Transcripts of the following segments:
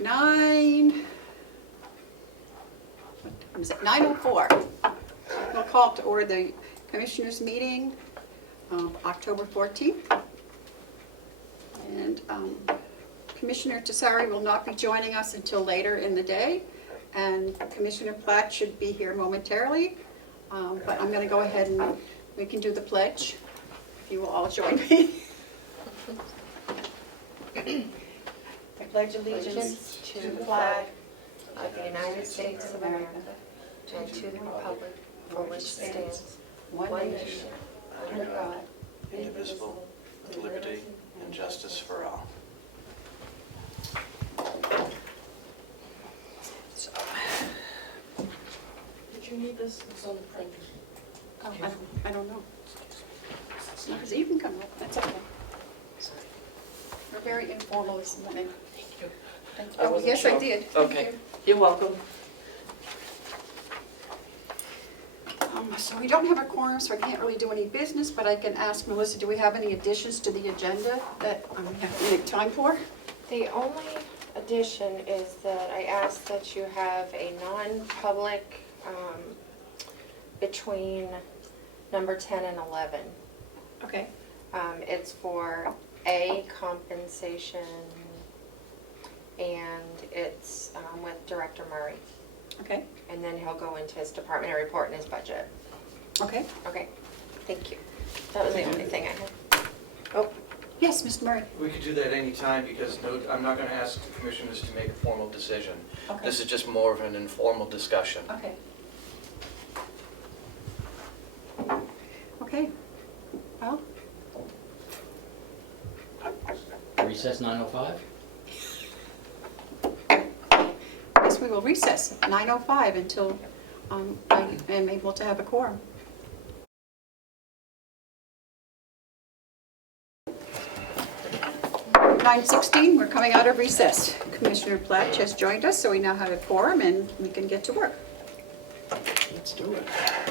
9:04. We'll call to order the Commissioners' meeting of October 14th. And Commissioner Tessari will not be joining us until later in the day, and Commissioner Platt should be here momentarily. But I'm going to go ahead and we can do the pledge, if you will all join me. I pledge allegiance to the flag of the United States of America and to the republic for which it stands, one nation, under God, indivisible, with liberty and justice for all. So, Did you need this? It's on the print. oh, I don't know. As long as you can come up, that's okay. We're very informal this morning. Thank you. Thank you. I Oh, wasn't yes, I sure. did. Thank Okay. you. You're welcome. So we don't have a quorum, so I can't really do any business, but I can ask Melissa, do we have any additions to the agenda that we have to make time for? The only addition is that I ask that you have a non-public between number 10 and 11. Okay. It's for A, compensation, and it's with Director Murray. Okay. And then he'll go into his department and report in his budget. Okay. Okay, thank you. That was the only thing I had. Oh, Yes, Mr. Murray. We could do that any time because I'm not going to ask the commissioners to make a formal decision. Okay. This is just more of an informal discussion. Okay. Okay. Well, Recess 9:05? yes, we will recess at 9:05 until I am able to have a quorum. At 9:16, we're coming out of recess. Commissioner Platt has joined us, so we now have a quorum and we can get to work. Let's do it.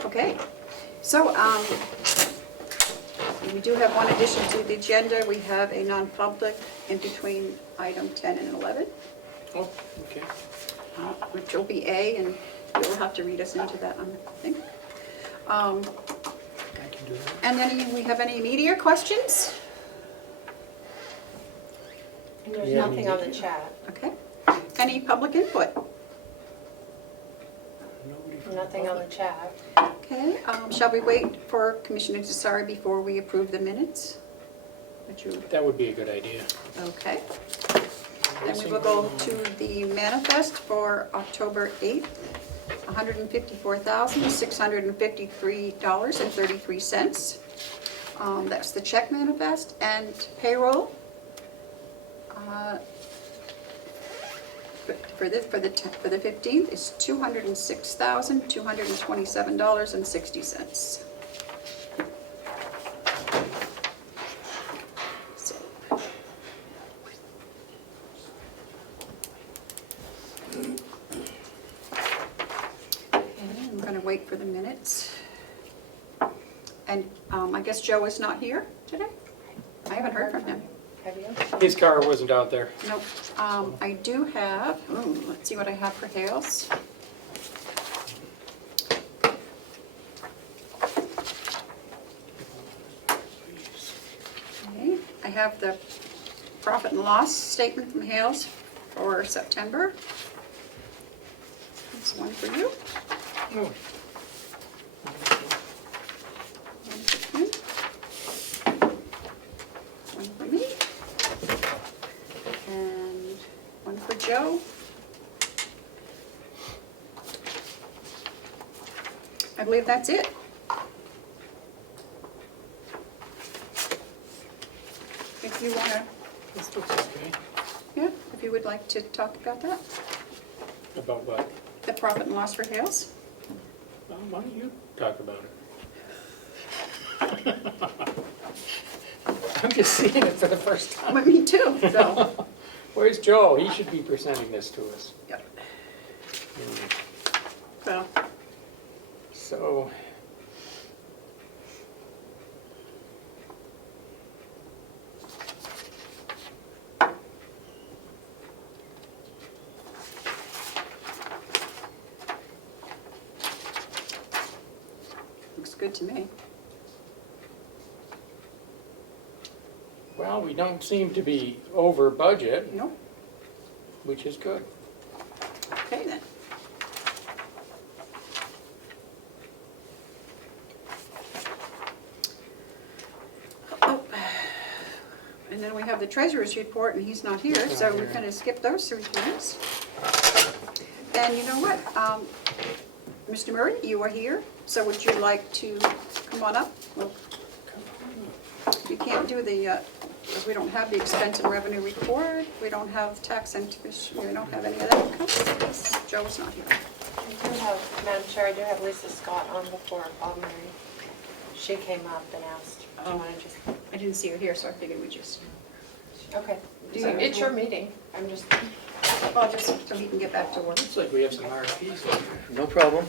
Okay, so we do have one addition to the agenda. We have a non-public in between item 10 and 11, Oh, okay. which will be A, and you'll have to read us into that, I think. I can do that. And then we have any media questions? and there's Yeah, nothing on the chat. Okay. Any public input? Nobody from Nothing on the public. chat. Okay, shall we wait for Commissioner Tessari before we approve the minutes? Would you, That would be a good idea. okay. Then we will go to the manifest for October 8th, $154,653.33. That's the check manifest, and payroll for the 15th is $206,227.60. So, I'm going to wait for the minutes. And I guess Joe is not here today? I haven't heard from him. Have you? His car wasn't out there. Nope. I do have, let's see what I have for Hales. Okay, I have the profit and loss statement from Hales for September. There's one for you. Oh. One for Kim. One for me. And one for Joe. I believe that's it. If you want to, This looks okay. yeah, if you would like to talk about that, About what? the profit and loss for Hales. Why don't you talk about it? I'm just seeing it for the first time. Well, me too, so. Where's Joe? He should be presenting this to us. Yep. Hmm. So, So, good to me. well, we don't seem to be over budget, Nope. which is good. Okay then. Oh, and then we have the treasurer's report, and he's not here, so we're gonna skip those 3 things. And you know what? Mr. Murray, you are here, so would you like to come on up? Well, you can't do the, because we don't have the expense and revenue report, we don't have tax and tuition, we don't have any of that. Because Joe's not here. I do have, Madam Chair, I do have Lisa Scott on before Bob Murray. She came up and asked, do you want to just, I didn't see her here, so I figured we just, okay. Do So you- it's your meeting. I'm just, well, just so he can get back to work. Looks like we have some RFPs here. No problem.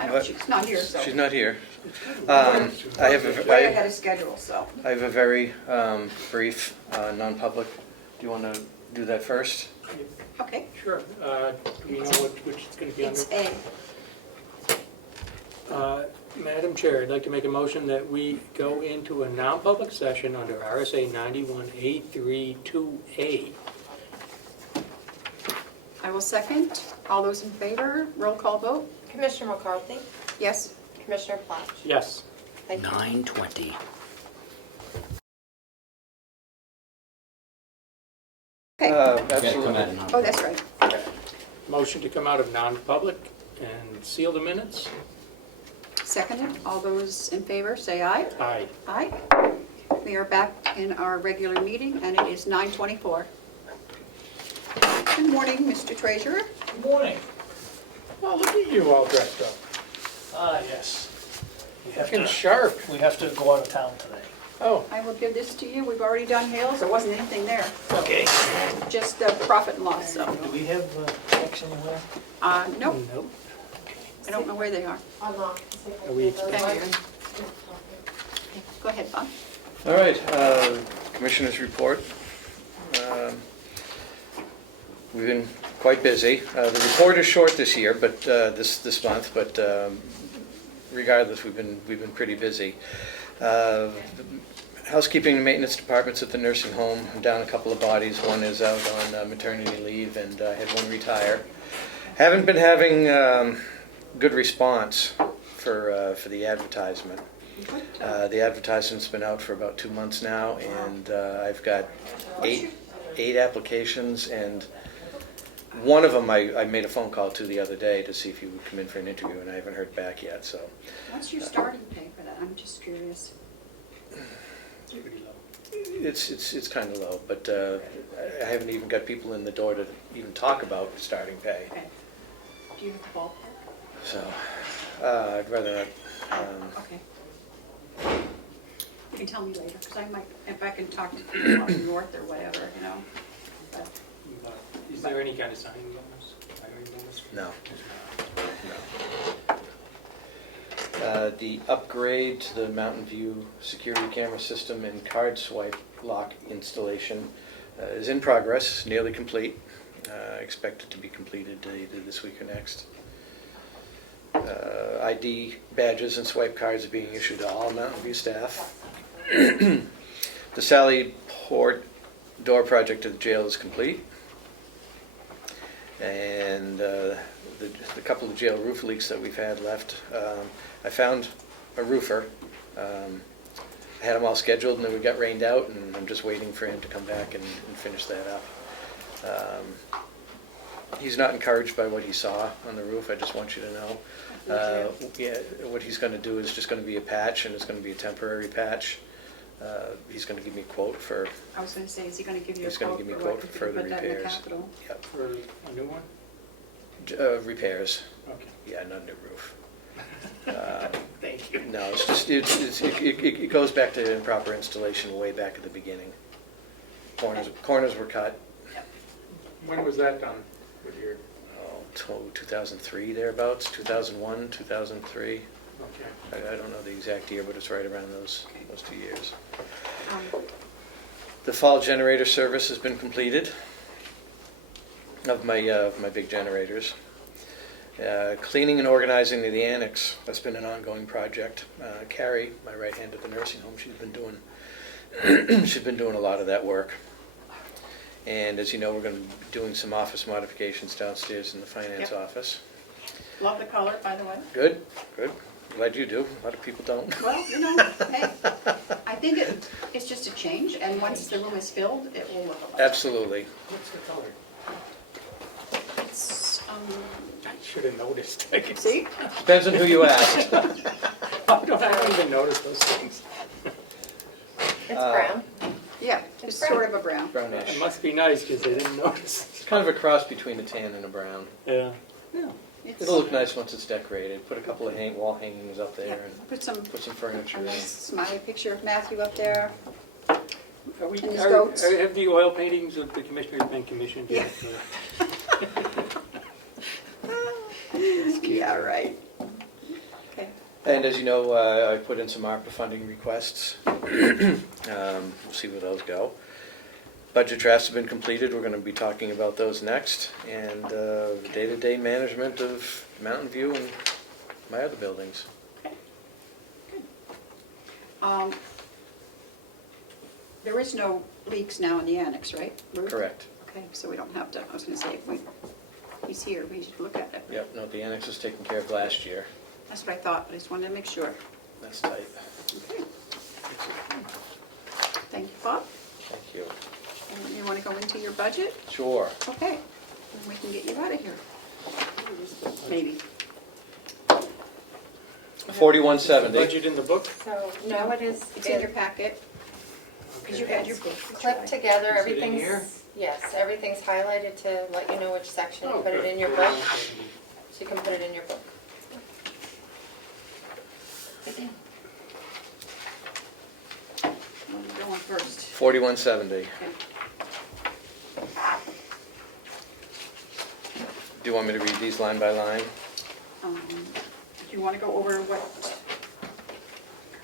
I don't, she's not here, so. She's not here. I have Way a, ahead of schedule, so. I have a very brief non-public. Do you want to do that first? Okay, Sure. Do we know which it's going to be under? it's A. Madam Chair, I'd like to make a motion that we go into a non-public session under RSA 91A32A. I will second. All those in favor, roll call vote? Commissioner McCarthy, Yes? Commissioner Platt. Yes. Thank you. 9:20. Okay, Absolutely. oh, that's right. Motion to come out of non-public and seal the minutes? Seconded. All those in favor, say aye. Aye. Aye. We are back in our regular meeting, and it is 9:24. Good morning, Mr. Treasurer. Good morning. Well, look at you all dressed up. Yes. We have Looking to, sharp. we have to go out of town today. Oh, I will give this to you. We've already done Hales. There wasn't anything there, Okay. just the profit and loss, so. Do we have checks anywhere? Nope, nope. I don't know where they are. Unlock. Are we Okay. Go ahead, Bob. All right, Commissioner's report. We've been quite busy. The report is short this year, but this month, but regardless, we've been pretty busy. Housekeeping and maintenance departments at the nursing home, I'm down a couple of bodies. One is out on maternity leave, and I had one retire. Haven't been having good response for the advertisement. The advertisement's been out for about 2 months now, and I've got eight applications, and one of them I made a phone call to the other day to see if he would come in for an interview, and I haven't heard back yet, so. What's your starting pay for that? I'm just curious. Pretty low. It's kind of low, but I haven't even got people in the door to even talk about starting pay, Okay. Do you have a ballpark? so I'd rather not. Okay. You can tell me later, because I might, if I can talk to people up north or whatever, you know. But Is there any kind of signing bonus? Hiring bonus? No. The upgrade to the Mountain View security camera system and card swipe lock installation is in progress, nearly complete. Expected to be completed either this week or next. ID badges and swipe cards are being issued to all Mountain View staff. The Sally Port door project at the jail is complete. And the couple of jail roof leaks that we've had left, I found a roofer. I had them all scheduled, and then we got rained out, and I'm just waiting for him to come back and finish that up. He's not encouraged by what he saw on the roof, I just want you to know. Yeah, what he's going to do is just going to be a patch, and it's going to be a temporary patch. He's going to give me a quote for, I was going to say, is he going to give you a He's gonna quote give me a for quote what, for if you further put that in the repairs. capital? yep, For a new one? repairs. Okay. Yeah, not a new roof. Thank you. No, it's just, it goes back to improper installation way back at the beginning. Corners were cut, When was that done with your, 2003 thereabouts, 2001, 2003. okay. I don't know the exact year, but it's right around those 2 years. Um, The fall generator service has been completed of my big generators. Cleaning and organizing the annex, that's been an ongoing project. Carrie, my right hand at the nursing home, she's been doing a lot of that work. And as you know, we're going to be doing some office modifications downstairs in the finance Yep. office. Love the color, by the way. Good, good. Glad you do. A lot of people don't. Well, you know, hey, I think it's just a change, and once the room is filled, it will look a lot. Absolutely. What's the color? It's, I should have noticed. I could see? Depends on who you ask. I don't even notice those things. It's brown. Yeah, it's sort of a brown. Brownish. It must be nice because they didn't notice. It's kind of a cross between a tan and a brown. Yeah. Yeah. It's- It'll look nice once it's decorated. Put a couple of wall hangings up Yeah, there and put some, put some furniture a in. nice smiley picture of Matthew up there. Are we, And his are, goats. have the oil paintings of the commissioners been commissioned yet? Yeah, right. Okay. And as you know, I put in some ARPA funding requests. We'll see where those go. Budget drafts have been completed. We're going to be talking about those next. And day-to-day management of Mountain View and my other buildings. There is no leaks now in the annex, right? Ruth? Correct. Okay, so we don't have to, I was gonna say, if he's here, we should look at it. Yep, no, the annex was taken care of last year. That's what I thought, but I just wanted to make sure. That's tight. Okay. Thank you, Bob. Thank you. And you want to go into your budget? Sure. Okay, then we can get you out of here. Maybe. 4170. Budget in the book? So, no, it is, It's in your packet, because you had your book. clipped together, Is it in here? everything's, yes, everything's highlighted to let you know which section you Oh, put it good. in your book, so you can put it in your book. Where are you going first? 4170. Okay. Do you want me to read these line by line? Do you want to go over what,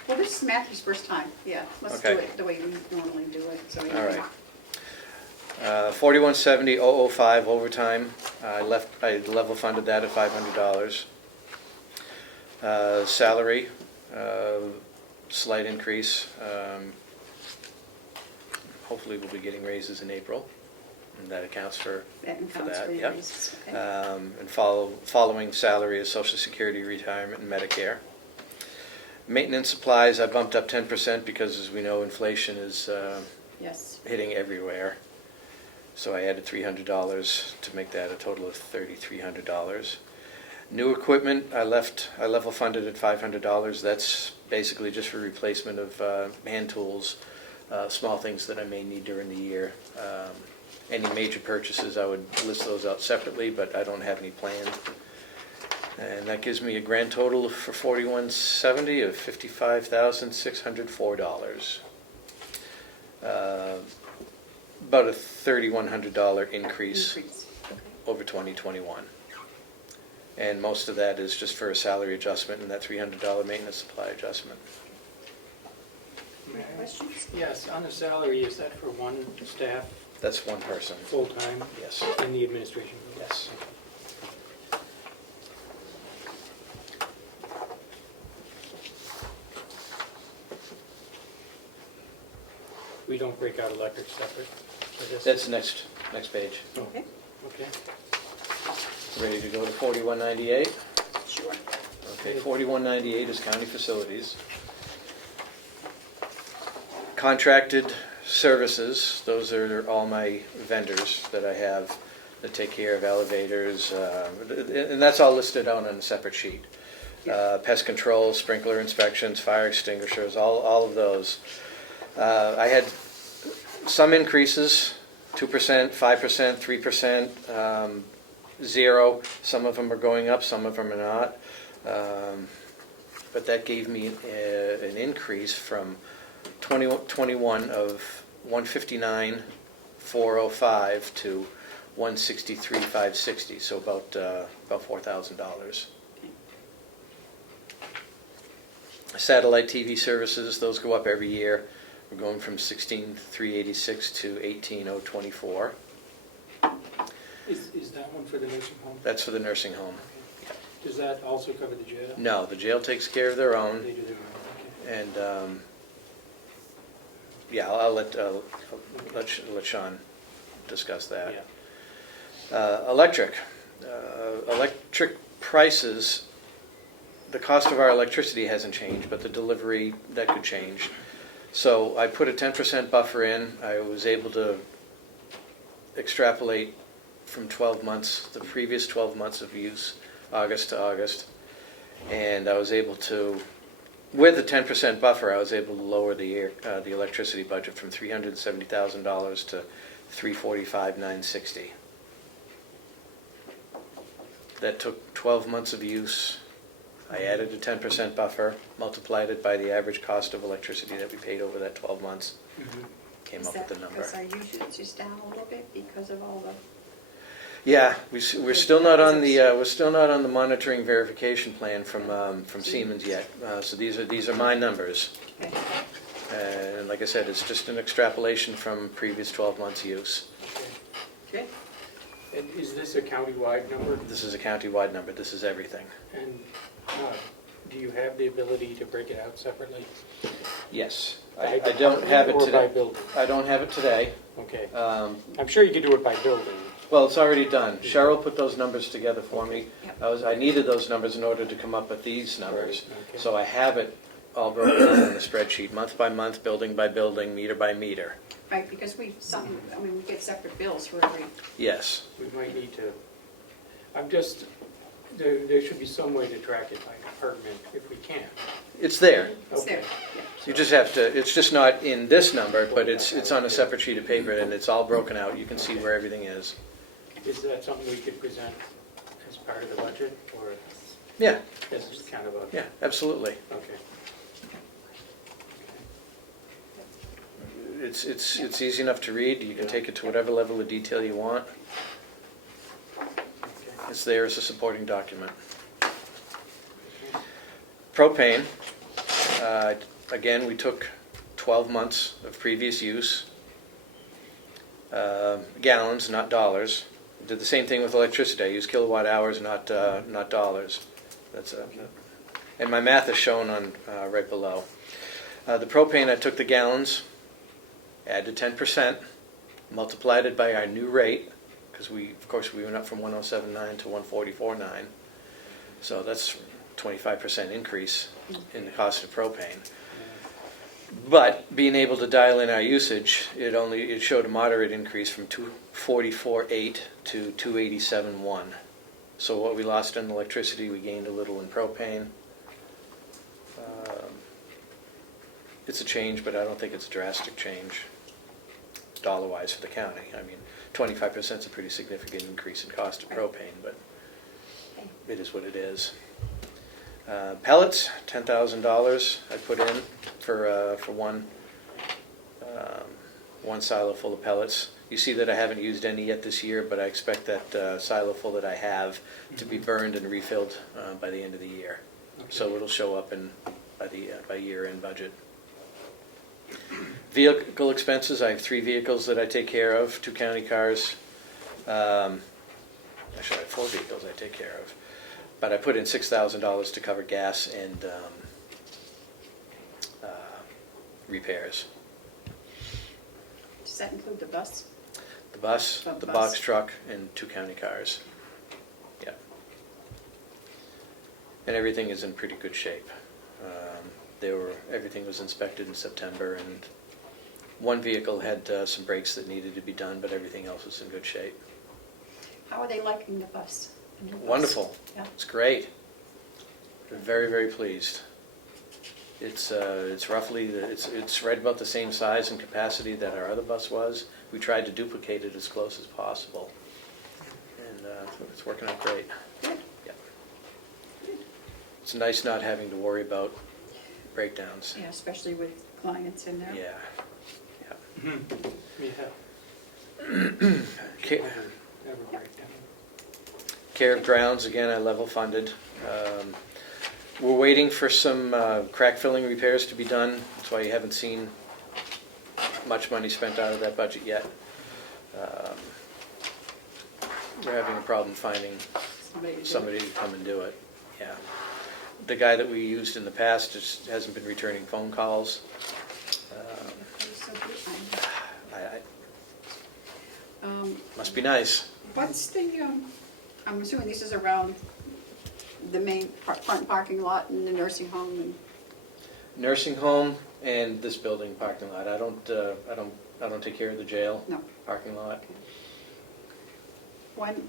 well, this is Matthew's first time, yeah, let's do Okay. it the way we normally do it, so we All right. 4170-005 overtime. I level funded that at $500. Salary, slight increase. Hopefully we'll be getting raises in April, and that accounts for That for counts that, for your yep. raises, okay? And following salary is Social Security, retirement, and Medicare. Maintenance supplies, I bumped up 10% because, as we know, inflation is Yes, hitting everywhere. So I added $300 to make that a total of $3,300. New equipment, I level funded at $500. That's basically just for replacement of hand tools, small things that I may need during the year. Any major purchases, I would list those out separately, but I don't have any planned. And that gives me a grand total for 4170 of $55,604. About a $3,100 increase increase, okay. over 2021. And most of that is just for a salary adjustment and that $300 maintenance supply adjustment. May I- Questions? Yes, on the salary, is that for one staff, That's one person. full-time, Yes. in the administration? Yes. We don't break out electric separate for this? That's the next page. Oh, Okay, okay. Ready to go to 4198? sure. Okay, 4198 is county facilities. Contracted services, those are all my vendors that I have that take care of elevators, and that's all listed out on a separate sheet. Pest control, sprinkler inspections, fire extinguishers, all of those. I had some increases, 2%, 5%, 3%, 0. Some of them are going up, some of them are not. But that gave me an increase from 2021 of 159,405 to 163,560, so about $4,000. Satellite TV services, those go up every year. We're going from 16,386 to 18,024. Is that one for the nursing home? That's for the nursing home. Does that also cover the jail? No, the jail takes care of their They own, do their own, and, yeah, I'll let Sean discuss okay. that. Yeah. Electric prices, the cost of our electricity hasn't changed, but the delivery, that could change. So I put a 10% buffer in. I was able to extrapolate from 12 months, the previous 12 months of use, August to August. And I was able to, with the 10% buffer, I was able to lower the electricity budget from $370,000 to $345,960. That took 12 months of use. I added a 10% buffer, multiplied it by the average cost of electricity that we paid over that 12 months, Mhm. came Is up with that the number. because our usage is down a little bit because of all the, Yeah, we're still not on the monitoring verification plan from Siemens yet. So these are my numbers. okay. And like I said, it's just an extrapolation from previous 12 months use. Okay. Good. And is this a countywide number? This is a county-wide number. This is everything. And do you have the ability to break it out separately? Yes. By I don't have it department or by today. building? I don't have it today. Okay. Um, I'm sure you could do it by building. Well, it's already done. Cheryl put those numbers together for me. Yep. I needed those numbers in order to come up with these numbers. Okay. So I have it all broken down in the spreadsheet, month by month, building by building, meter by meter. Right, because we get separate bills for every, Yes. We might need to, there should be some way to track it by department if we can. It's there. it's there, Okay. yeah. You just have to, it's just not in this number, but it's on a separate sheet of paper and it's all broken out. You can see where everything is. Is that something we could present as part of the budget, or Yeah, this is kind of a? yeah, absolutely. Okay. It's easy enough to read. You can take it to whatever level of detail you want. It's there as a supporting document. Propane, again, we took 12 months of previous use, gallons, not dollars. Did the same thing with electricity. I used kilowatt hours, not dollars. And my math is shown on right below. The propane, I took the gallons, added 10%, multiplied it by our new rate, because of course we went up from 107.9 to 144.9. So that's 25% increase in the cost of propane. But being able to dial in our usage, it showed a moderate increase from 244.8 to 287.1. So what we lost in electricity, we gained a little in propane. It's a change, but I don't think it's a drastic change, dollar-wise for the county. I mean, 25% is a pretty significant increase in cost of propane, but it is what it is. Pellets, $10,000 I put in for one silo full of pellets. You see that I haven't used any yet this year, but I expect that silo full that I have to be burned and refilled by the end of the year. So it'll show up by year-end budget. Vehicle expenses, I have 3 vehicles that I take care of, 2 county cars. Actually, I have 4 vehicles I take care of. But I put in $6,000 to cover gas and repairs. Does that include the bus? The bus, The the bus. box truck, and 2 county cars. Yeah. And everything is in pretty good shape. Everything was inspected in September, and one vehicle had some brakes that needed to be done, but everything else was in good shape. How are they liking the bus? The new bus? Wonderful. Yeah. It's great. We're very, very pleased. It's roughly, it's right about the same size and capacity that our other bus was. We tried to duplicate it as close as possible. And it's working out great. Good. Yeah. It's nice not having to worry about breakdowns. Yeah, especially with clients in there. Yeah. Yeah. Ca- Never break down. Care of grounds, again, I level funded. We're waiting for some crack filling repairs to be done. That's why you haven't seen much money spent out of that budget yet. We're having a problem finding somebody to come and do it. Yeah. The guy that we used in the past just hasn't been returning phone calls. So good. Must be nice. What's the, I'm assuming this is around the main front parking lot and the nursing home and, Nursing home and this building parking lot. I don't take care of the jail no, parking lot. when,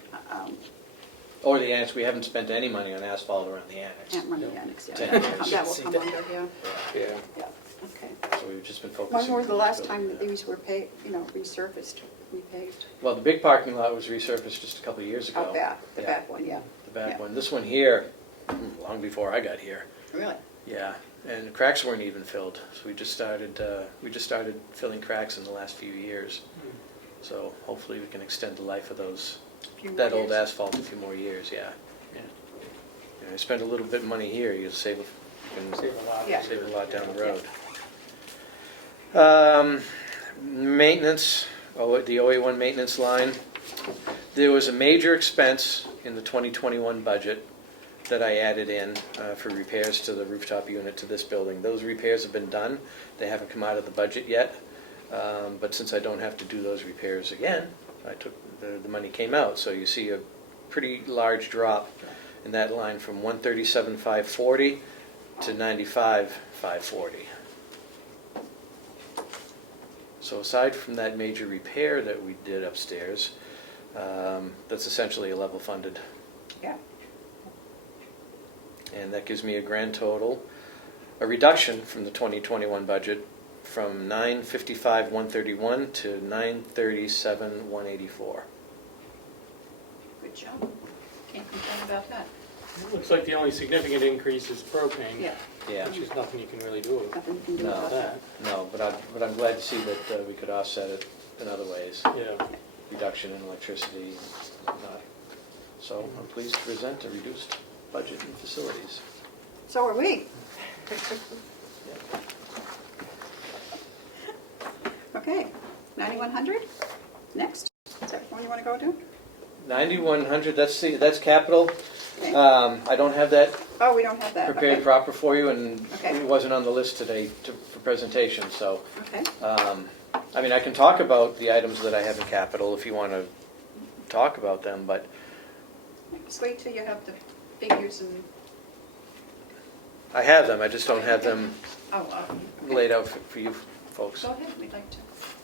Or the annex. We haven't spent any money on asphalt around the annex. can't run the annex, yeah, 10 years. that will come under, yeah, Yeah. yeah, okay. So we've just been focusing. When was the on last this time that building. these were paved, resurfaced, repaved? Well, the big parking lot was resurfaced just a couple of years ago. Out back, the Yeah. back one, yeah, The back Yeah. one. This one here, long before I got here. really? Yeah, and the cracks weren't even filled, so we just started filling cracks in the last few years. So hopefully we can extend the life of Few more that old years. asphalt a few more years, yeah. Yeah. You spend a little bit of money here, you can Save a lot. Yeah. save a lot down the road. Maintenance, the OA1 maintenance line. There was a major expense in the 2021 budget that I added in for repairs to the rooftop unit to this building. Those repairs have been done. They haven't come out of the budget yet. But since I don't have to do those repairs again, I took the money came out. So you see a pretty large drop in that line from 137,540 to 95,540. So aside from that major repair that we did upstairs, that's essentially a level funded. Yeah, And that gives me a grand total, a reduction from the 2021 budget from 955,131 to 937,184. good job. Can't complain about that. It looks like the only significant increase is propane. Yeah, Yeah. Which is nothing you can really do nothing you can do No. about that. that. No, but I'm glad to see that we could offset it in other ways. Yeah. Reduction in electricity and whatnot. So I'm pleased to present a reduced budget in facilities. So are we. Okay, 9100, next. Is that one you want to go to? 9,100, that's capital. Okay. I don't have that Oh, we don't have that. prepared Okay. proper for you, and Okay. it wasn't on the list today for presentation, so. Okay, I mean, I can talk about the items that I have in capital if you want to talk about them, but just wait till you have the figures and, I have them, I just don't have them okay. laid out for you folks. Go ahead, we'd like to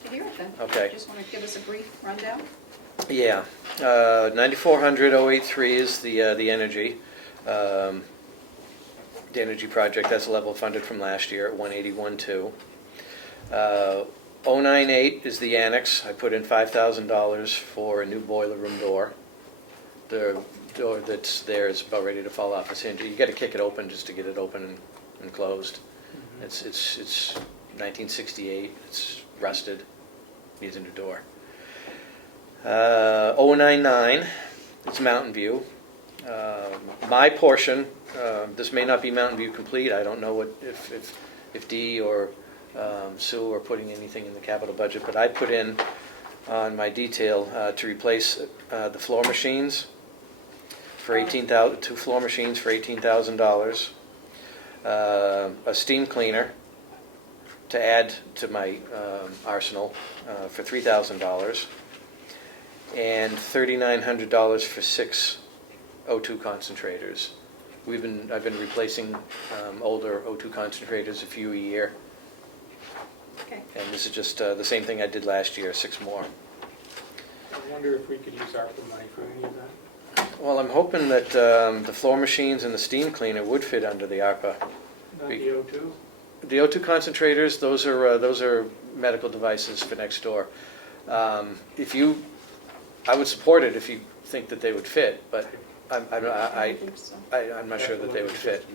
hear it then. Okay. Just want to give us a brief rundown? Yeah, 9400,083 is the energy. The energy project, that's level funded from last year at 181.2. 098 is the annex. I put in $5,000 for a new boiler room door. The door that's there is about ready to fall off its hinge. You got to kick it open just to get it open and closed. It's 1968. It's rusted. Needs a new door. 099 is Mountain View. My portion, this may not be Mountain View complete. I don't know if Dee or Sue are putting anything in the capital budget, but I put in on my detail to replace the floor machines for two floor machines for $18,000, a steam cleaner to add to my arsenal for $3,000, and $3,900 for 6 O2 concentrators. I've been replacing older O2 concentrators, a few a year, Okay. and this is just the same thing I did last year, 6 more. I wonder if we could use ARPA money for any of that. Well, I'm hoping that the floor machines and the steam cleaner would fit under the ARPA. Not the O2? The O2 concentrators, those are medical devices for next door. I would support it if you think that they would fit, but I think so. I'm not sure that they would fit.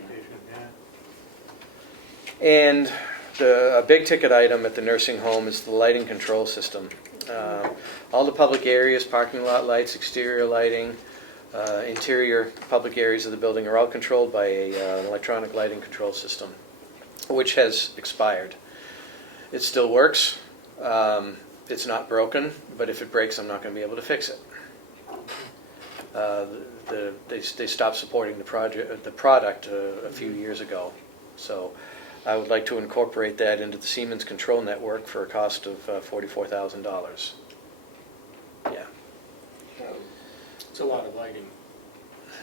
Yeah. And a big ticket item at the nursing home is the lighting control system. All the public areas, parking lot lights, exterior lighting, interior public areas of the building are all controlled by an electronic lighting control system, which has expired. It still works. It's not broken, but if it breaks, I'm not going to be able to fix it. They stopped supporting the product a few years ago. So I would like to incorporate that into the Siemens control network for a cost of $44,000. Yeah, It's a lot of lighting.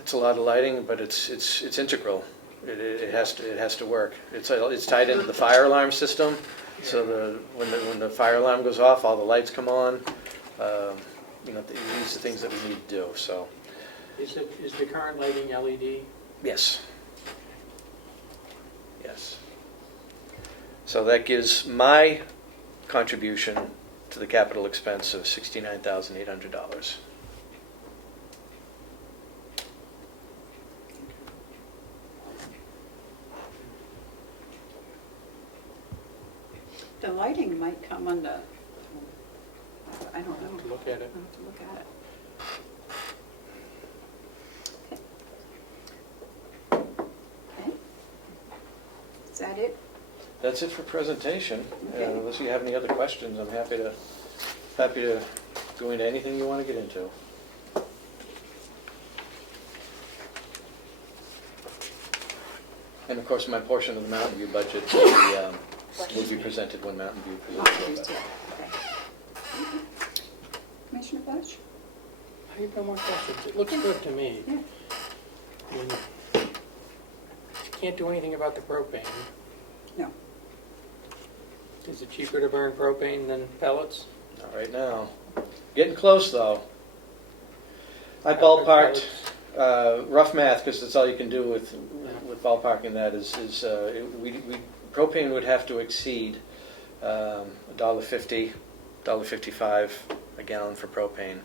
it's a lot of lighting, but it's integral. It has to work. It's tied into the fire alarm system, so when the fire alarm goes off, all the lights come on. These are the things that we need to do. So Is the current lighting LED? yes. So that gives my contribution to the capital expense of $69,800. The lighting might come under, I don't know. To look at it. I'll have to look at it. Okay. Is that it? That's it for presentation. Okay. Unless you have any other questions, I'm happy to go into anything you want to get into. And of course, my portion of the Mountain View budget will be presented when Mountain View Not presents used it. yet. Okay. Commissioner Fletch? I have no more questions. It looks good to me. Yeah. I mean, can't do anything about the propane. No. Is it cheaper to burn propane than pellets? Not right now. Getting close, though. I ballparked, rough math, because that's all you can do with ballparking that, propane would have to exceed $1.50, $1.55 a gallon for propane.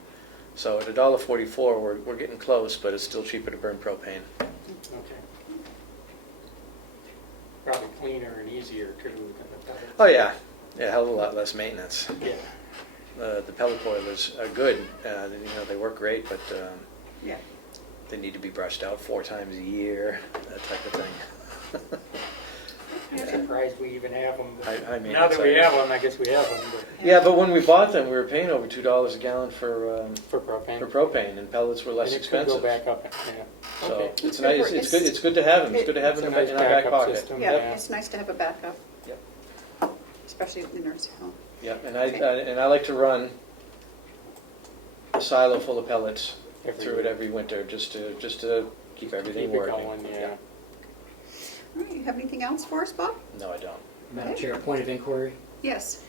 So at $1.44, we're getting close, but it's still cheaper to burn propane. Okay. Probably cleaner and easier too than the pellets. Oh yeah, a hell of a lot less maintenance. Yeah. The pellet boilers are good. They work great, but Yeah. they need to be brushed out 4 times a year, that type of thing. I'm surprised we even have them. I mean, Now that we it's, have them, I guess we have them. Yeah, but when we bought them, we were paying over $2 a gallon for For propane. propane, and pellets were less And it could expensive. go back up, yeah. So Okay. it's nice. It's good to have them. It's good to have them It's a nice in our back backup pocket. system. Yeah, Yeah. it's nice to have a backup. Yep. Especially at the nursing home. Yep, and I like to run a silo full of pellets through it every winter, just to keep everything Keep it working. going, yeah. All right, you have anything else for us, Bob? No, I don't. Madam Chair, point of inquiry. Yes.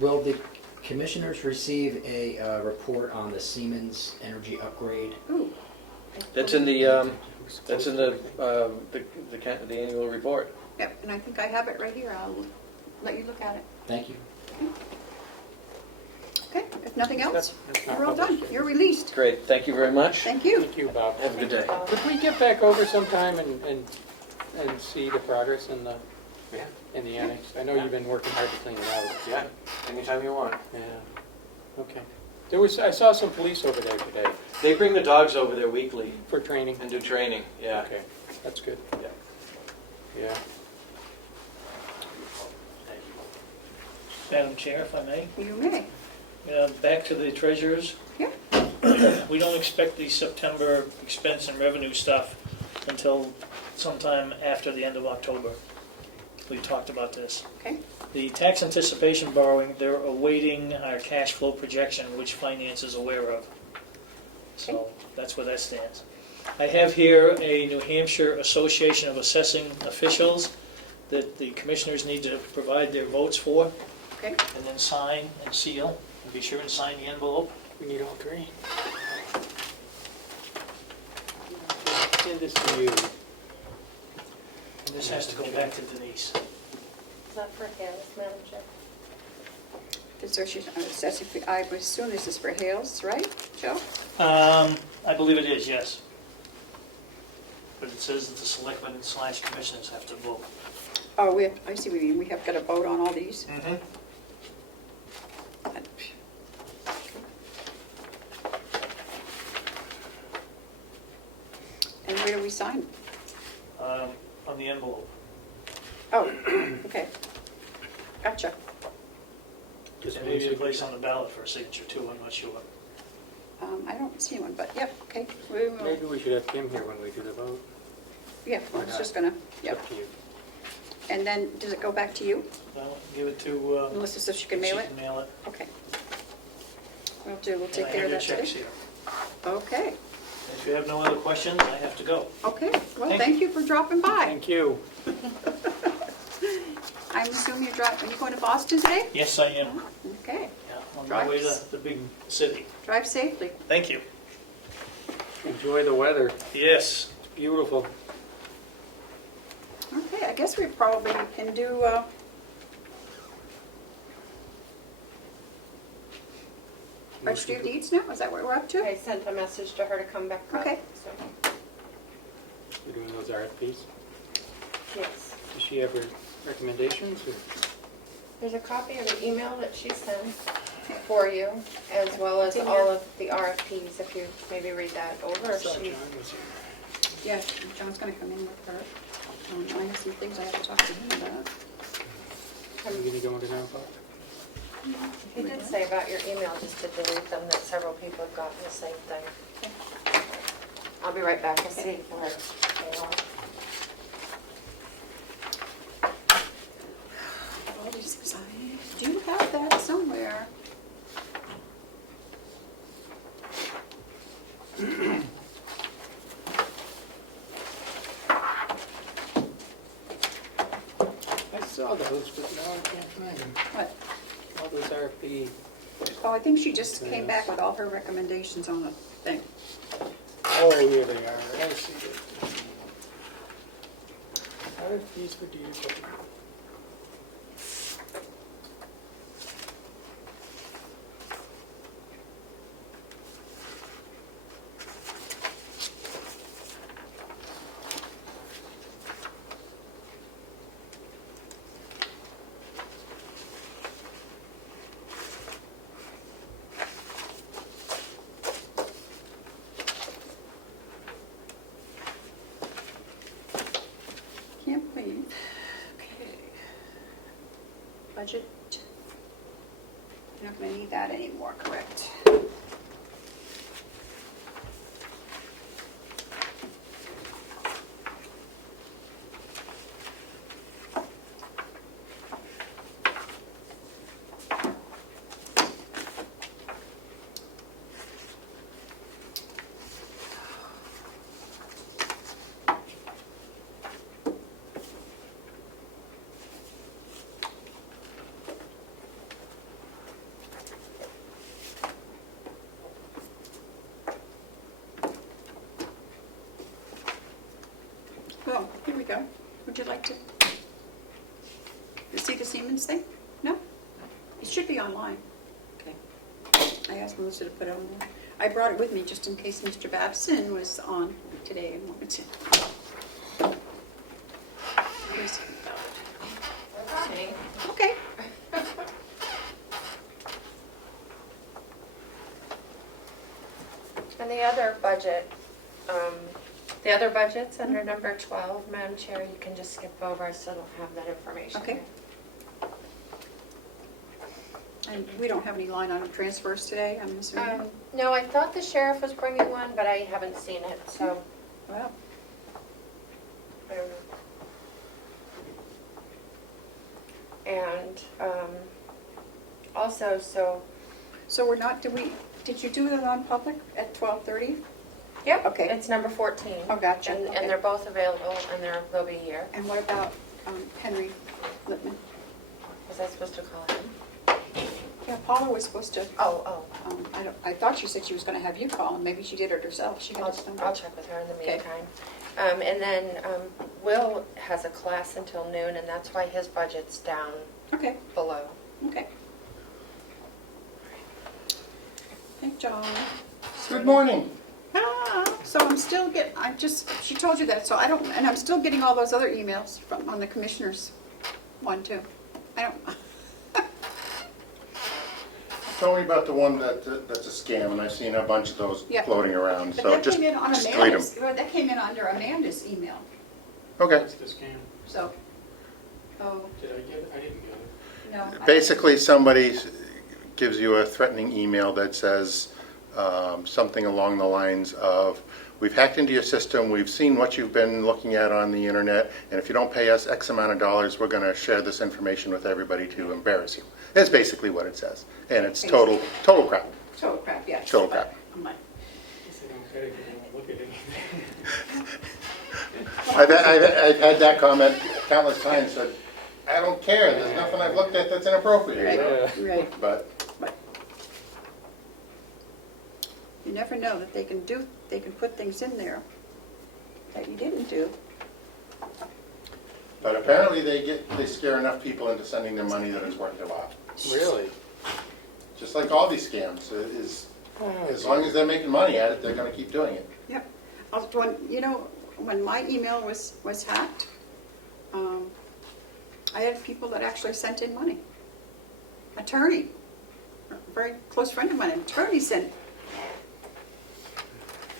Will the commissioners receive a report on the Siemens energy upgrade? Ooh. That's in the annual report. Yep, and I think I have it right here. I'll let you look at it. Thank you. Okay, if nothing else, That's not you're all done. published yet. You're released. Great. Thank you very much. Thank you. Thank you, Bob. Have a good day. Could we get back over sometime and see the progress in the annex? I know you've been working hard to clean it out. Yeah, anytime you want. Yeah, okay. I saw some police over there today They bring the dogs over there weekly for training. and do training. Yeah. Okay, that's good. Yeah. Yeah. Madam Chair, if I may, You may. back to the treasurers. Yeah. We don't expect the September expense and revenue stuff until sometime after the end of October. We talked about this. Okay. The tax anticipation borrowing, they're awaiting our cash flow projection, which finance is aware of. So that's where that stands. I have here a New Hampshire Association of Assessing Officials that the commissioners need to provide their votes for, Okay. and then sign and seal, and be sure and sign the envelope. We need all three. Send this to you. And this has to go back to Denise. Is that for Hales, Madam Chair? Association of Assessing, I would assume this is for Hales, right, Joe? I believe it is, yes. But it says that the selectmen / commissioners have to vote. Oh, I see what you mean. We have got to vote on all these? Mm-hmm. And where do we sign? On the envelope. Oh, okay. Gotcha. Just And one maybe a place signature. on the ballot for a signature too, I'm not sure. I don't don't see one, but yep, okay. We will, Maybe we should have Kim here when we do the vote. yeah, I was just gonna, It's yep. up to you. And then, does it go back to you, I'll give it to, Melissa, so she can mail she it? can mail it. Okay. We'll And take I care have of your that checks today. here. Okay, If you have no other questions, I have to go. okay. Well, Thank thank you for dropping by. Thank you. I'm assuming are you going to Boston today? Yes, I am. Okay, Yeah, on my way to the big city. drive safely. Thank you. Enjoy the weather. Yes. It's beautiful. Okay, I guess we probably can do, registry of deeds now? Is that what we're up to? I sent a message to her to come back up. Okay. So, We're doing those RFPs. yes. Does she have her recommendations? Or? There's a copy of the email that she sent for you, as well as all of the RFPs, if you maybe read that over. I saw She- John was here. Yeah, John's gonna come in with her. I have some things I have to talk to him about. Are you gonna go into non-public? He did say about your email, just to delete them, that several people have gotten the same thing. I'll be right back and see where they are. All these things, I do have that somewhere. I saw those, but now I can't find them. What? All those RFP. Oh, I think she just came back with all her recommendations on the thing. Oh, here they are. I see it. RFPs for deed. Can't believe. Okay. Budget. You're not gonna need that anymore, correct? Well, here we go. Would you like to see the Siemens thing? No? It should be online. Okay. I asked Melissa to put it on there. I brought it with me just in case Mr. Babson was on today and wanted to. Here's about it. Okay. And the other budget, the other budget's under number 12, Madam Chair, you can just skip over, I still don't have that information. Okay. here. And we don't have any line item transfers today, I'm assuming? No, I thought the sheriff was bringing one, but I haven't seen it, so Well, I don't know. And also, so we're not, did you do it on public at 12:30? yep, Okay. it's number 14. Oh, gotcha. And Okay. they're both available, and they'll be here. And what about Henry Lippman? Was I supposed to call him? Yeah, Paula was supposed to, Oh, I thought she said she was gonna have you call, and maybe she did it herself. She had his number. I'll check with her in the Okay. meantime. And then Will has a class until noon, and that's why his budget's down Okay, below. okay. Hey, John. Good morning. So she told you that, so I don't, and I'm still getting all those other emails on the commissioner's one too. I don't, Tell me about the one that's a scam, and I've seen a bunch of those Yeah. floating around, but so that just came in on delete Amanda's, them. that came in under Amanda's email, Okay. That's the scam. so, oh, Did I get it? I didn't get it. no. Basically, somebody gives you a threatening email that says, something along the lines of, we've hacked into your system, we've seen what you've been looking at on the internet, and if you don't pay us X amount of dollars, we're going to share this information with everybody to embarrass you. That's basically what it says. And it's total crap. Total crap, yes. Total crap. I'm like, Okay, you won't look at anything. I've had that comment countless times, said, I don't care, there's nothing I've looked at that's inappropriate, you know? right. But You never know that they can put things in there that you didn't do. apparently they scare enough people into sending them money that it's worth their while. Really? Just like all these scams, as long as they're making money at it, they're gonna keep doing it. Yep. When my email was hacked, I had people that actually sent in money. Attorney, a very close friend of mine, an attorney sent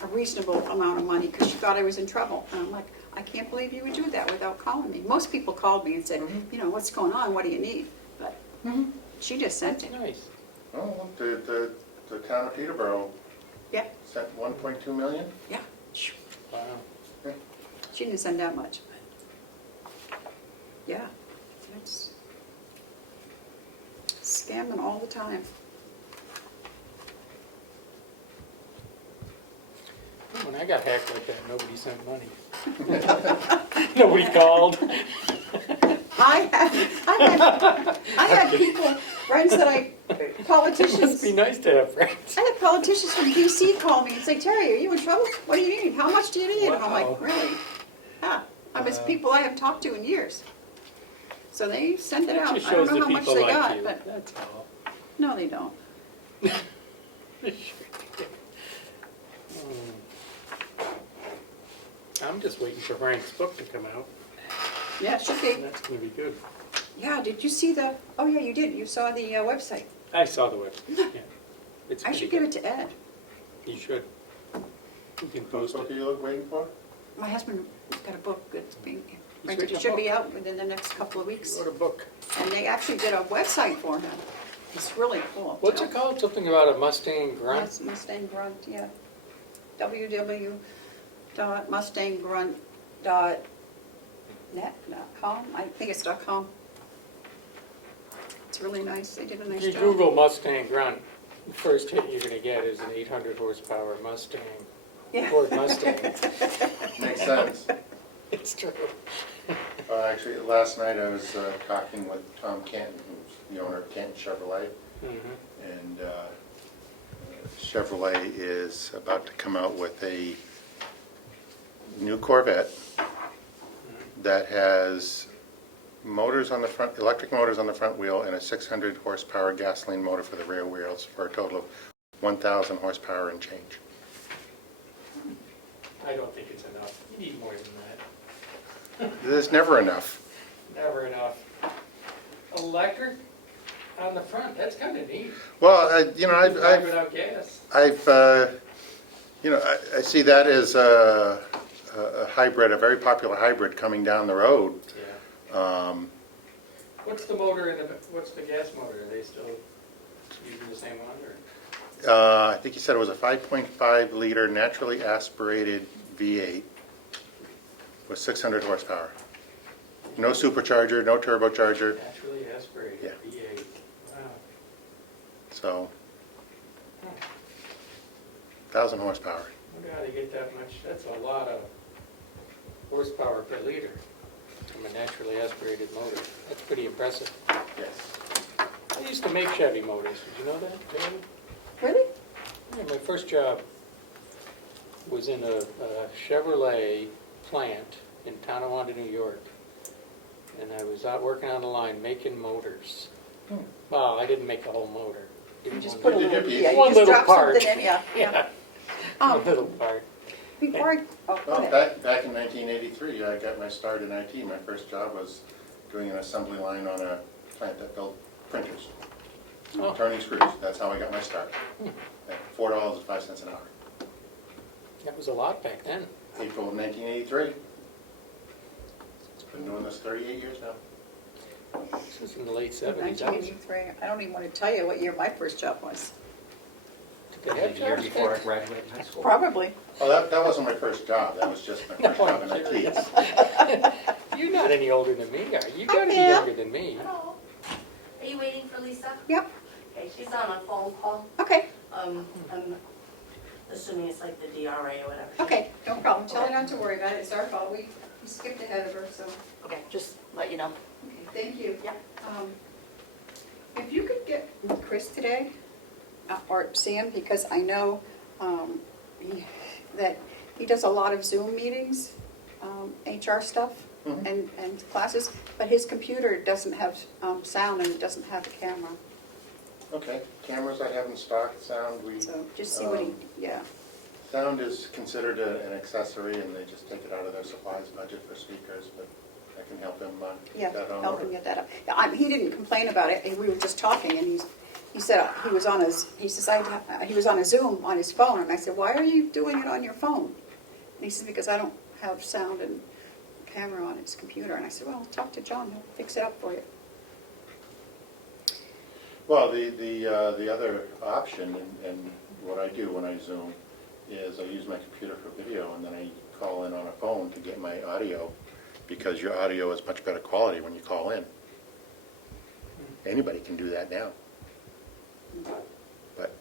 a reasonable amount of money because she thought I was in trouble. And I'm like, I can't believe you would do that without calling me. Most people called me and said, what's going on? What do you need? But she just sent it. Nice. Oh, the town of Peterborough Yeah, sent 1.2 million? yeah. Wow. She didn't send that much. But yeah, it's scamming all the time. When I got hacked like that, nobody sent money. Nobody called. I had people, friends that It must politicians. be nice to have friends. I had politicians from DC call me and say, Terry, are you in trouble? What do you need? How much do you need? And I'm Wow. like, really? Yeah. It's people I haven't talked to in years. So they send it out. Just I don't shows know that how much people they like got, you. but That's all. no, they don't. I'm just waiting for Frank's book to come out. Yeah, it should be. That's going to be good. Yeah, did you see the, oh yeah, you did. You saw the website. I saw the website. Yeah. It's I pretty should give good. it to Ed. You should. You can Whose post book are it. you waiting for? My husband got a book that's being printed. written It a should be book? out within the next couple of weeks. You wrote a book. And they actually did a website for him. It's really cool. What's it called? Something about a Mustang grunt? Yes, Mustang Grunt, yeah. www.mustanggrunt.net.com. I think it's .com. It's really nice. They did a If nice you job. Google Mustang grunt, the first hit you're going to get is an 800 horsepower Mustang. Yeah. Ford Mustang. Makes sense. It's true. Actually, last night I was talking with Tom Canton, who's the owner of Canton Chevrolet. Mhm. And Chevrolet is about to come out with a new Corvette that has motors on the front, electric motors on the front wheel, and a 600 horsepower gasoline motor for the rear wheels for a total of 1,000 horsepower and change. I don't think it's enough. You need more than that. There's never enough. Never enough. Electric on the front, that's kind of neat. Well, Drive without gas. I see that as a hybrid, a very popular hybrid coming down the road. Yeah. What's the motor in what's the gas motor? Are they still using the same one, or? I think you said it was a 5.5 liter naturally aspirated V8 with 600 horsepower. No supercharger, no turbocharger. Naturally aspirated, Yeah. V8. Wow. So, 1,000 horsepower. I wonder how they get that much. That's a lot of horsepower per liter from a naturally aspirated motor. That's pretty impressive. Yes. I used to make Chevy motors. Did you know that, David? Really? Yeah, my first job was in a Chevrolet plant in Tonawanda, New York. And I was out working on the line making motors. Well, I didn't make the whole motor. You Did just one put a little- little, One yeah, you one just little drop part. something in, yeah. Yeah, Um, a little part. Before I, oh, go Well, ahead. back in 1983, I got my start in IT. My first job was doing an assembly line on a plant that built printers. Oh. Turning screws. That's how I got my start. At $4.05 an hour. That was a lot back then. April of 1983. Been doing this 38 years now. This was in the late 70s. 1983. I don't even want to tell you what year my first job was. They have The year charge before I tax. graduated high school. Probably. Oh, that wasn't my first job, that was just my first job in IT. You're not any older than me, are you? You gotta be am. younger than me. Hello. Are you waiting for Lisa? Yep, Okay, she's on a phone call. okay, I'm assuming it's like the DRA or whatever. okay, no problem. Tell her not to worry about it, it's our fault. We skipped ahead of her, so. Okay, just let you know. Okay, thank you. Yeah. If you could get with Chris today, or Sam, because I know that he does a lot of Zoom meetings, HR stuff Mhm. and classes, but his computer doesn't have sound and it doesn't have a camera. Okay, cameras I have in stock, sound, So just see what he, yeah. sound is considered an accessory, and they just take it out of their supplies budget for speakers, but I can help him Yeah, get that on help him order. get that up. Yeah, he didn't complain about it, and we were just talking, and he said he was on he was on a Zoom on his phone, and I said, why are you doing it on your phone? And he said, because I don't have sound and camera on his computer. And I said, well, talk to John, he'll fix it up for you. Well, the other option, and what I do when I Zoom, is I use my computer for video, and then I call in on a phone to get my audio, because your audio is much better quality when you call in. Anybody can do that now. But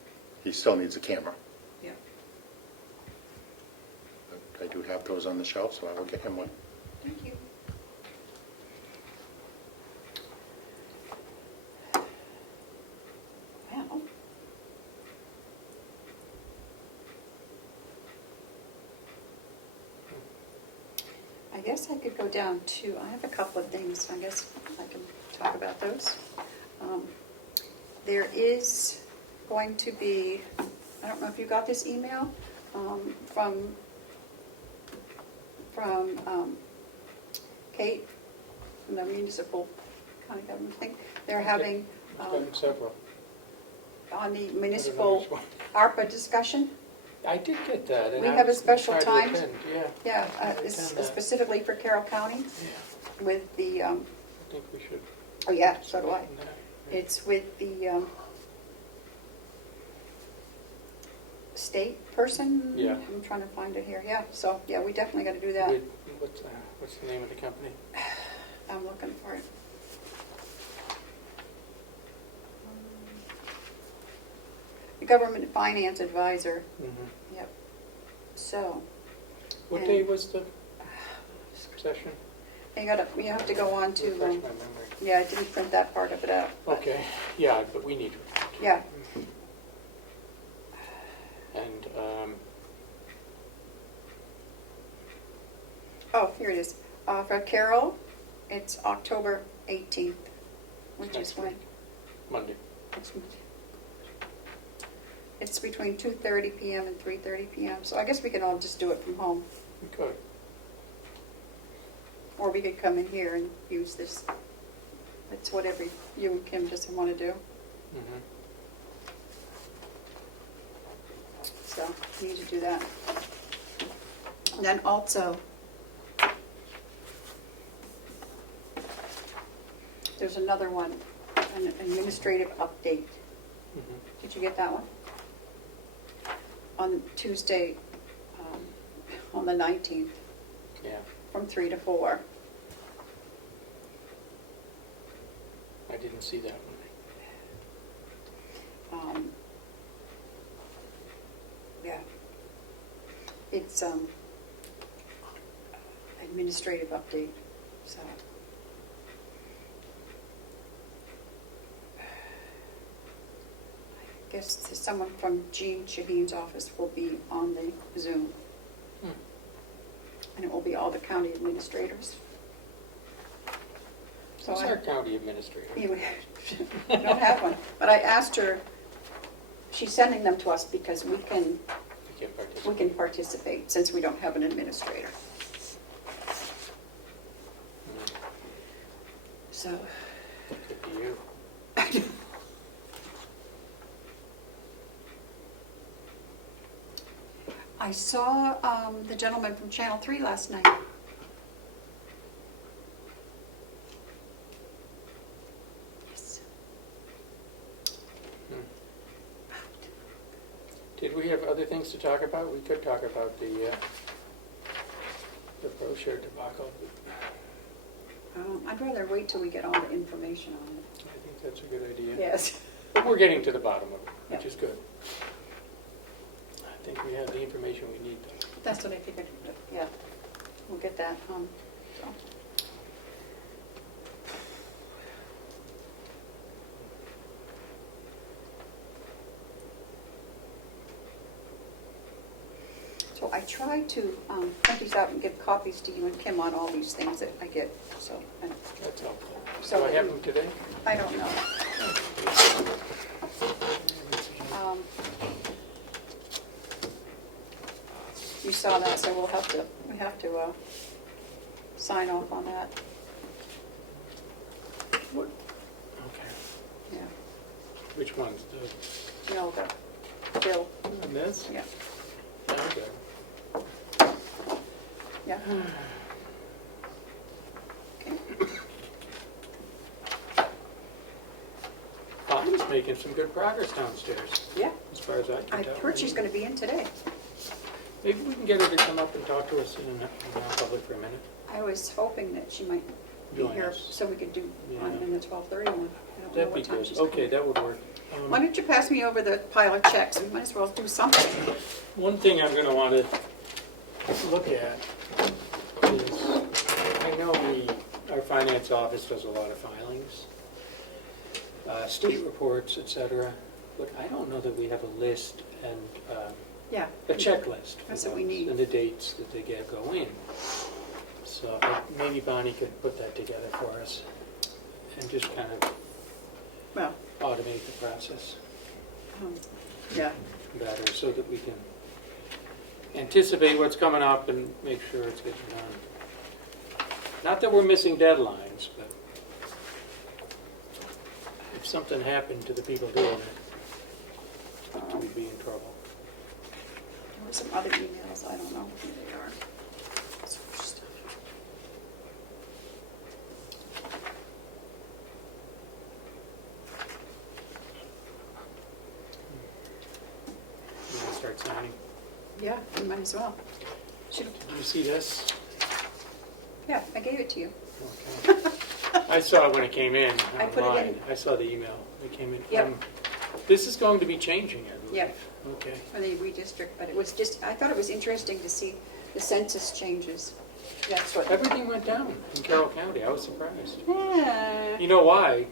he still needs a camera. Yeah. But I do have those on the shelf, so I will get him one. Thank you. Well, I guess I could go down to, I have a couple of things, I guess I can talk about those. There is going to be, I don't know if you got this email from Kate, from the municipal county government thing. They're having, I've done several. on the I don't know municipal which one. ARPA discussion, I did get that. and We I have a was gonna special try to time. attend, Yeah, yeah, I it's attend that. specifically for Carroll County yeah, with the, I think we should. oh yeah, so do I. attend that, yeah. It's with the state person? Yeah. I'm trying to find it here, yeah, so, yeah, we definitely got to do that. What's the name of the company? I'm looking for it. The Government Finance Advisor, Mhm. yep. So, What And- day was the session? you have to go on to, Refresh my memory. yeah, I didn't print that part of it out. Okay, yeah, but we need to. Yeah, And, oh, here it is. For Carroll, it's October 18th, which is Next when? week. Monday. Next month. It's between 2:30 PM and 3:30 PM, so I guess we can all just do it from home. We could. Or we could come in here and use this. It's whatever you and Kim just want to do. Mhm. So we need to do that. And then also, there's another one, an administrative update. Mhm. Did you get that one? On Tuesday, on the 19th, Yeah, from 3 to 4. I didn't see that one. Yeah. It's administrative update, so. I guess someone from Jean Shaheen's office will be on the Zoom. Hmm. And it will be all the county administrators. So Who's I- our county administrator? You don't have one, but I asked her, she's sending them to us because we can We can participate. participate since we don't have an administrator. Mm, So, Could be you. I saw the gentleman from Channel 3 last night. Yes. Hmm. other things to talk about? We could talk about the brochure debacle. I'd rather wait till we get all the information on it. I think that's a good idea. Yes. But we're getting to the bottom of it, which Yep. is good. I think we have the information we need, though. That's what I figured, yeah. We'll get that, so. So I try to print these out and give copies to you and Kim on all these things that I get, so. That's helpful. So Do I have them today? I don't know. You saw that, so we have to sign off on that, What? Okay. yeah. Which ones? No, the bill, And this? yeah, Okay. yeah. Okay. Bonnie's making some good progress downstairs, Yeah, as far as I I can tell. heard she's gonna be in today. Maybe we can get her to come up and talk to us in non-public for a minute. I was hoping that she might be Join here us. so we could do one Yeah. in the 12:30 one. I don't know That'd be what time good. she's Okay, coming. that would work. Why don't you pass me over the pile of checks? We might as well do something. One thing I'm going to want to look at is, I know our finance office does a lot of filings, state reports, et cetera, but I don't know that we have a list and Yeah. a checklist for That's what we those need. and the dates that they go in. So maybe Bonnie could put that together for us and just kind of Well, automate the process yeah. better so that we can anticipate what's coming up and make sure it's getting done. Not that we're missing deadlines, but if something happened to the people doing it, we'd be in trouble. There were some other emails, I don't know who they are. You want to start signing? Yeah, you might as well. Should, Did you see this? yeah, I gave it to you. Okay. I saw it when it came in I put it in. online. I saw the email that came in. Yep. This is going to be changing, I believe. Yep. Okay. For the redistrict, but it was just, I thought it was interesting to see the census changes. That's what. Everything went down in Carroll County. I was surprised. Yeah. You know why?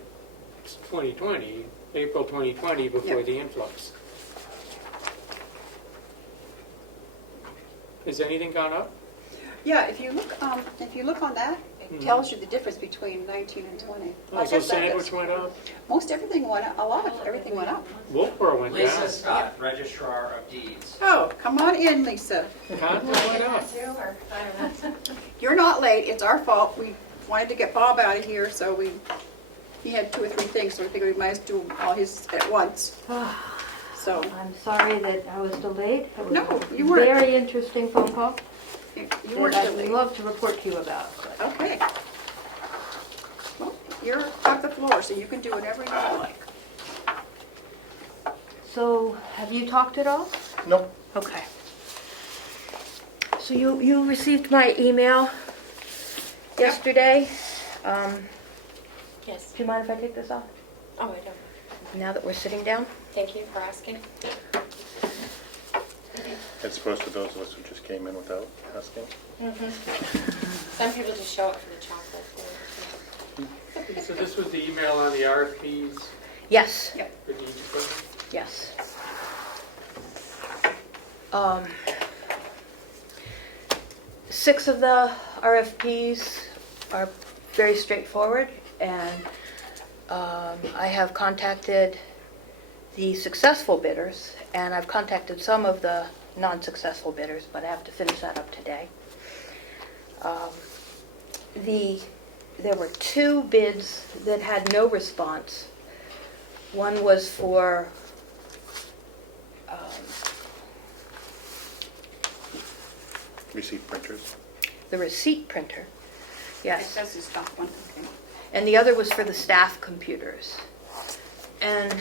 It's 2020, April 2020, before Yep. the influx. Has anything gone up? Yeah, if you look on that, it tells you the difference between 19 and 20. Oh, I so guess that sandwich is- went up? Most everything went up, a lot of everything went up. Wolfboro went down. Lisa Scott, Registrar of Deeds. Oh, come on in, Lisa. Conway went up. You're not late, it's our fault. We wanted to get Bob out of here, so he had 2 or 3 things, so we figured we might as well do all his at once. So, I'm sorry that I was delayed. It was No, a you weren't. Very interesting phone call you weren't that I'd delayed. love to report to you about. but- Okay. Well, you're on the floor, so you can do whatever you like. So, have you talked at all? Nope. Okay. So you received my email yesterday. Yes. Do you mind if I take this off? Oh, I don't. Now that we're sitting down? Thank you for asking. As opposed to those of us who just came in without asking. Some people just show up for the chocolate. So this was the email on the RFPs Yes. for the equipment? Yes. 6 of the RFPs are very straightforward, and I have contacted the successful bidders, and I've contacted some of the non-successful bidders, but I have to finish that up today. There were 2 bids that had no response. One was for Receipt printers. the receipt printer, It yes, says this top one, okay. and the other was for the staff computers. And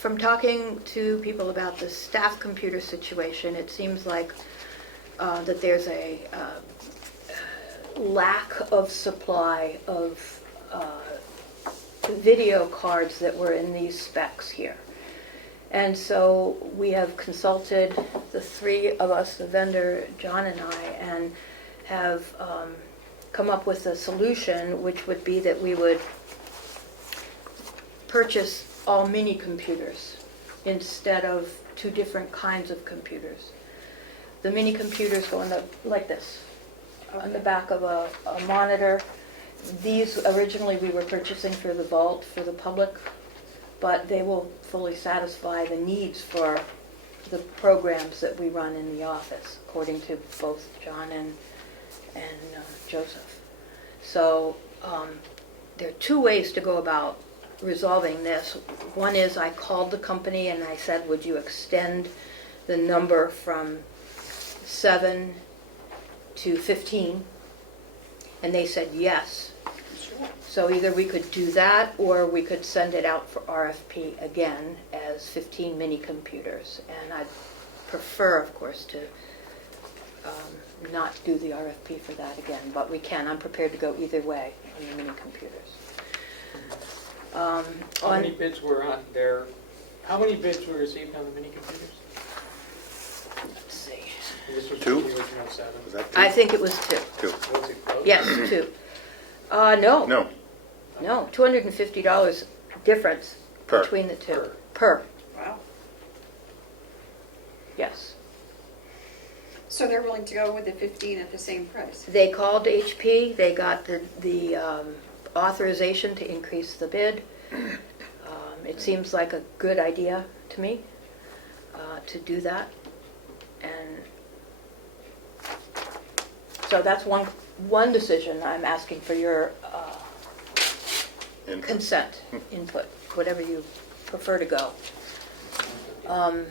from talking to people about the staff computer situation, it seems like that there's a lack of supply of video cards that were in these specs here. And so we have consulted, the three of us, the vendor, John and I, and have come up with a solution, which would be that we would purchase all mini computers instead of two different kinds of computers. The mini computers go in like this, on the back of a monitor. These originally we were purchasing for the vault for the public, but they will fully satisfy the needs for the programs that we run in the office, according to both John and Joseph. So there are two ways to go about resolving this. One is I called the company and I said, would you extend the number from 7 to 15? And they said yes. Sure. So either we could do that or we could send it out for RFP again as 15 mini computers. And I'd prefer, of course, to not do the RFP for that again, but we can. I'm prepared to go either way on the mini computers. How many bids were on there? How many bids were received on the mini computers? Let's see. This was Two? the original 7. Was that two? I think it was 2. Two. Was it close? Yes, 2. No. No, No, $250 difference Per. between the two. Per. Wow. Yes. So they're willing to go with the 15 at the same price? They called HP, they got the authorization to increase the bid. It seems like a good idea to me to do that. And so that's one decision. I'm asking for your Input. consent, input, whatever you prefer to go. Pardon?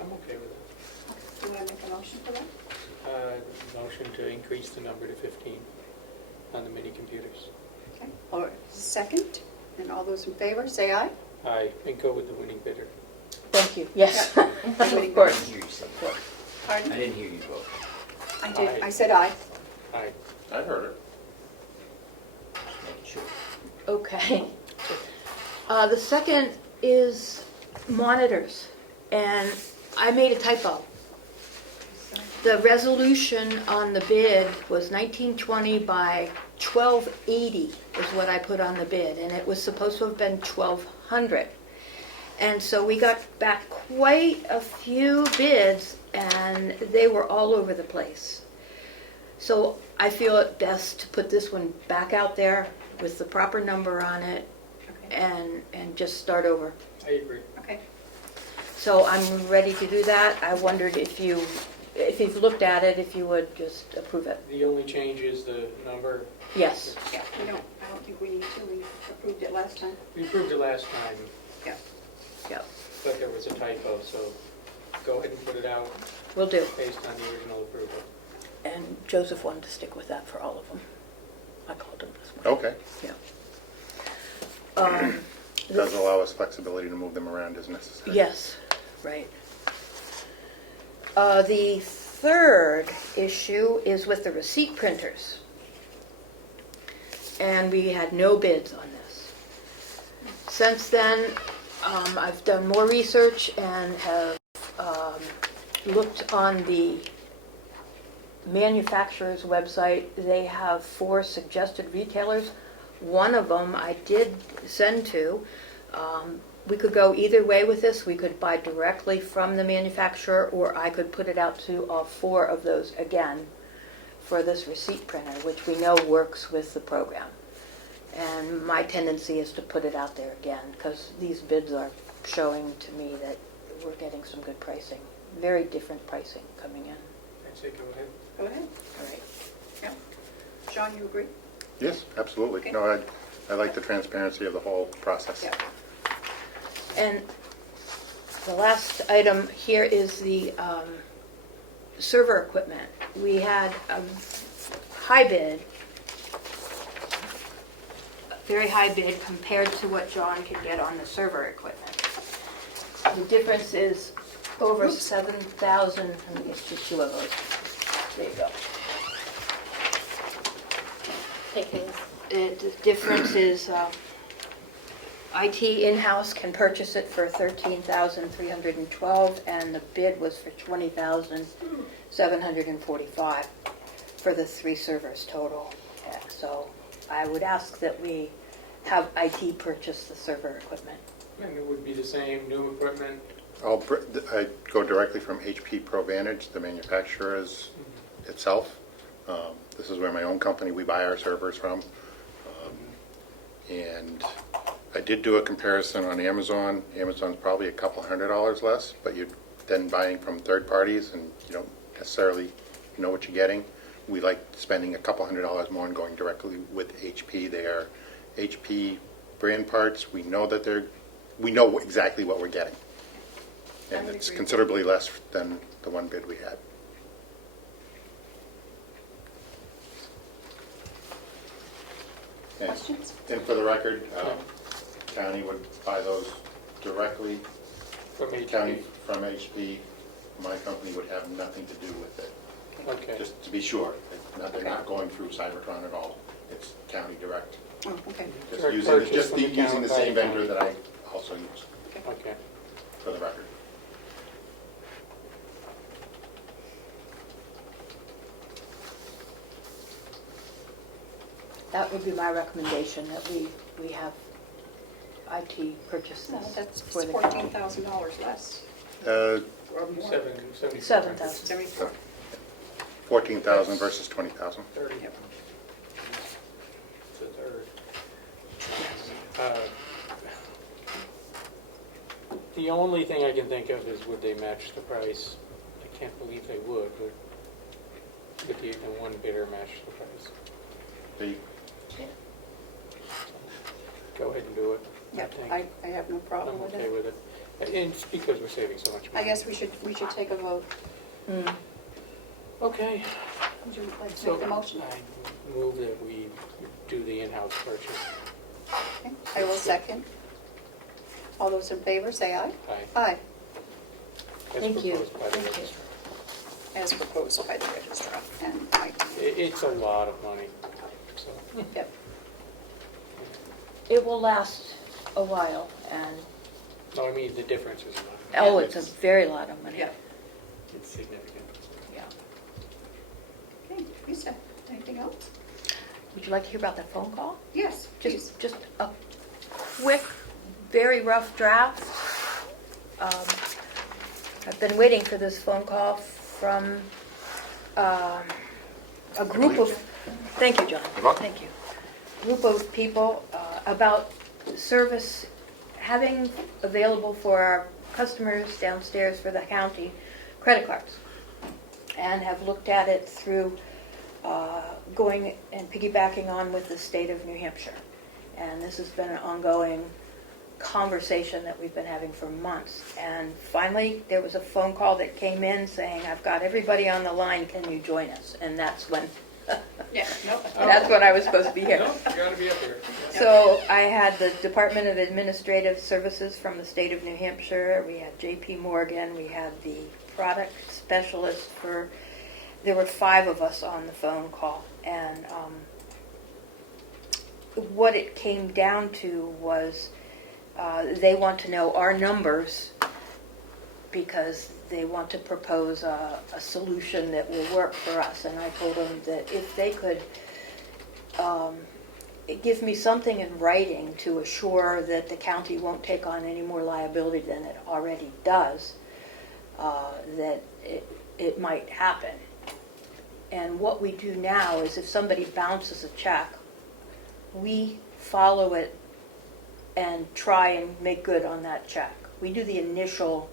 I'm okay with it. Do you want to make a motion for that? Motion to increase the number to 15 on the mini computers. Okay. Or second? And all those in favor, say aye. Aye, and go with the winning bidder. Thank you, yes, Yeah. of I didn't course. hear you say that. Pardon? I didn't hear you vote. I did, Aye. I said aye. Aye. I heard it. Making sure. Okay. The second is monitors, and I made a typo. The resolution on the bid was 1920 by 1280 is what I put on the bid, and it was supposed to have been 1200. And so we got back quite a few bids, and they were all over the place. So I feel it best to put this one back out there with the proper number on it Okay. and just start over. I agree. Okay. So I'm ready to do that. I wondered if you've looked at it, if you would just approve it. The only change is the number. Yes. Yeah, I don't think we need to. We approved it last time. We approved it last time, Yeah. Yep. but there was a typo, so go ahead and put it out Will do. based on the original approval. And Joseph wanted to stick with that for all of them. I called him this morning. Okay. Yeah. It does allow us flexibility to move them around as necessary. Yes, right. The third issue is with the receipt printers. And we had no bids on this. Since then, I've done more research and have looked on the manufacturer's website. They have 4 suggested retailers. One of them I did send to. We could go either way with this. We could buy directly from the manufacturer, or I could put it out to all 4 of those again for this receipt printer, which we know works with the program. And my tendency is to put it out there again, because these bids are showing to me that we're getting some good pricing. Very different pricing coming in. I'd say go ahead. Go ahead. All right. Yeah. John, you agree? Yes, absolutely. Okay. No, I like the transparency of the whole process. Yeah. And the last item here is the server equipment. We had a high bid, a very high bid compared to what John could get on the server equipment. The difference is over 7,000, let me get you two of those. There you go. Take these. The difference is IT in-house can purchase it for $13,312, and the bid was for $20,745 for the 3 servers total. Yeah, so I would ask that we have IT purchase the server equipment. And it would be the same, new equipment. I go directly from HP ProVantage, the manufacturer itself. This is where my own company, we buy our servers from. And I did do a comparison on Amazon. Amazon's probably a couple $100 less, but you're then buying from third parties and you don't necessarily know what you're getting. We like spending a couple $100 more and going directly with HP. They are HP brand parts. We know exactly what we're getting. And it's considerably less than the one bid we had. Questions? And for the record, county would buy those directly. From HP. County from HP. My company would have nothing to do with it. Okay. Just to be sure, they're not going through Cybertron at all. It's county direct. Oh, okay. Direct purchase Just from the using county, the same by the vendor county. that I also use, Okay. for the record. That would be my recommendation, that we have IT purchase No, this that's for the county. $14,000 less. Uh, Or more. 7,000. 7,000. 74. 14,000 versus 20,000. 30. Yep. It's a third. The only thing I can think of is would they match the price? I can't believe they would the one bidder match the price? They Go ahead and do it. Yep, think. I have no I'm problem with okay it. with it. And it's because we're saving so much I money. guess we should take a vote. Okay. Would you like to So make the motion? I move that we do the in-house purchase. Okay, I will second. All those in favor, say aye. Aye. Aye, As Thank you. proposed by the Thank you. registrar. as proposed by the registrar. And I, It's a lot of money, so. yep, It will last a while, and, No, I mean, the difference is not. oh, it's a very lot of money. yeah. It's significant. Yeah. Okay, Lisa, anything else? Would you like to hear about the phone call? Yes, please. Just a quick, very rough draft. I've been waiting for this phone call from a group of, thank you, John. You're welcome. Thank you. Group of people about service, having available for our customers downstairs for the county credit cards, and have looked at it through going and piggybacking on with the state of New Hampshire. And this has been an ongoing conversation that we've been having for months. And finally, there was a phone call that came in saying, I've got everybody on the line, can you join us? And that's when, Yeah, no. that's when I was supposed to be here. No, you gotta be up here. So I had the Department of Administrative Services from the state of New Hampshire, we had JP Morgan, we had the product specialist there were 5 of us on the phone call. And what it came down to was they want to know our numbers because they want to propose a solution that will work for us. And I told them that if they could give me something in writing to assure that the county won't take on any more liability than it already does, that it might happen. And what we do now is if somebody bounces a check, we follow it and try and make good on that check. We do the initial,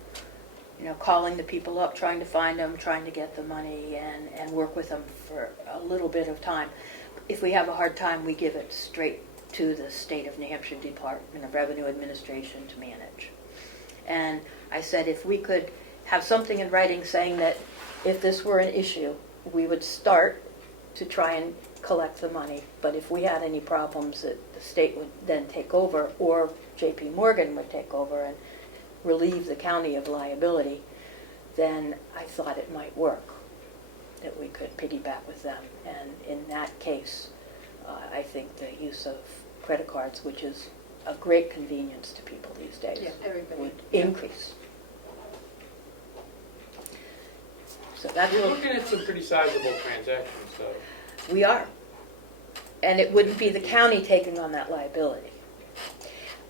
calling the people up, trying to find them, trying to get the money, and work with them for a little bit of time. If we have a hard time, we give it straight to the State of New Hampshire Department of Revenue Administration to manage. And I said if we could have something in writing saying that if this were an issue, we would start to try and collect the money, but if we had any problems, that the state would then take over, or JP Morgan would take over, and relieve the county of liability, then I thought it might work, that we could piggyback with them. And in that case, I think the use of credit cards, which is a great convenience to people these days, Yeah, everybody. would increase. So that's You're what looking at some pretty sizable transactions, so. we are. And it wouldn't be the county taking on that liability.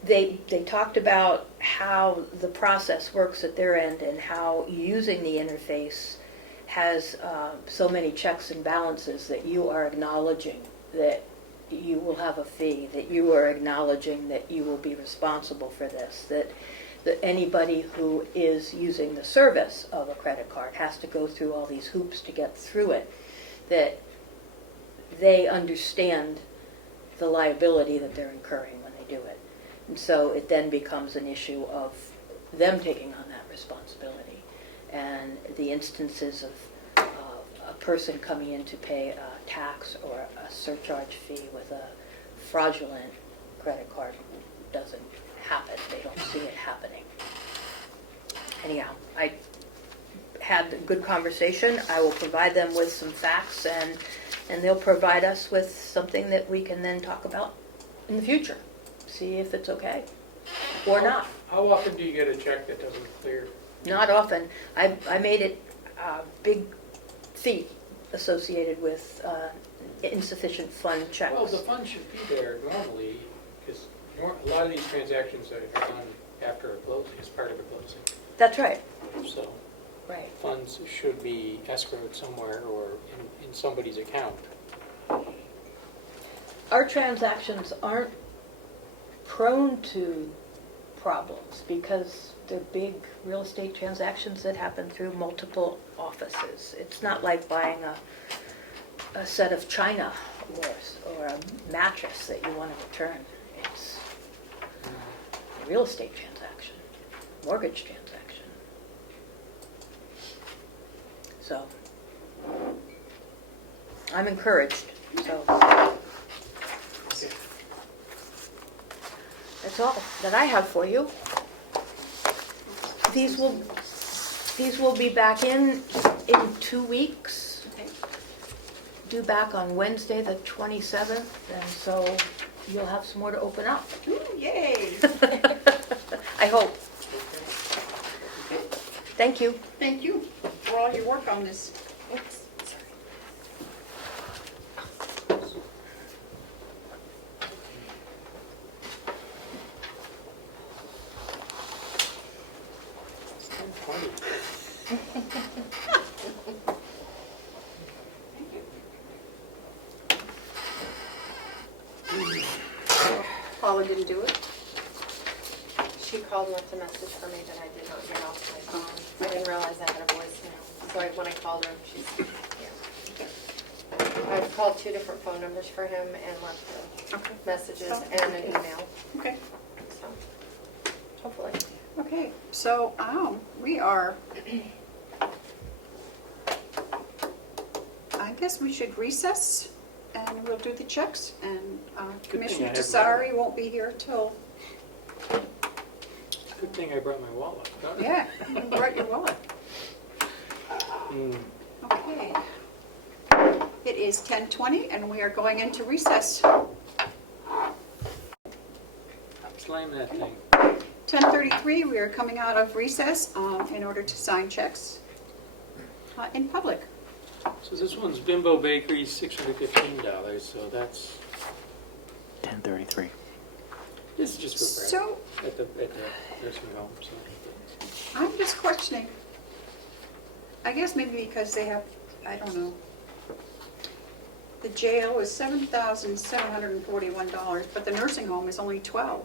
They talked about how the process works at their end and how using the interface has so many checks and balances that you are acknowledging that you will have a fee, that you are acknowledging that you will be responsible for this, that anybody who is using the service of a credit card has to go through all these hoops to get through it, that they understand the liability that they're incurring when they do it. And so it then becomes an issue of them taking on that responsibility. And the instances of a person coming in to pay a tax or a surcharge fee with a fraudulent credit card doesn't happen. They don't see it happening. Anyhow, I had a good conversation. I will provide them with some facts, and they'll provide us with something that we can then talk about in the future. See if it's okay or not. How often do you get a check that doesn't clear? Not often. I made it a big fee associated with insufficient fund checks. Well, the fund should be there normally, because a lot of these transactions are done after a closing, as part of a closing. That's right. So Right. funds should be escrowed somewhere or in somebody's account. Our transactions aren't prone to problems because they're big real estate transactions that happen through multiple offices. It's not like buying a set of china or a mattress that you want to return. It's a real estate transaction, mortgage transaction. So I'm encouraged. So that's all that I have for you. These will be back in 2 weeks. Okay. Due back on Wednesday the 27th, and so you'll have some more to open up. Ooh, yay! I hope. Thank you. Thank you for all your work on this. Oops, sorry. It's 10:20. Paula didn't do it. She called and left a message for me that I did not get off my phone. I didn't realize I had a voicemail. So when I called her, she's here. I've called 2 different phone numbers for him and left Okay. messages Oh, and an email. Okay. So hopefully. Okay, so we are, I guess we should recess and we'll do the checks. And Commissioner I have my- Tesari won't be here till, Good thing I brought my wallet. yeah, you brought your wallet. Mm. Okay. It is 10:20 and we are going into recess. Slam that thing. 10:33, we are coming out of recess in order to sign checks in public. So this one's Bimbo Bakery, $615, so that's, 10:33. this is just for So prep at the nursing home, so. I'm just questioning. I guess maybe because they have, I don't know. The jail is $7,741, but the nursing home is only $12.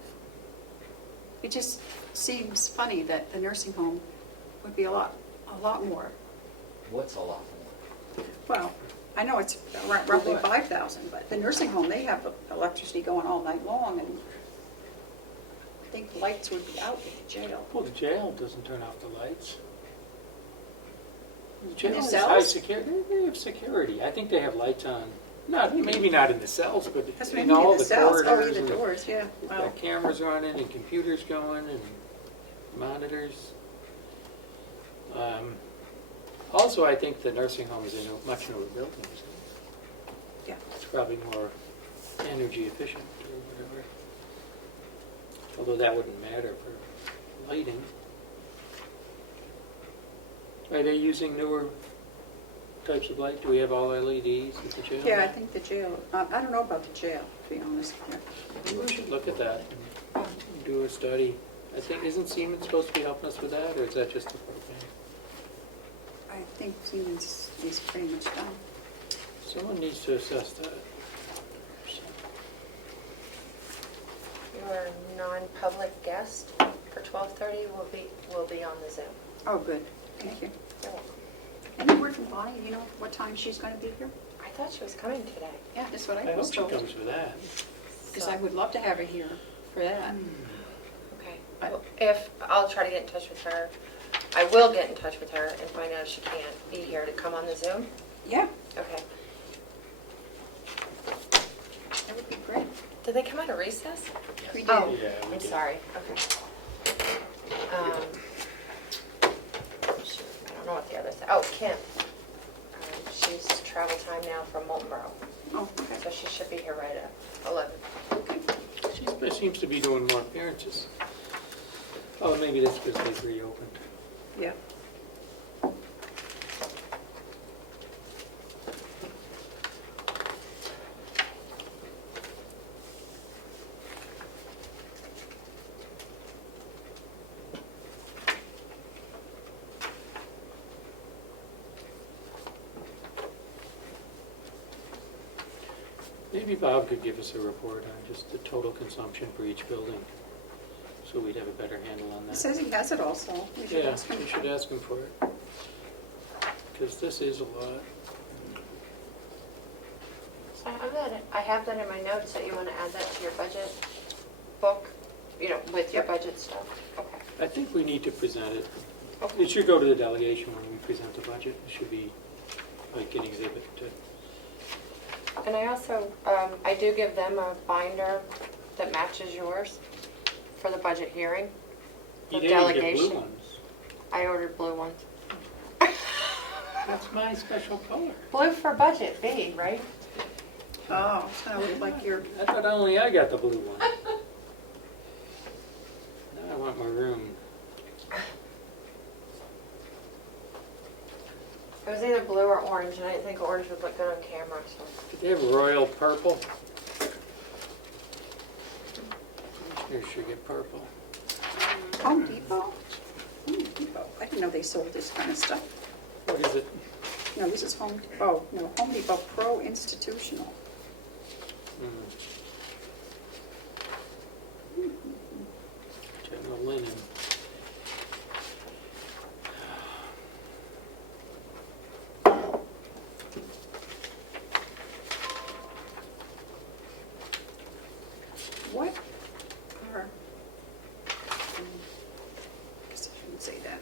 It just seems funny that the nursing home would be a lot more. What's a lot more? Well, I know it's roughly 5,000, but the nursing home, they have electricity going all night long, and I think the lights would be out at the jail. Well, the jail doesn't turn off the lights. The In jail the has cells? high security. They have security. I think they have lights on. Not maybe not in the cells, but That's in maybe all in the the cells. Oh, corridors. yeah, the and doors, yeah. they've Wow. got cameras running and computers going, and monitors. Also, I think the nursing home is in a much newer building. Yeah. It's probably more energy efficient or whatever. Although that wouldn't matter for lighting. Are they using newer types of light? Do we have all LEDs at the jail? Yeah, I think the jail, I don't know about the jail, to be honest. Yeah. Maybe we should look at that and do a study. I think, isn't Siemens supposed to be helping us with that, or is that just a propane? I think Siemens is pretty much done. Someone needs to assess that. Your non-public guest for 12:30 will be on the Zoom. Oh, good, thank you. You're welcome. Any word from Bonnie, you know what time she's going to be here? I thought she was coming today. Yeah, that's what I I hope was she told. comes with that. Because I would love to have her here for that. Okay. But- Well, if, I'll try to get in touch with her. I will get in touch with her and find out if she can't be here to come on the Zoom. Yeah, Okay. that would be great. Did they come out of recess? We did. Oh, Yeah, we I'm did. sorry. Okay. Shoot, I don't know what the other thing, oh, Kim. She's travel time now from Moltenboro, Oh, okay. so she should be here right at 11. She seems to be doing more appearances. Oh, maybe that's because they've reopened. Yeah. Maybe Bob could give us a report on just the total consumption for each building, so we'd have a better handle on He that. says he has it also. We should Yeah, ask him. we should ask him for it. Because this is a lot. So I have that in my notes, that you want to add that to your budget book, with your Yep. budget stuff. Okay. I think we need to present it. Okay. It should go to the delegation when we present the budget. It should be like an exhibit to. And I also, I do give them a binder that matches yours for the budget hearing. You The didn't even get delegation. blue ones. I ordered blue ones. That's my special color. Blue for budget, B, right? Oh, so like your, I thought only I got the blue one. Now I want maroon. It was either blue or orange, and I didn't think orange would look good on camera, so. Did they have royal purple? Commissioners should get purple. Home Depot? Home Depot. I didn't know they sold this kind of stuff. What is it? No, this is Home Depot. No, Home Depot Pro Institutional. General linen. What are, I guess I shouldn't say that.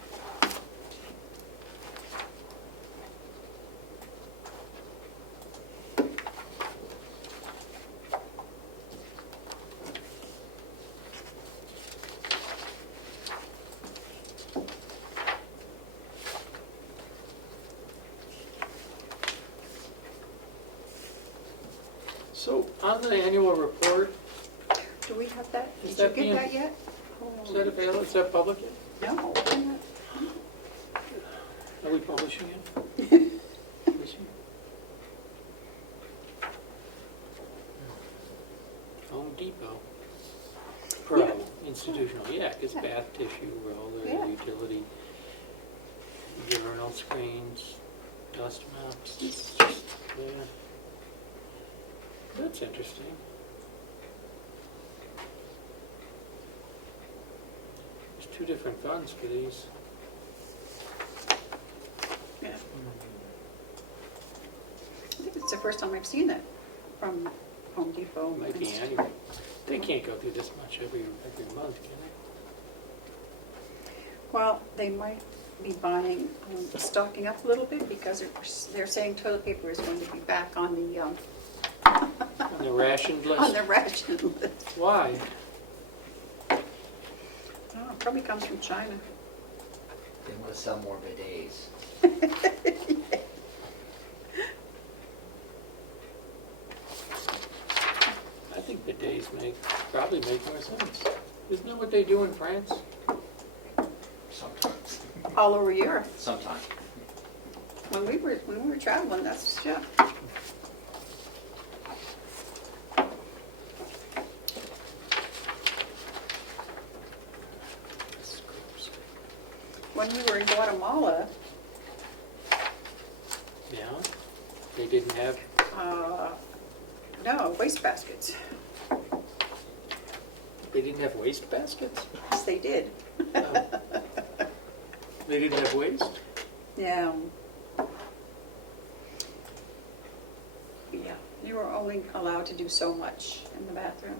So on the annual report, Do we have that? Is Did you that get being- that yet? is that available? Is that public yet? No. Are we publishing it? Publishing? Home Depot. Pro, Yeah. institutional, yeah, it's Yeah. bath tissue, roller, Yeah. utility, urinal screens, dust mops, it's just, yeah. That's interesting. There's two different funds for these. Yeah. I think it's the first time I've seen that from Home Depot. Might be annual. They can't go through this much every month, can they? Well, they might be buying, stocking up a little bit because they're saying toilet paper is going to be back on the, On the rationed list? on the ration list. Why? Oh, Probably comes from China. They want to sell more bidets. I think bidets probably make more sense. Isn't that what they do in France? Sometimes. All over Europe. Sometimes. When we were traveling, that's, yeah. When we were in Guatemala, Yeah. They didn't have, no, waste baskets. they didn't have waste baskets? Yes, they did. Oh. They didn't have waste? Yeah. Yeah, you were only allowed to do so much in the bathroom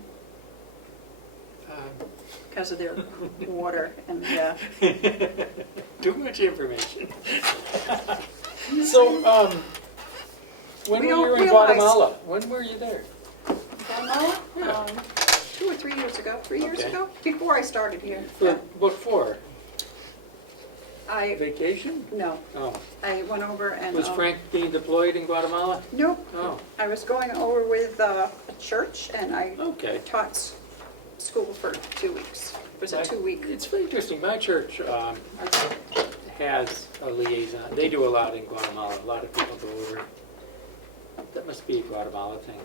because of their water and, yeah. Too much information. So, when We were don't you in realize- Guatemala? When were you there? Guatemala? Yeah. 2 or 3 years ago, 3 years Okay. ago, before I started here. For, what for? I, Vacation? no, Oh. I went over and. Was Frank being deployed in Guatemala? Nope, Oh, I was going over with a church and I okay. taught school for 2 weeks. It was a 2-week. It's very interesting. My church has a liaison. They do a lot in Guatemala. A lot of people go over. That must be a Guatemala thing.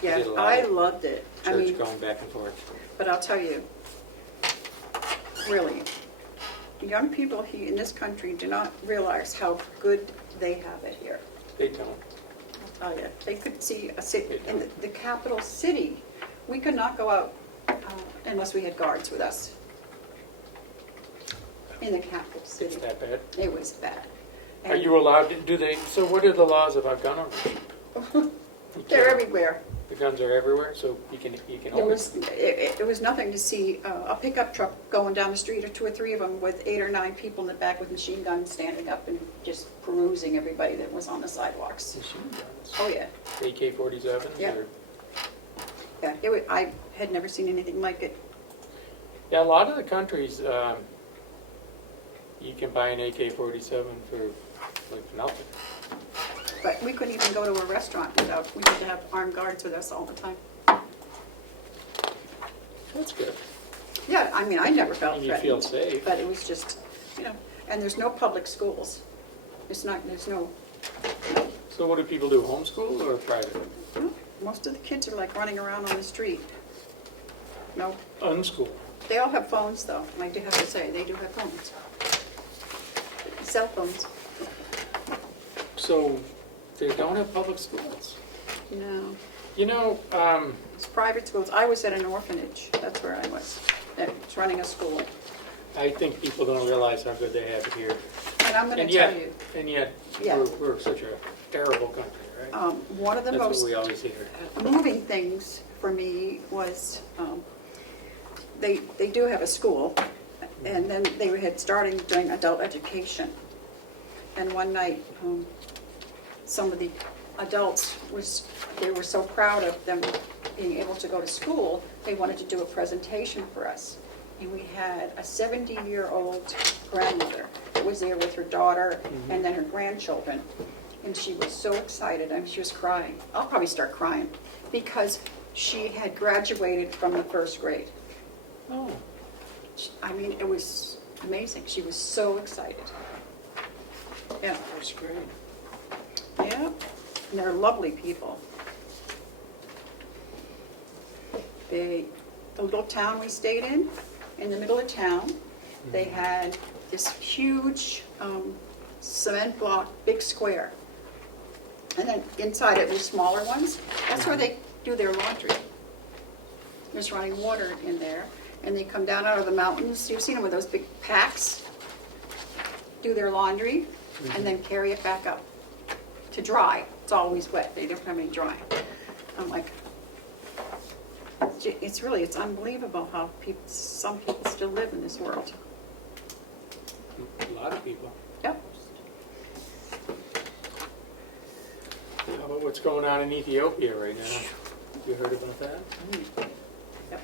Yeah, did a lot I of loved it. I Church mean, going back and forth. but I'll tell you, really, young people here in this country do not realize how good they have it here. They don't. I'll tell you, they could see a city, in the capital city, we could not go out unless we had guards with us. In the capital city. It's that bad. It was bad. Are you allowed to, do they, so what are the laws about gun ownership? You They're can't- everywhere. The guns are everywhere, so you can There own was, them. it was nothing to see a pickup truck going down the street, or 2 or 3 of them with 8 or 9 people in the back with machine guns standing up and just perusing everybody that was on the sidewalks. Machine guns. Oh, yeah. AK-47s? Yeah. or- Yeah, I had never seen anything like it. Yeah, a lot of the countries, you can buy an AK-47 for like nothing. But we couldn't even go to a restaurant without, we had to have armed guards with us all the time. That's good. Yeah, I mean, I never felt And you feel threatened. safe. But it was just, you know, and there's no public schools. There's no, So what do people do, homeschool or private? most of the kids are like running around on the street. No, Unschooled. they all have phones though, I do have to say, they do have phones. Cell phones. So they don't have public schools. No, You know, it's private schools. I was at an orphanage, that's where I was. It's running a school. I think people don't realize how good they have it here. And I'm gonna And tell yet, you, and yet, Yeah. we're such a terrible country, right? one of the That's what most we always hear. moving things for me was, they do have a school, and then they had started doing adult education. And one night, some of the adults they were so proud of them being able to go to school, they wanted to do a presentation for us. And we had a 70-year-old grandmother that was there with her daughter and then her grandchildren. And she was so excited, and she was crying. I'll probably start crying because she had graduated from the 1st grade. Oh, I mean, it was amazing. She was so excited. Yeah, that's great. yeah, and they're lovely people. The little town we stayed in the middle of town, they had this huge cement block, big square. And then inside it was smaller ones. That's where they do their laundry. There's running water in there. And they come down out of the mountains. You've seen them with those big packs. Do their laundry and then carry it back up to dry. It's always wet. They don't have any drying. I'm like, it's unbelievable how some people still live in this world. A lot of people. Yep. How about what's going on in Ethiopia right now? You heard about that? Yep.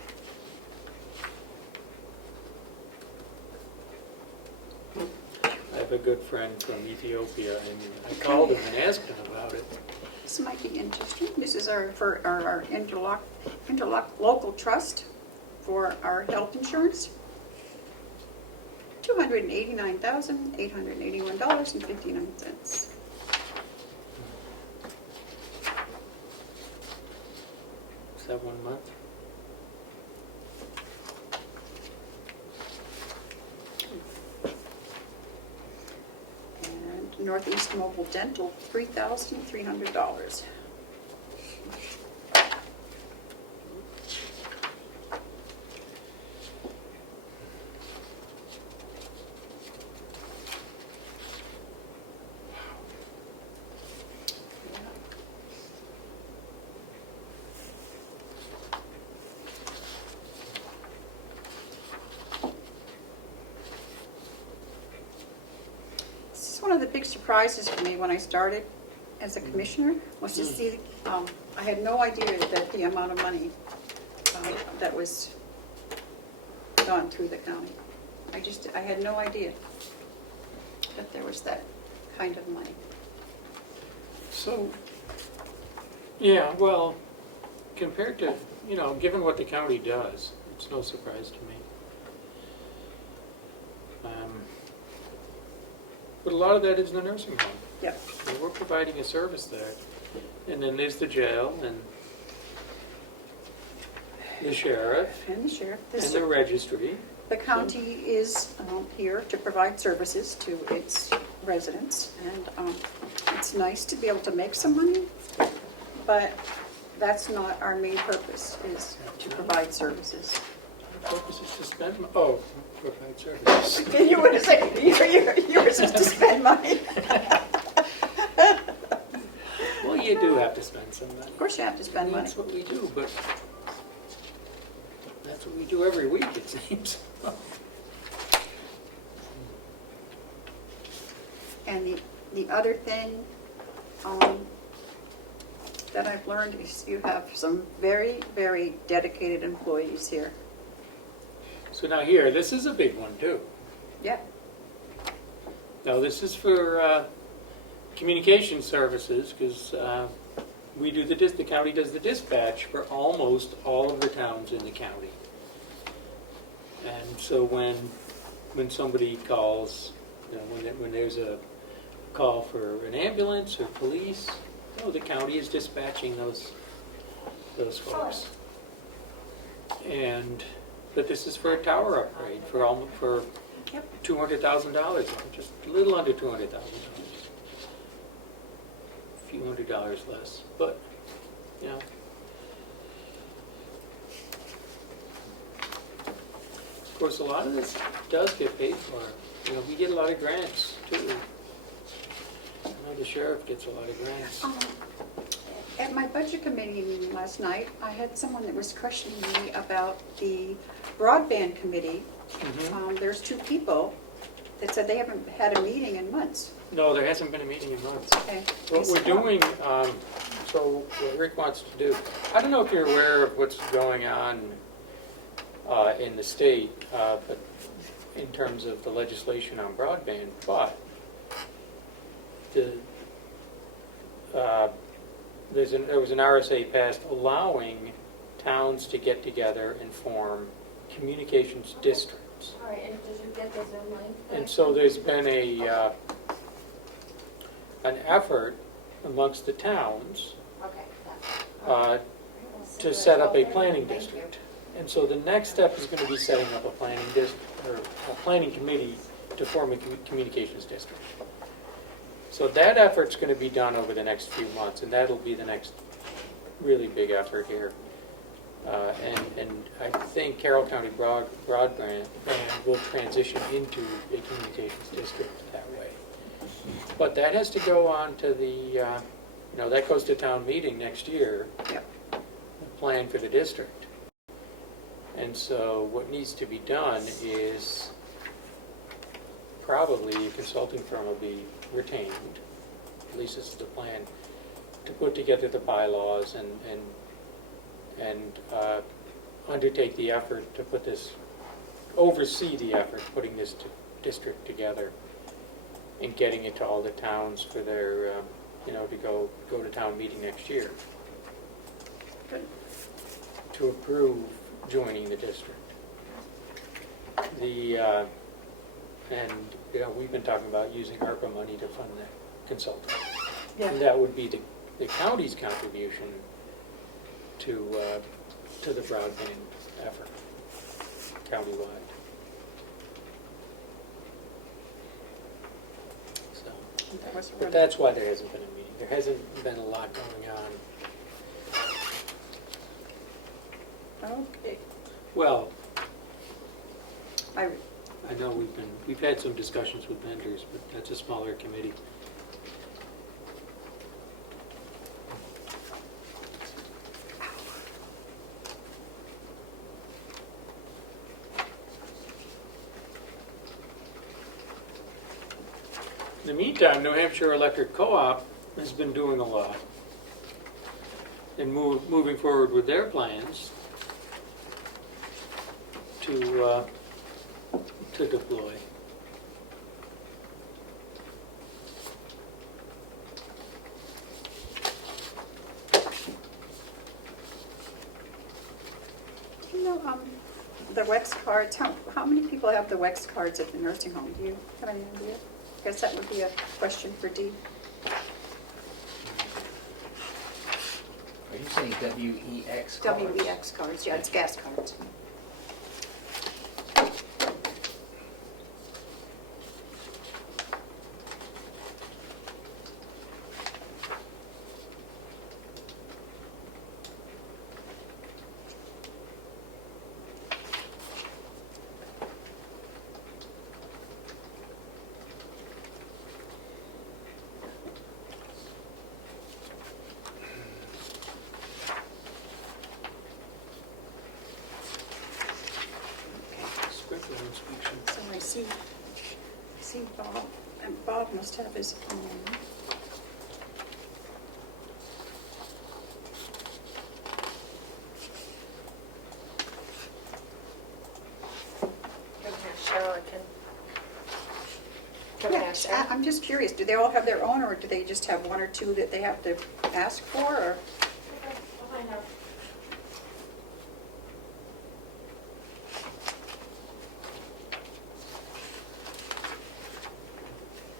good friend from Ethiopia, and I called him and asked him about it. This might be interesting. This is for our interlock local trust for our health insurance. $289,881.59. Is that 1 month? And Northeast Mobile Dental, $3,300. One of the big surprises for me when I started as a commissioner was to see, I had no idea that the amount of money that was gone through the county. I had no idea that there was that kind of money. So, yeah, well, compared to, given what the county does, it's no surprise to me. But a lot of that is the nursing home. Yep. And we're providing a service there. And then there's the jail and the sheriff And the sheriff. and the registry. The county is here to provide services to its residents, and it's nice to be able to make some money, but that's not our main purpose, is to purvide services. The purpose is to spend, provide services. You were to say, yours is to spend money. Well, you do have to spend some money. Of course you have to spend money. That's what we do, but that's what we do every week, it seems. And the other thing that I've learned is you have some very, very dedicated employees here. So now here, this is a big one too. Yep. Now this is for communication services, because we do the county does the dispatch for almost all of the towns in the county. And so when somebody calls, when there's a call for an ambulance or police, the county is dispatching those folks. But this is for a tower upgrade for Yep. $200,000, just a little under $200,000. A few $100 less, but Of course, a lot of this does get paid for. We get a lot of grants too. I know the sheriff gets a lot of grants. At my budget committee meeting last night, I had someone that was questioning me about the broadband committee. There's two people that said they haven't had a meeting in months. No, there hasn't been a meeting in months. Okay. What we're doing, so what Rick wants to do, I don't know if you're aware of what's going on in the state, but in terms of the legislation on broadband, but there was an RSA passed allowing towns to get together and form communications districts. All right, and did you get the Zoom link? And so there's been an effort amongst the towns Okay. to set up a planning district. And so the next step is going to be setting up a planning district, or a planning committee to form a communications district. So that effort's going to be done over the next few months, and that'll be the next really big effort here. And I think Carroll County Broadband will transition into a communications district that way. But that has to go on to the, that goes to town meeting next year. Yep. The plan for the district. And so what needs to be done is probably a consulting firm will be retained, at least this is the plan, to put together the bylaws and undertake the effort to oversee the effort, putting this district together. and getting it to all the towns for their, to go to town meeting next year. Good. To approve joining the district. And we've been talking about using ARPA money to fund that consultant. Yeah. And that would be the county's contribution to the broadband effort, countywide. So, That was but that's why there hasn't been a meeting. There hasn't been a lot going on. Okay. Well, I, I know we've had some discussions with vendors, but that's a smaller committee. In the meantime, New Hampshire Electric Co-op has been doing a lot and moving forward with their plans to deploy. do you know, the WEX cards, how many people have the WEX cards at the nursing home? Do you have any idea? I guess that would be a question for Dee. Are you saying WEX cards? WEX cards, yeah, it's gas cards. Sprinkler inspection. So I see Bob, and Bob must have his own. Cheryl, I can. Can I Yes, ask her? I'm just curious, do they all have their own, or do they just have one or two that they have to ask for, or? I'll find out.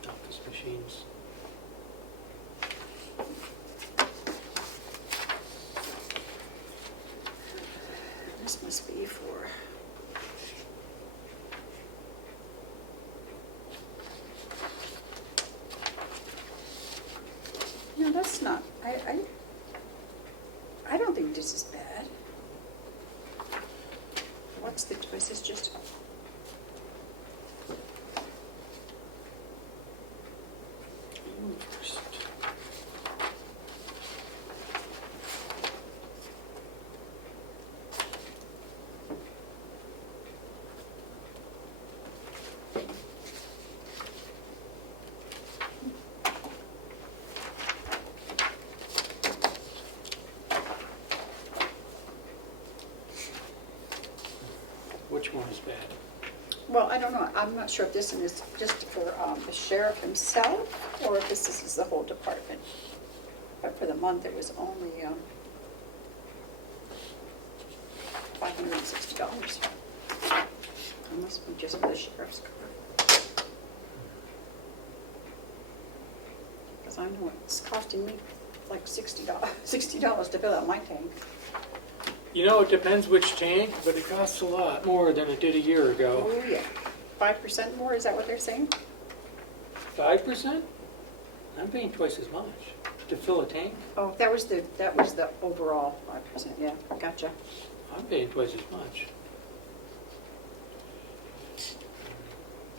Office machines. This must be for. No, that's not, I don't think this is bad. What's the, is this just? Which one is bad? Well, I don't know, I'm not sure if this one is just for the sheriff himself, or if this is the whole department. But for the month, it was only $560. It must be just for the sheriff's card. Because I know it's costing me like $60 to fill out my tank. It depends which tank, but it costs a lot more than it did a year ago. Oh, yeah. 5% more, is that what they're saying? 5%? I'm paying twice as much to fill a tank. Oh, that was the overall 5%, yeah, gotcha. I'm paying twice as much.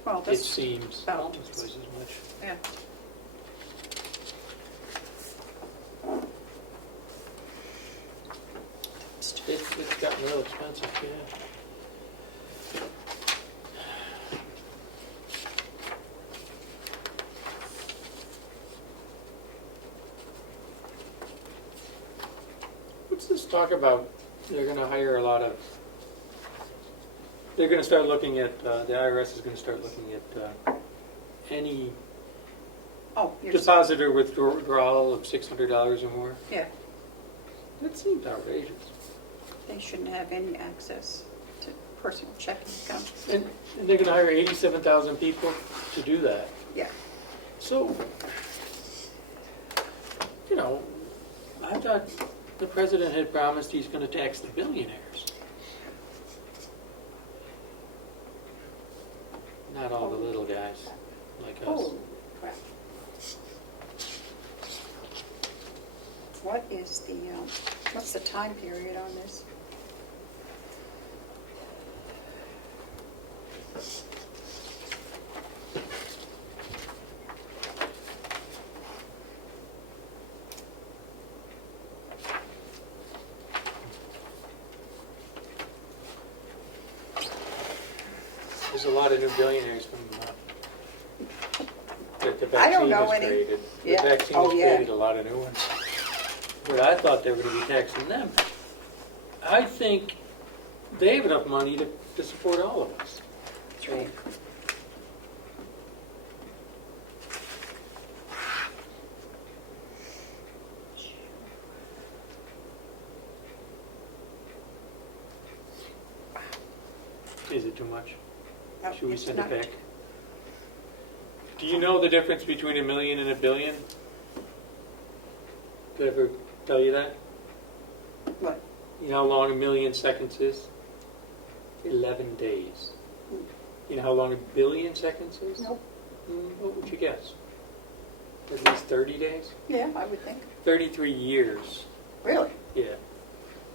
Well, It that's, seems about- almost twice as much. yeah. It's gotten real expensive, yeah. What's this talk about? They're going to hire a lot of. They're going to start looking at. The IRS is going to start looking at any Oh, you're, Deposit or withdrawal of $600 or more. yeah, That seems outrageous. they shouldn't have any access to personal checking accounts. And they're gonna hire 87,000 people to do that. Yeah. So, you know, I thought the president had promised he's gonna tax the billionaires. Not all the little guys like us. Oh, crap. What is the, what's the time period on this? There's a lot of new billionaires from that the I don't vaccine know has any. created. Yeah. The vaccine Oh, has yeah. created a lot of new ones. But I thought they were going to be taxing them. I think they have enough money to support all of us. That's right. Is it too much? No, Should we it's send it not. back? Do you know the difference between a million and a billion? Did I ever tell you that? What? You know how long a million seconds is? 11 days. You know how long a billion seconds is? Nope. What would you guess? At least 30 days? Yeah, I would think. 33 years. Really? Yeah.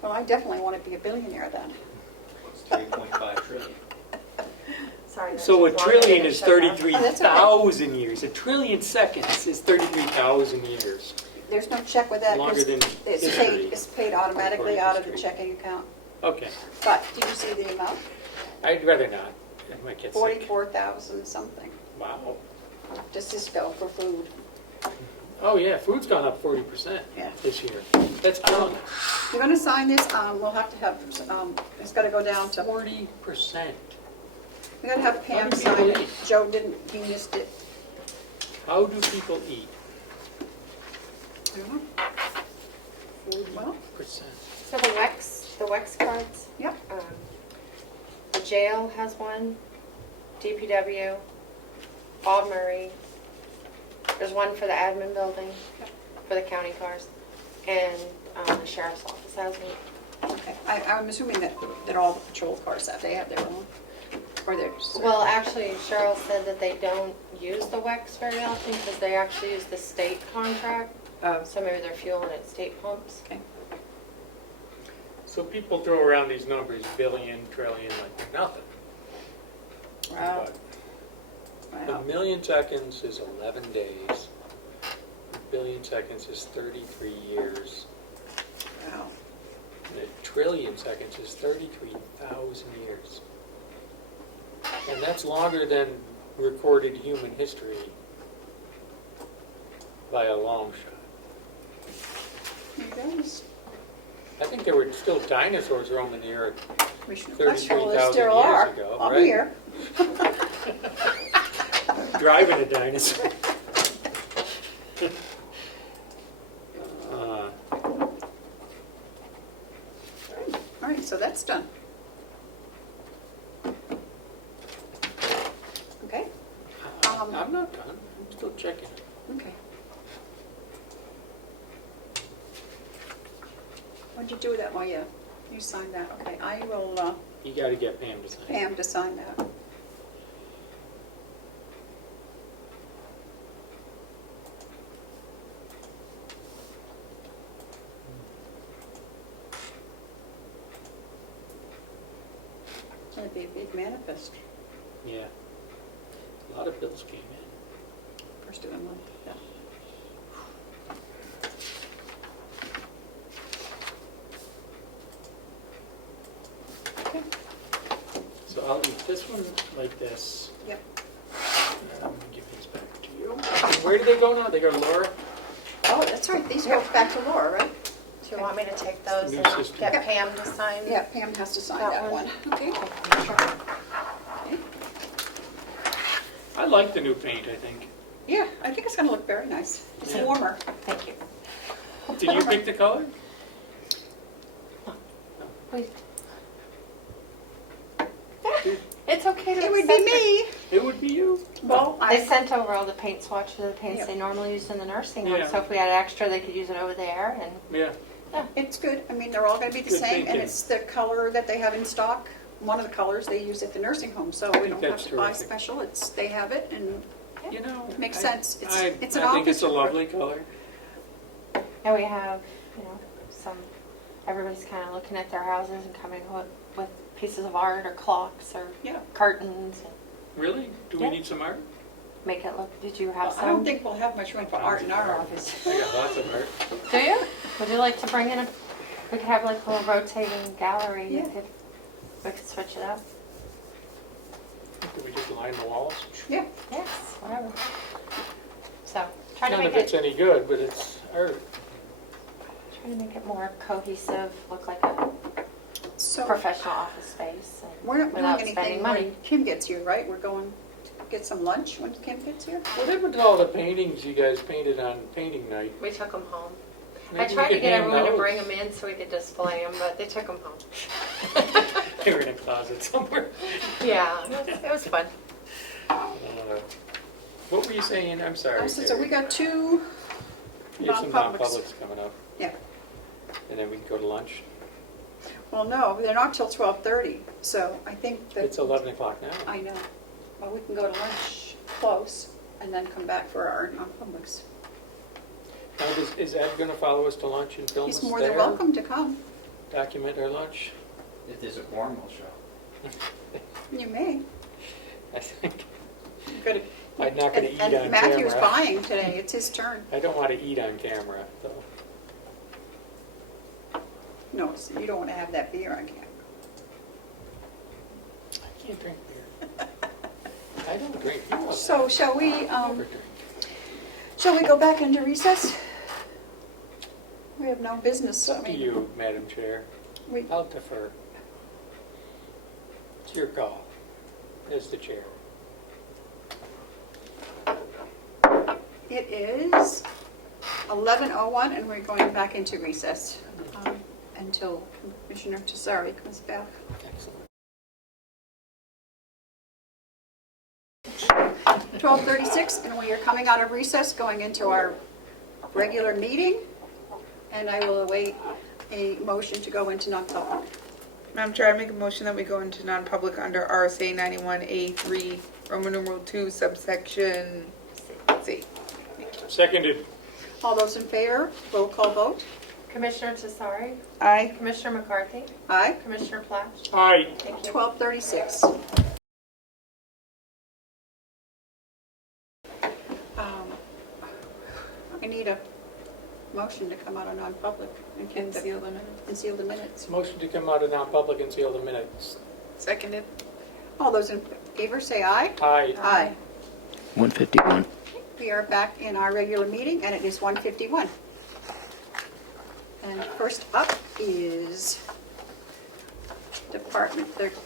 Well, I definitely want to be a billionaire then. It's 3.5 trillion. Sorry. that's So a just longer trillion than is it showed up. 33,000 years. A trillion seconds is 33,000 years. There's no check with that. Longer than It's history. paid, it's paid automatically According to out of the history. checking account. Okay. But, did you see the amount? I'd rather not. I might get sick. 44,000 something. Wow. Just this bill for food. Oh, yeah, food's gone up 40% Yeah. this year. That's killing us. You're gonna sign this, we'll have to have, it's gotta go down to, 40%. we gotta have Pam How do sign people it. eat? Joe didn't, he missed it. How do people eat? I don't know. Well, Percent. So the Wex cards, yeah, the jail has one, DPW, Bob Murray. There's one for the admin building, for the county cars, and the sheriff's office has one. okay. I'm assuming that all the patrol cars have, they have their own, or they're. Well, actually, Cheryl said that they don't use the Wex very often because they actually use the state contract. So maybe they're fueling at state pumps. Okay. So people throw around these numbers, billion, trillion, like they're nothing. Wow. But Wow. a million seconds is 11 days. A billion seconds is 33 years. Wow. And a trillion seconds is 33,000 years. And that's longer than recorded human history by a long shot. That was, I think there were still dinosaurs roaming the earth we should, well, there 33,000 still years are. ago, I'm right? here. Driving a dinosaur. All right, so that's done. Okay, I'm not done. I'm still checking. okay. What'd you do with that? Oh, yeah, you signed that. Okay, I will, You got to get Pam to sign. Pam to sign that. That'd be a big manifest. Yeah. A lot of bills came in. First of the month, yeah. Okay, So I'll leave this one like this. yep. I'm going to give these back to you. And where do they go now? They go to Laura? Oh, that's right, these go back to Laura, right? Do you want me to take those New and system. get Pam to sign? Yeah, Pam has to sign That that one. one. Okay. Okay. I like the new paint, I think. Yeah, I think it's gonna look very nice. It's Yeah. warmer. Thank you. Did you pick the color? Please. It's okay to It would be accept me. It would be you. Well, They sent over all the paint swatches of the paints Yeah. they normally use in the nursing home, Yeah. so if we had extra, they could use it over there, and Yeah. it's good. I mean, they're all gonna be the Good same, and thinking. it's the color that they have in stock. One of the colors they use at the nursing home, so we don't have That's to buy terrific. special. They have it, and You know. Makes I- sense. It's I an think it's office a for- lovely color. and we have, everybody's kind of looking at their houses and coming with pieces of art or clocks or yeah. curtains and Really? Do we Yeah. need some art? make it look. Did you have I don't some? think we'll have much room for art in our office. I got lots of art. Do you? Would you like to bring in we could have like a little rotating gallery. Yeah. We could switch it up. Do we just line the walls? Yeah. Yes, whatever. So, trying to None make of it's it, any good, but it's art. more cohesive, look like a So professional office space. And we're not doing without anything spending money. when Kim gets here, right? We're going to get some lunch when Kim gets here. What happened to all the paintings you guys painted on painting night? We took them home. I Maybe we tried to could get hang everyone to those. bring them in so we could display them, but they took them home. They were in a closet somewhere. Yeah, it was fun. What were you saying? I'm sorry. So we got two, You have some non-publics. non-publics coming up. Yeah. And then we can go to lunch. well, no, they're not till 12:30, so I think that. It's 11 o'clock now. I know. Well, we can go to lunch close and then come back for our non-publics. Now, is Ed going to follow us to lunch and film us He's more there? than welcome to come. Document our lunch? If there's a quorum, we'll show. You may. I think. Good. I'm not going to eat on And Matthew's camera. buying today. It's his turn. I don't want to eat on camera, though. No, so you don't want to have that beer on camera. I can't drink beer. I don't drink. You know that. So shall we, Never drink. shall we go back into recess? We have no business. It's up to you, Madam Chair. We, I'll defer. It's your call as the chair. it is 11:01 and we're going back into recess until Commissioner Tesari comes back. Excellent. 12:36 and we are coming out of recess, going into our regular meeting. And I will await a motion to go into non-public. Madam Chair, I make a motion that we go into non-public under RSA 91A3, Roman numeral 2, subsection C. Seconded. All those in favor, roll call vote. Commissioner Tesari, Aye. Commissioner McCarthy, Aye. Commissioner Platt. Aye. Thank you. 12:36. I need a motion to come out of non-public and keep And seal the minutes. and seal the minutes. Motion to come out of non-public and seal the minutes. Seconded. All those in favor say aye. Aye. Aye. 151. We are back in our regular meeting, and it is 1:51. And first up is the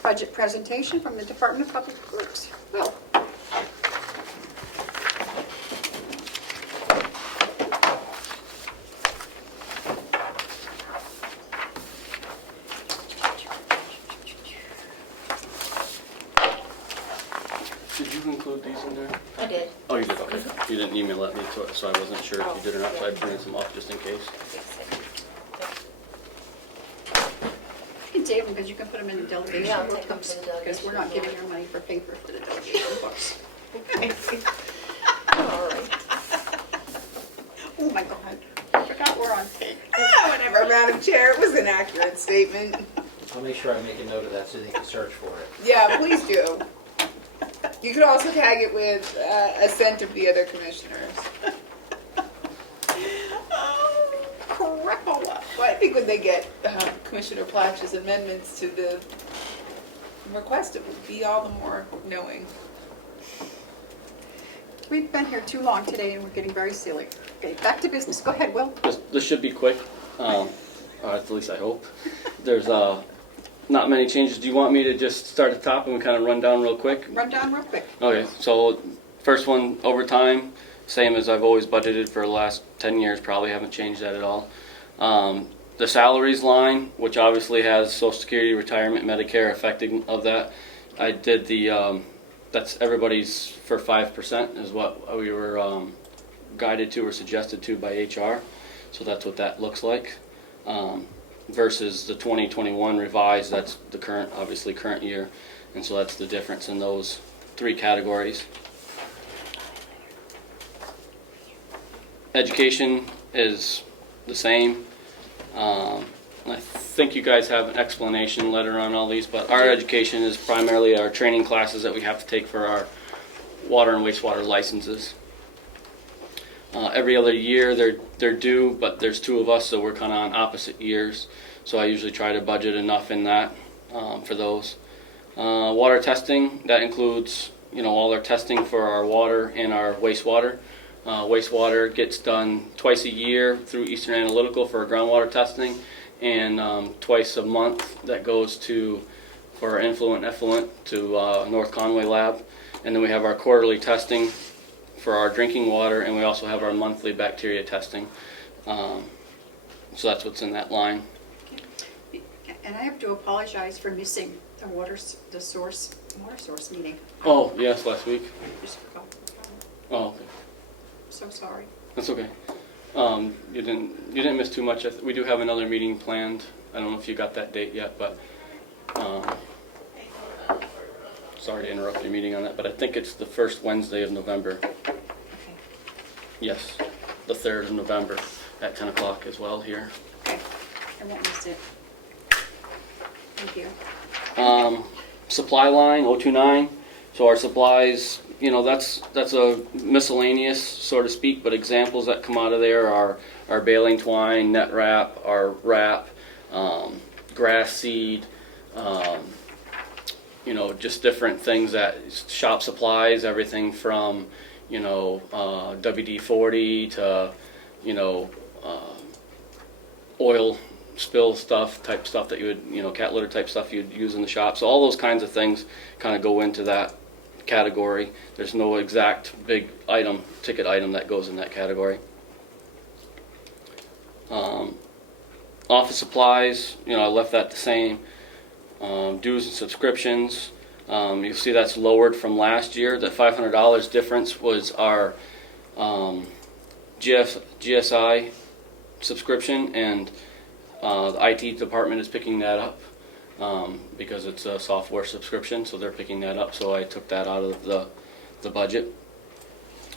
budget presentation from the Department of Public Works. Will. Did you include these in there? I did. Oh, you did, okay. You didn't email at me, so I wasn't sure if you did or not, so I printed some off just in case. You can save them because you can put them in the delegation Yeah, I'll take them books, to the because we're not delegation, giving our money for paper for the delegation books. All right. Oh my God, I forgot we're on tape. Whatever, Madam Chair, it was an accurate statement. I'll make sure I make a note of that so they can search for it. Yeah, please do. You could also tag it with assent of the other commissioners. Crapola. Well, I think when they get Commissioner Platch's amendments to the request, it would be all the more knowing. We've been here too long today and we're getting very silly. Okay, back to business. Go ahead, Will. This should be quick, at least I hope. There's not many changes. Do you want me to just start at the top and we kind of run down real quick? Run down real quick. Okay, so first one, overtime. same as I've always budgeted for the last 10 years, probably haven't changed that at all. The salaries line, which obviously has Social Security, retirement, Medicare affecting of that, I did the, that's everybody's for 5% is what we were guided to or suggested to by HR. So that's what that looks like. Versus the 2021 revised, that's the current, obviously current year. And so that's the difference in those three categories. Education is the same. I think you guys have an explanation letter on all these, but our education is primarily our training classes that we have to take for our water and wastewater licenses. Every other year they're due, but there's two of us, so we're kind of on opposite years. So I usually try to budget enough in that for those. Water testing, that includes all our testing for our water and our wastewater. Wastewater gets done twice a year through Eastern Analytical for our groundwater testing, and twice a month that goes for our influent effluent to North Conway Lab. And then we have our quarterly testing for our drinking water, and we also have our monthly bacteria testing. So that's what's in that line. And I have to apologize for missing the water source meeting. Oh, yes, last week. Just forgot. Oh, okay. So sorry. That's okay. You didn't miss too much. We do have another meeting planned. I don't know if you got that date yet, but sorry to interrupt your meeting on that, but I think it's the first Wednesday of November. Okay. Yes, the 3rd of November at 10 o'clock as well here. Okay. I won't miss it. Thank you. Supply line 029. So our supplies, that's a miscellaneous, so to speak, but examples that come out of there are our baling twine, net wrap, our wrap, grass seed, just different things that shop supplies, everything from, WD-40 to, oil spill type stuff that you would, cat litter type stuff you'd use in the shop. So all those kinds of things kind of go into that category. There's no exact big ticket item that goes in that category. Office supplies, I left that the same. Dues and subscriptions, you'll see that's lowered from last year. The $500 difference was our GSI subscription, and the IT department is picking that up because it's a software subscription, so they're picking that up. So I took that out of the budget.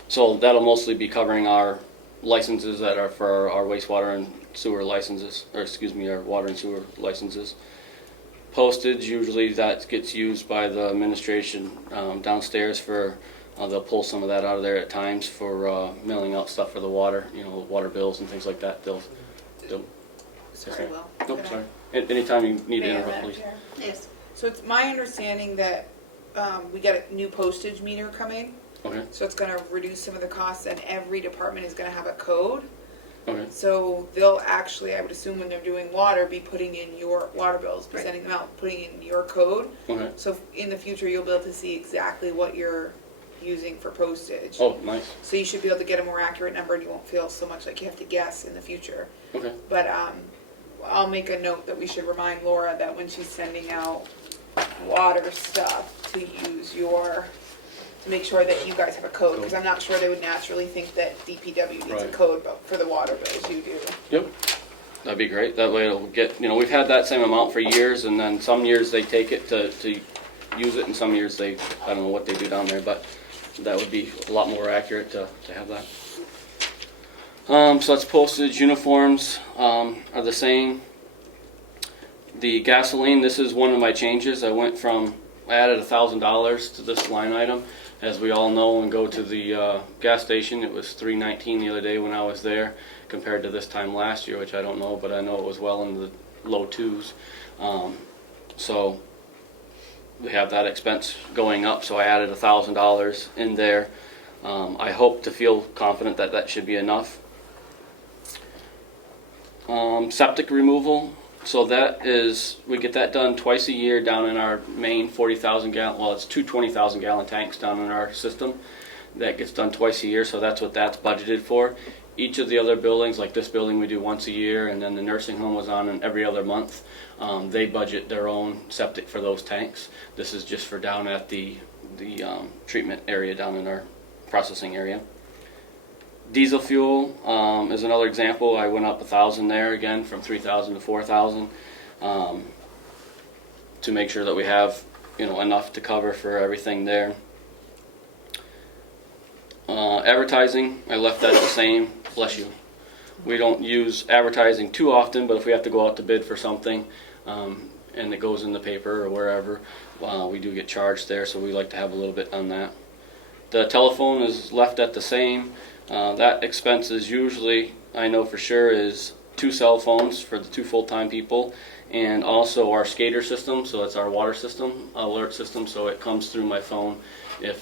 So that'll mostly be covering our licenses that are for our wastewater and sewer licenses, or excuse me, our water and sewer licenses. Postage, usually that gets used by the administration downstairs for, they'll pull some of that out of there at times for mailing out stuff for the water, water bills and things like that. They'll Sorry, Will. Nope, sorry. Anytime you need to interrupt, please. Yes. So it's my understanding that we got a new postage meter coming. Okay. So it's going to reduce some of the costs, and every department is going to have a code. Okay. So they'll actually, I would assume when they're doing water, be putting in your water bills, be Right. sending them out, putting in your code. Okay. So in the future, you'll be able to see exactly what you're using for postage. Oh, nice. So you should be able to get a more accurate number, and you won't feel so much like you have to guess in the future. Okay. But I'll make a note that we should remind Laura that when she's sending out water stuff, to use to make sure that you guys have a code, because I'm not sure they would naturally think that DPW needs a Right. code, but for the water bills, you do. Yep. That'd be great. That way it'll get, we've had that same amount for years, and then some years they take it to use it, and some years I don't know what they do down there, but that would be a lot more accurate to have that. So that's postage. Uniforms are the same. The gasoline, this is one of my changes. I added $1,000 to this line item. As we all know, when we go to the gas station, it was $3.19 the other day when I was there, compared to this time last year, which I don't know, but I know it was well in the low twos. So we have that expense going up, so I added $1,000 in there. I hope to feel confident that that should be enough. Septic removal, so we get that done twice a year down in our main 40,000 gallon, well, it's two 20,000 gallon tanks down in our system. That gets done twice a year, so that's what that's budgeted for. Each of the other buildings, like this building we do once a year, and then the nursing home was on every other month. They budget their own septic for those tanks. This is just for down at the treatment area down in our processing area. Diesel fuel is another example. I went up 1,000 there again, from 3,000 to 4,000, to make sure that we have enough to cover for everything there. Advertising, I left that the same. Bless you. We don't use advertising too often, but if we have to go out to bid for something and it goes in the paper or wherever, we do get charged there, so we like to have a little bit on that. The telephone is left at the same. That expense is usually, I know for sure, is 2 cell phones for the 2 full-time people, and also our SCADR system, so it's our water system, alert system, so it comes through my phone if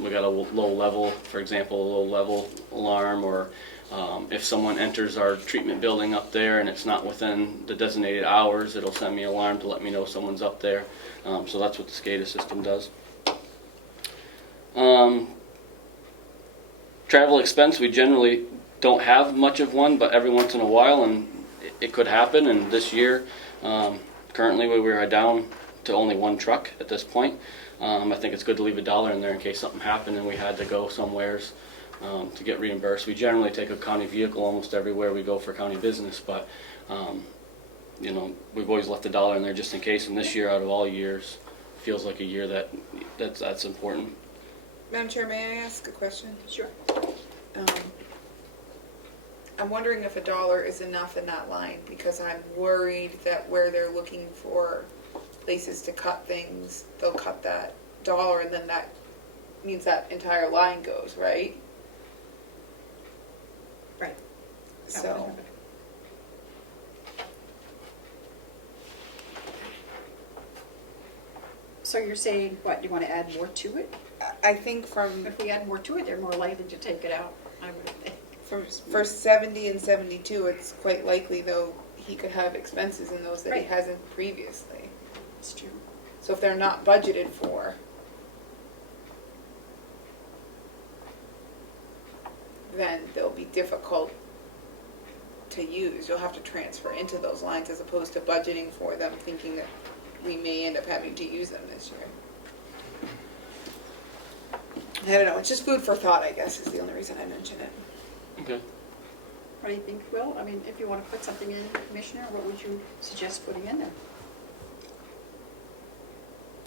we got a low level, for example, a low level alarm, or if someone enters our treatment building up there and it's not within the designated hours, it'll send me an alarm to let me know someone's up there. So that's what the SCADA system does. Travel expense, we generally don't have much of one, but every once in a while, and it could happen. And this year, currently we are down to only 1 truck at this point. I think it's good to leave $1 in there in case something happened and we had to go somewheres to get reimbursed. We generally take a county vehicle almost everywhere we go for county business, but we've always left $1 in there just in case. And this year, out of all years, feels like a year that's important. Madam Chair, may I ask a question? Sure. I'm wondering if $1 is enough in that line, because I'm worried that where they're looking for places to cut things, they'll cut that $1, and then that means that entire line goes, right? Right. So, So you're saying, what, you want to add more to it? I think from If we add more to it, they're more likely to take it out, I would think. for 70 and 72, it's quite likely, though, he could have expenses in those that he Right. hasn't previously. It's true. So if they're not budgeted for, then they'll be difficult to use. You'll have to transfer into those lines as opposed to budgeting for them, thinking that we may end up having to use them this year. I don't know, it's just food for thought, I guess, is the only reason I mention it. Okay. What do you think, Will? I mean, if you want to put something in, Commissioner, what would you suggest putting in there?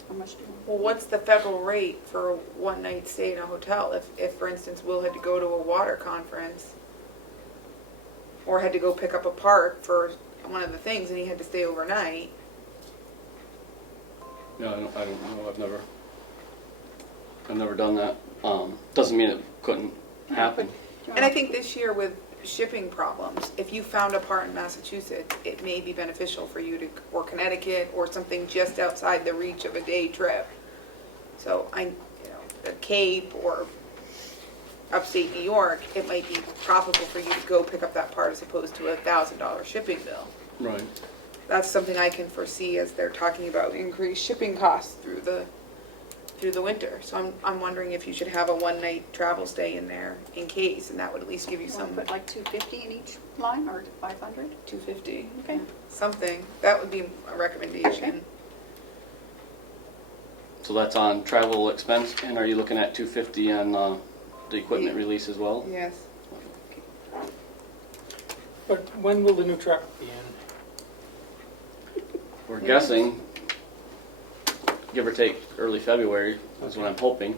How much do you want? Well, what's the federal rate for a one-night stay in a hotel? If, for instance, Will had to go to a water conference or had to go pick up a part for one of the things and he had to stay overnight. Yeah, I don't know. I've never done that. Doesn't mean it couldn't happen. And I think this year with shipping problems, if you found a part in Massachusetts, it may be beneficial for you to, or Connecticut, or something just outside the reach of a day trip. So the Cape or upstate New York, it might be profitable for you to go pick up that part as opposed to a $1,000 shipping bill. Right. That's something I can foresee as they're talking about increased shipping costs through the winter. So I'm wondering if you should have a one-night travel stay in there in case, and that would at least give you You want some to put like 250 in each line, or 500? 250. Okay. Something. That would be a recommendation. Okay. So that's on travel expense, and are you looking at 250 on the equipment release as well? Yes. But when will the new truck be in? We're guessing, give or take, early February is what I'm hoping.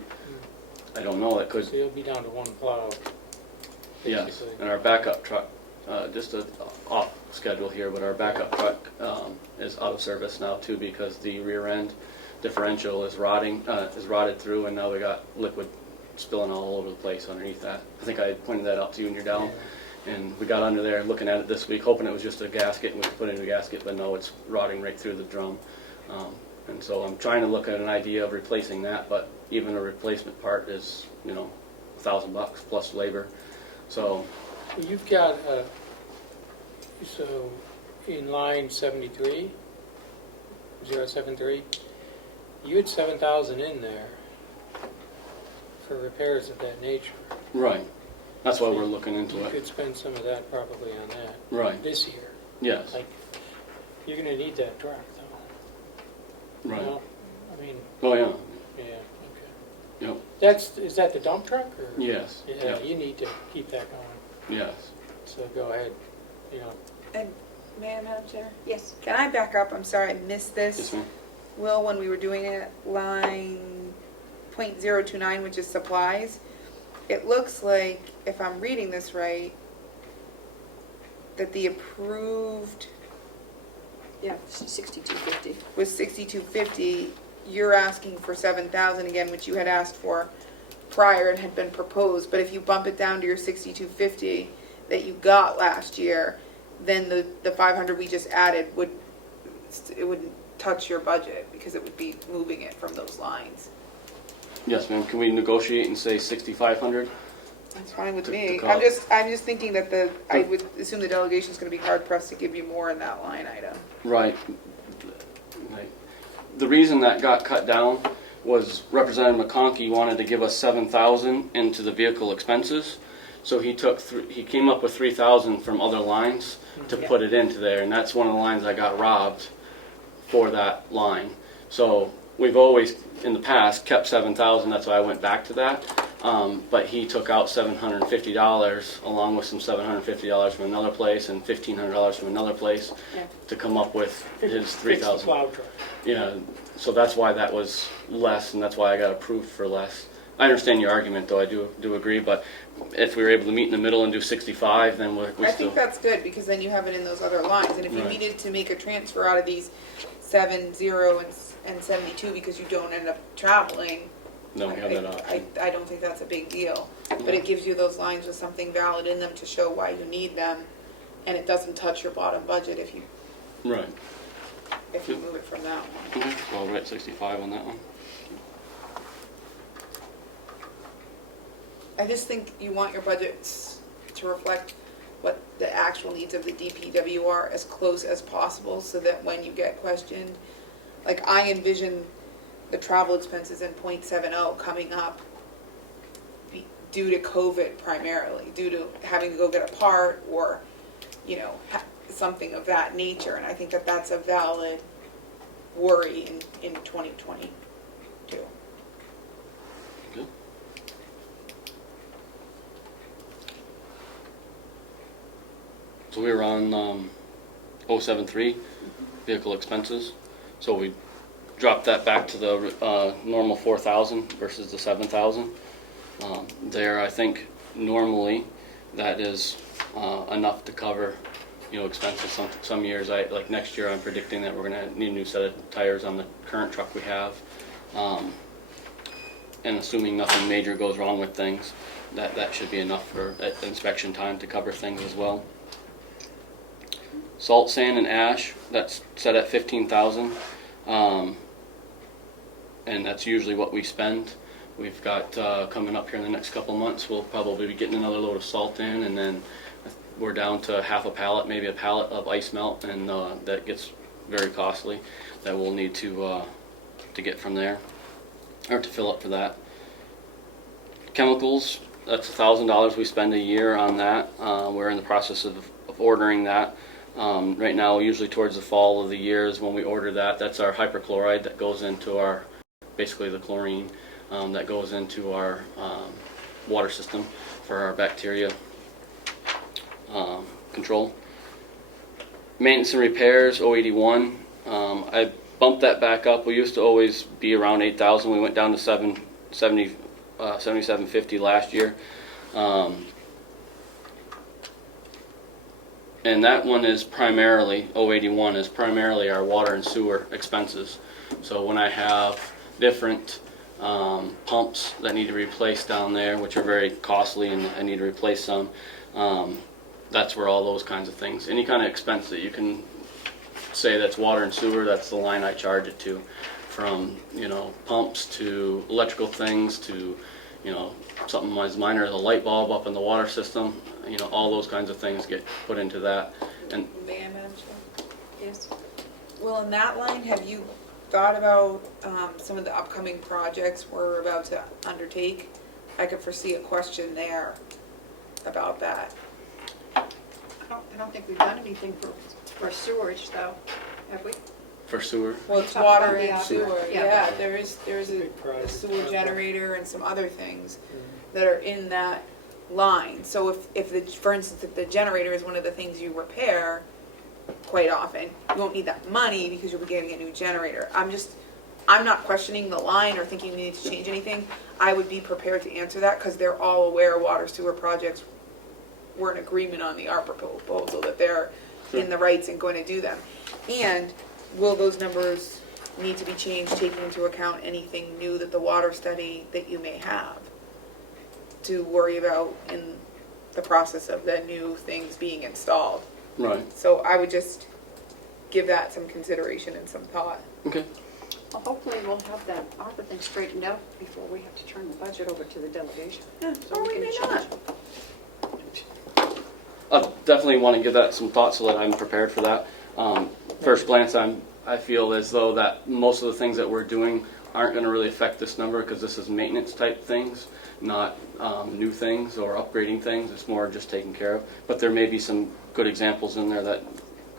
I don't know, it could, So you'll be down to 1 plow. yes. basically. And our backup truck, just off schedule here, but our backup truck is out of service now too, because the rear end differential is rotted through, and now we got liquid spilling all over the place underneath that. I think I pointed that out to you when you're down. And we got under there looking at it this week, hoping it was just a gasket, and we could put it in a gasket, but no, it's rotting right through the drum. And so I'm trying to look at an idea of replacing that, but even a replacement part is, $1,000 plus labor. So, Well, you've got, so in line 73, 073, you had 7,000 in there for repairs of that nature. Right. That's why we're looking into You it. could spend some of that probably on that. Right. This year. Yes. Like, you're gonna need that truck though. Right. No? I mean, Oh, yeah. yeah, okay. Yep. Is that the dump truck or? Yes. Yeah, Yep. you need to keep that going. Yes. So go ahead, you know. And may I, Madam Chair? Yes. Can I back up? I'm sorry, I missed this. Yes, ma'am. Will, when we were doing it, line .029, which is supplies, it looks like, if I'm reading this right, that the approved Yeah, 6250. was 6250. You're asking for 7,000 again, which you had asked for prior and had been proposed. But if you bump it down to your 6250 that you got last year, then the 500 we just added wouldn't touch your budget because it would be moving it from those lines. Yes, ma'am. Can we negotiate and say 6,500? That's fine with To me. cut. I'm just thinking that I would assume the delegation's going to be hard pressed to give you more in that line item. Right. Right. The reason that got cut down was Representative McConkey wanted to give us 7,000 into the vehicle expenses. So he came up with 3,000 from other lines to put it into there, and that's one of the lines I got robbed for that line. So we've always, in the past, kept 7,000. That's why I went back to that. But he took out $750 along with some $750 from another place and $1,500 from another place to come up with his Fix the 3,000. plow truck. Yeah, so that's why that was less, and that's why I got approved for less. I understand your argument, though. I do agree, but if we were able to meet in the middle and do 65, then we I still. think that's good because then you have it in those other lines. And if you Right. needed to make a transfer out of these 70 and 72 because you don't end up traveling, Then we have that option. I don't think that's a big deal. But it gives you those lines with something valid in them to show why you need them, and it doesn't touch your bottom budget if you Right. move it from that one. Okay, so I'll write 65 on that one. I just think you want your budgets to reflect what the actual needs of the DPW are as close as possible so that when you get questioned, like I envision the travel expenses in .70 coming up due to COVID primarily, due to having to go get a part or, something of that nature. And I think that that's a valid worry in 2022. Good. So we were on 073 vehicle expenses. So we dropped that back to the normal 4,000 versus the 7,000. There, I think normally that is enough to cover, expenses. Some years, like next year, I'm predicting that we're going to need a new set of tires on the current truck we have, and assuming nothing major goes wrong with things, that should be enough for inspection time to cover things as well. Salt, sand, and ash, that's set at 15,000, and that's usually what we spend. We've got coming up here in the next couple of months, we'll probably be getting another load of salt in, and then we're down to half a pallet, maybe a pallet of ice melt, and that gets very costly. That we'll need to get from there, or to fill up for that. Chemicals, that's $1,000 we spend a year on that. We're in the process of ordering that. Right now, usually towards the fall of the year is when we order that. That's our hyperchloride that goes into our, basically the chlorine that goes into our water system for our bacteria control. Maintenance and repairs, 081. I bumped that back up. We used to always be around 8,000. We went down to 7,750 last year. And that one is primarily, 081 is primarily our water and sewer expenses. So when I have different pumps that need to be replaced down there, which are very costly and I need to replace some, that's where all those kinds of things, any kind of expense that you can say that's water and sewer, that's the line I charge it to. From, pumps to electrical things to, something as minor as a light bulb up in the water system, all those kinds of things get put into that. And May I, Madam Chair? Yes. Well, in that line, have you thought about some of the upcoming projects we're about to undertake? I could foresee a question there about that. I don't think we've done anything for sewage though, have we? For sewer. Well, it's Talk water about the and aqua. sewer, Yeah. yeah, there's a Big prize. sewer generator and some other things that are in that line. So if the, for instance, if the generator is one of the things you repair quite often, you won't need that money because you'll be getting a new generator. I'm not questioning the line or thinking we need to change anything. I would be prepared to answer that because they're all aware water sewer projects were in agreement on the ARPA proposal, that they're in the rights and going to do them. And will those numbers need to be changed, taking into account anything new that the water study that you may have to worry about in the process of the new things being installed? Right. So I would just give that some consideration and some thought. Okay. Well, hopefully we'll have that ARPA thing straightened out before we have to turn the budget over to the delegation. Yeah, So or we can may change not. it. I definitely want to give that some thought so that I'm prepared for that. First glance, I feel as though that most of the things that we're doing aren't going to really affect this number because this is maintenance type things, not new things or upgrading things. It's more just taken care of. But there may be some good examples in there that,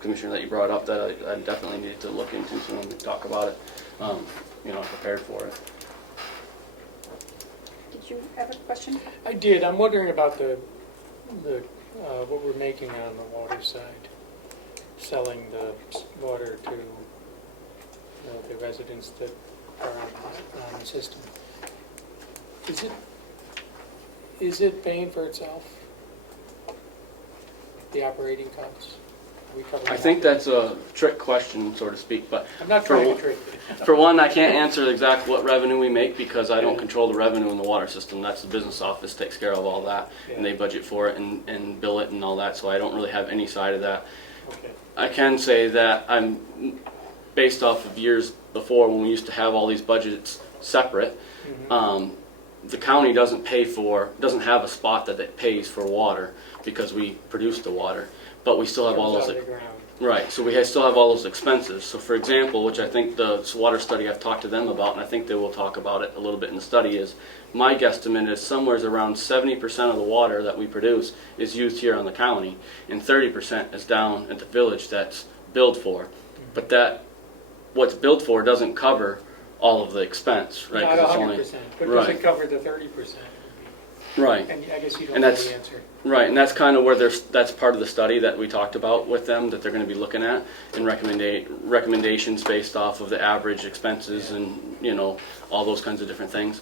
Commissioner, that you brought up that I definitely need to look into. So when we talk about it, I'm prepared for it. Did you have a question? I did. I'm wondering about the what we're making on the water side, selling the water to the residents that are on the system. Is it paying for itself? The operating costs? Are we covering I think that's a trick question, so to speak, but I'm not for trying one- to trick you. for one, I can't answer exactly what revenue we make because I don't control the revenue in the water system. That's the business office takes care of all that, and they budget for it and bill it and all that, so I don't really have any side of that. Okay. I can say that I'm based off of years before when we used to have all these budgets separate. The county doesn't have a spot that it pays for water because we produce the water, but we still have all Comes those. out of the ground. Right, so we still have all those expenses. So for example, which I think the water study I've talked to them about, and I think they will talk about it a little bit in the study, is my guesstimate is somewhere around 70% of the water that we produce is used here on the county, and 30% is down at the village that's billed for. But what's billed for doesn't cover all of the expense, right? Not 'Cause 100%, but does it cover the 30%? Right. And I guess you don't And know that's- the answer. Right, and that's kind of where that's part of the study that we talked about with them that they're going to be looking at, and recommendations based off of the average expenses and all those kinds of different things.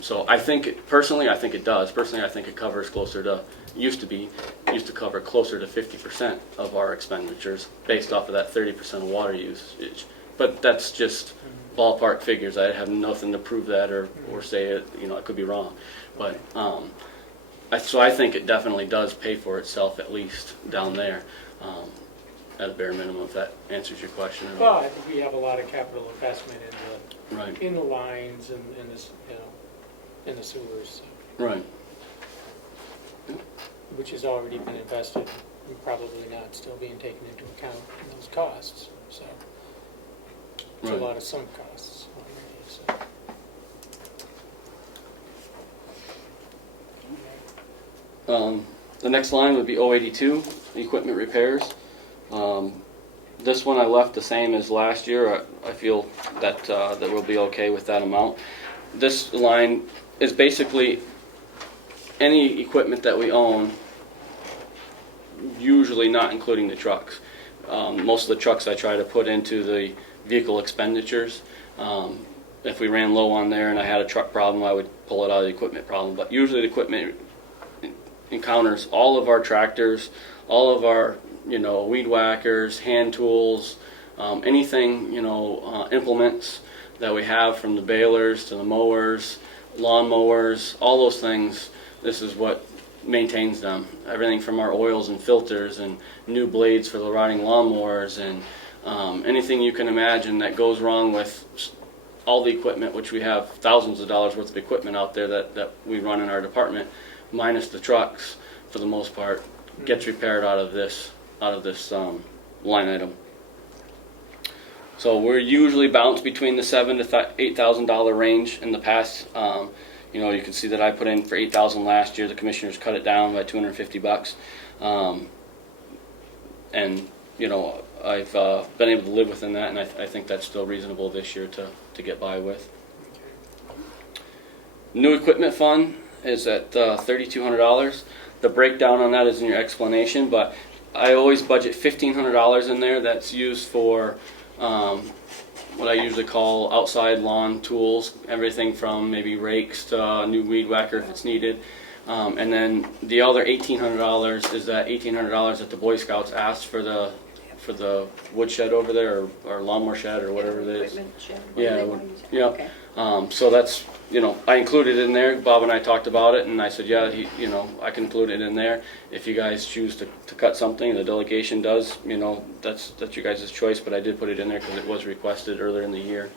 So I think personally, I think it does. Personally, I think it covers closer to used to cover closer to 50% of our expenditures based off of that 30% of water usage. But that's just ballpark figures. I have nothing to prove that or say it. I could be wrong, but. So I think it definitely does pay for itself, at least down there, at a bare minimum, if that answers your question. Well, I think we have a lot of capital investment Right. in the lines and in this, in the sewers, Right. which has already been invested, and probably not still being taken into account in those costs. So it's Right. a lot of sunk costs already. So. The next line would be 082, equipment repairs. This one I left the same as last year. I feel that we'll be okay with that amount. This line is basically any equipment that we own, usually not including the trucks. Most of the trucks I try to put into the vehicle expenditures. If we ran low on there and I had a truck problem, I would pull it out of the equipment problem. But usually the equipment encounters all of our tractors, all of our weed whackers, hand tools, anything implements that we have, from the balers to the mowers, lawnmowers, all those things. This is what maintains them. Everything from our oils and filters and new blades for the riding lawnmowers and anything you can imagine that goes wrong with all the equipment, which we have thousands of dollars worth of equipment out there that we run in our department, minus the trucks for the most part, gets repaired out of this line item. So we're usually bounced between the $7,000 to $8,000 range in the past. You know, you can see that I put in for $8,000 last year. The commissioners cut it down by $250. And you know, I've been able to live within that, and I think that's still reasonable this year to get by with. New equipment fund is at $3,200. The breakdown on that is in your explanation, but I always budget $1,500 in there. That's used for what I usually call outside lawn tools, everything from maybe rakes to a new weed whacker if it's needed. And then the other $1,800 is that $1,800 that the Boy Scouts asked for the woodshed over there, or lawnmower shed, or whatever it is. Equipment shed, Yeah, whatever they it want would- to use. yeah. Okay. So that's, you know, I included it in there. Bob and I talked about it, and I said, yeah, you know, I can include it in there. If you guys choose to cut something, the delegation does, you know, that's your guys' choice, but I did put it in there because it was requested earlier in the year.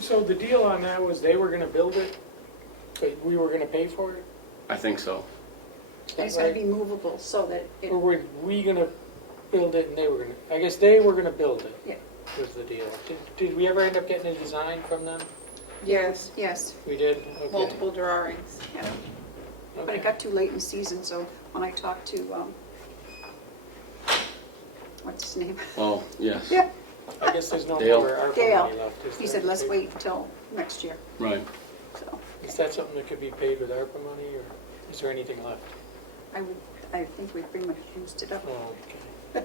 So the deal on that was they were gonna build it, but we were gonna pay for it? I think so. It's gotta be movable so that it, Or were we gonna build it and they were gonna, I guess they were gonna build it? Yeah. Was the deal. Did we ever end up getting a design from them? Yes, yes, We did? Okay. multiple drawings. yeah. But Okay. it got too late in the season, so when I talked to, what's his name? Oh, yes. Yeah, I guess there's no Dale. more ARPA Dale. money left, is he there? said, let's wait until next year, Right. so Is that something that could be paid with ARPA money, or is there anything left? I think we pretty much used it up. Oh, okay.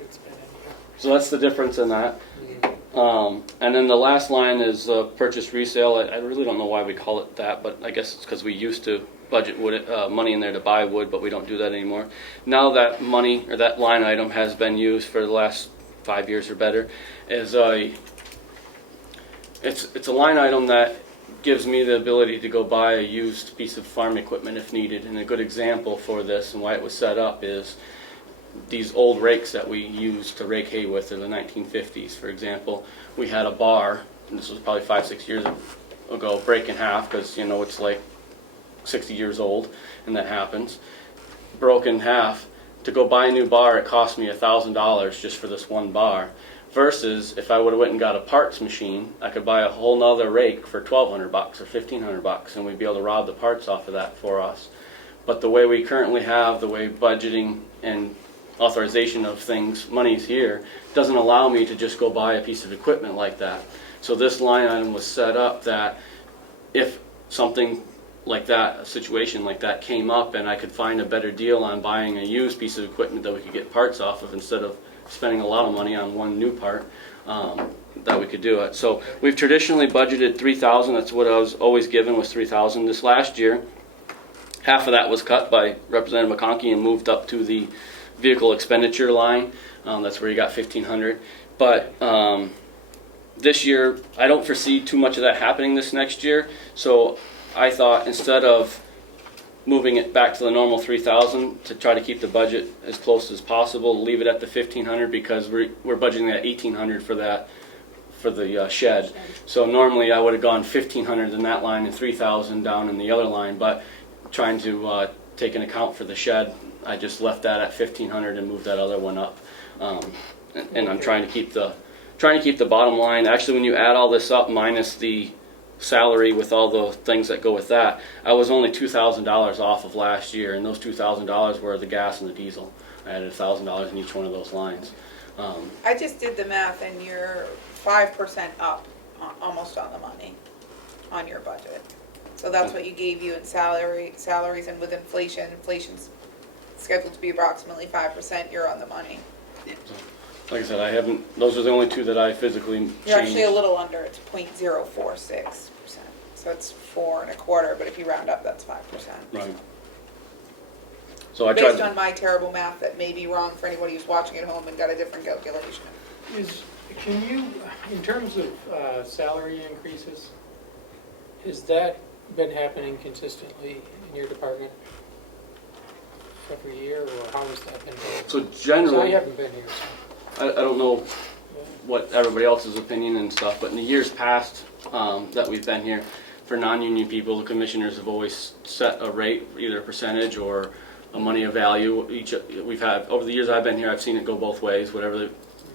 It's been in So that's the difference in that. here. And then the last line is purchase resale. I really don't know why we call it that, but I guess it's because we used to budget wood, money in there to buy wood, but we don't do that anymore. Now that money, or that line item, has been used for the last 5 years or better, is it's a line item that gives me the ability to go buy a used piece of farm equipment if needed. And a good example for this and why it was set up is these old rakes that we used to rake hay with in the 1950s. For example, we had a bar, and this was probably 5-6 years ago, break in half because, you know, it's like 60 years old, and that happens. Broke in half. To go buy a new bar, it cost me $1,000 just for this one bar. Versus if I would have went and got a parts machine, I could buy a whole nother rake for $1,200 or $1,500, and we'd be able to rob the parts off of that for us. But the way we currently have, the way budgeting and authorization of things, money's here, doesn't allow me to just go buy a piece of equipment like that. So this line item was set up that if something like that, a situation like that came up and I could find a better deal on buying a used piece of equipment that we could get parts off of instead of spending a lot of money on one new part, that we could do it. So we've traditionally budgeted $3,000. That's what I was always given, was $3,000. This last year, half of that was cut by Representative McConkey and moved up to the vehicle expenditure line. That's where you got $1,500. But this year, I don't foresee too much of that happening this next year. So I thought instead of moving it back to the normal $3,000 to try to keep the budget as close as possible, leave it at the $1,500 because we're budgeting at $1,800 for that, for the shed. So normally I would have gone $1,500 in that line and $3,000 down in the other line, but trying to take an account for the shed, I just left that at $1,500 and moved that other one up. And I'm trying to keep the bottom line. Actually, when you add all this up minus the salary with all the things that go with that, I was only $2,000 off of last year, and those $2,000 were the gas and the diesel. I added $1,000 in each one of those lines. I just did the math and you're 5% up, almost on the money, on your budget. So that's what you gave you in salaries, and with inflation's scheduled to be approximately 5%, you're on the money. Like I said, those are the only two that I physically changed. You're actually a little under, it's 0.046%. So it's 4.25%, but if you round up, that's 5%. Right. So I tried. Based on my terrible math that may be wrong for anybody who's watching at home and got a different calculation. Can you, in terms of salary increases, has that been happening consistently in your department every year, or how has that been going? So 'Cause generally, I haven't been here, so. I don't know what everybody else's opinion and stuff, but in the years past that we've been here, for non-union people, the commissioners have always set a rate, either a percentage or a money of value. We've had, over the years I've been here, I've seen it go both ways, whatever the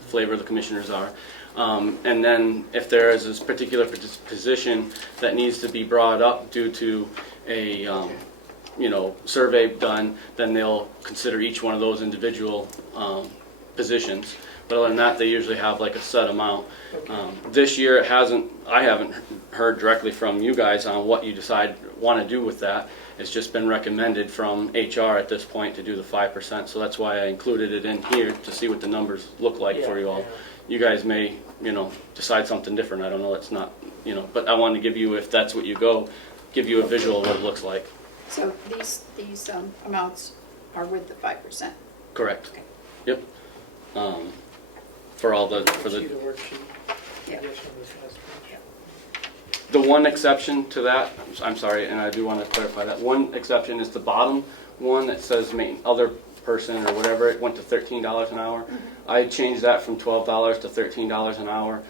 flavor the commissioners are. And then if there is this particular position that needs to be brought up due to a survey done, then they'll consider each one of those individual positions. But other than that, they usually have like a set amount. This year, I haven't heard directly from you guys on what you want to do with that. It's just been recommended from HR at this point to do the 5%. So that's why I included it in here to see what the numbers look like for you all. You guys may, decide something different. I don't know. It's not, but I wanted to give you, if that's what you go, give you a visual of what it looks like. So these amounts are with the 5%? Correct. Okay. Yep. For the worksheet. Yeah. The one exception to that, I'm sorry, and I do want to clarify that, one exception is the bottom one that says other person or whatever, it went to $13 an hour. I changed that from $12 to $13 an hour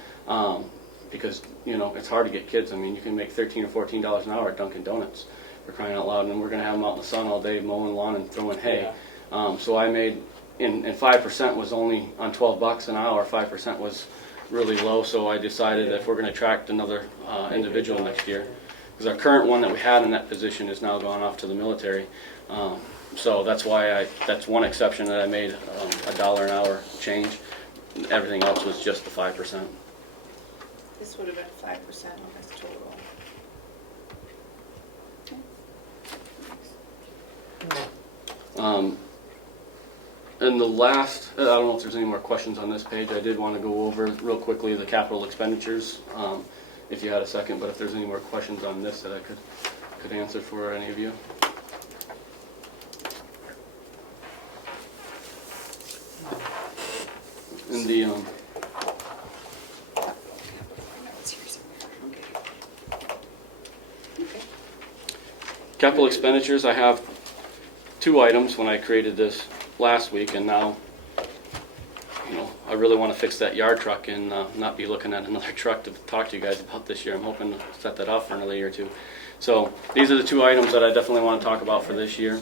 because, it's hard to get kids. I mean, you can make $13 or $14 an hour at Dunkin' Donuts, for crying out loud, and we're going to have them out in the sun all day mowing lawn and throwing hay. So I made, and 5% was only on $12 an hour, 5% was really low, so I decided if we're going to attract another individual next year, because our current one that we had in that position is now gone off to the military. So that's why that's one exception that I made $1 an hour change. Everything else was just the 5%. This would have been 5% of his total. And the last, I don't know if there's any more questions on this page. I did want to go over real quickly the capital expenditures, if you had a second, but if there's any more questions on this that I could answer for any of you. And the capital expenditures, I have 2 items when I created this last week, and now I really want to fix that yard truck and not be looking at another truck to talk to you guys about this year. I'm hoping to set that off for another year or 2. So these are the 2 items that I definitely want to talk about for this year.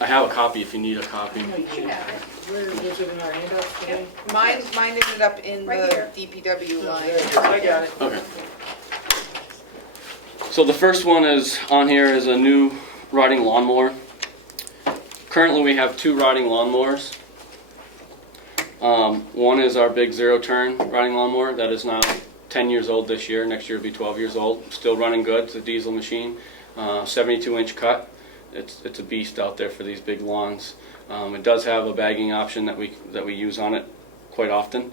I have a copy if you need a copy. Where was it in our handouts today? Mine ended up in Right the here. DPW line. I got it. Okay. So the first one is on here is a new riding lawnmower. Currently we have 2 riding lawnmowers. One is our big 0-turn riding lawnmower that is now 10 years old this year. Next year it'll be 12 years old. Still running good. It's a diesel machine. 72-inch cut. It's a beast out there for these big lawns. It does have a bagging option that we use on it quite often.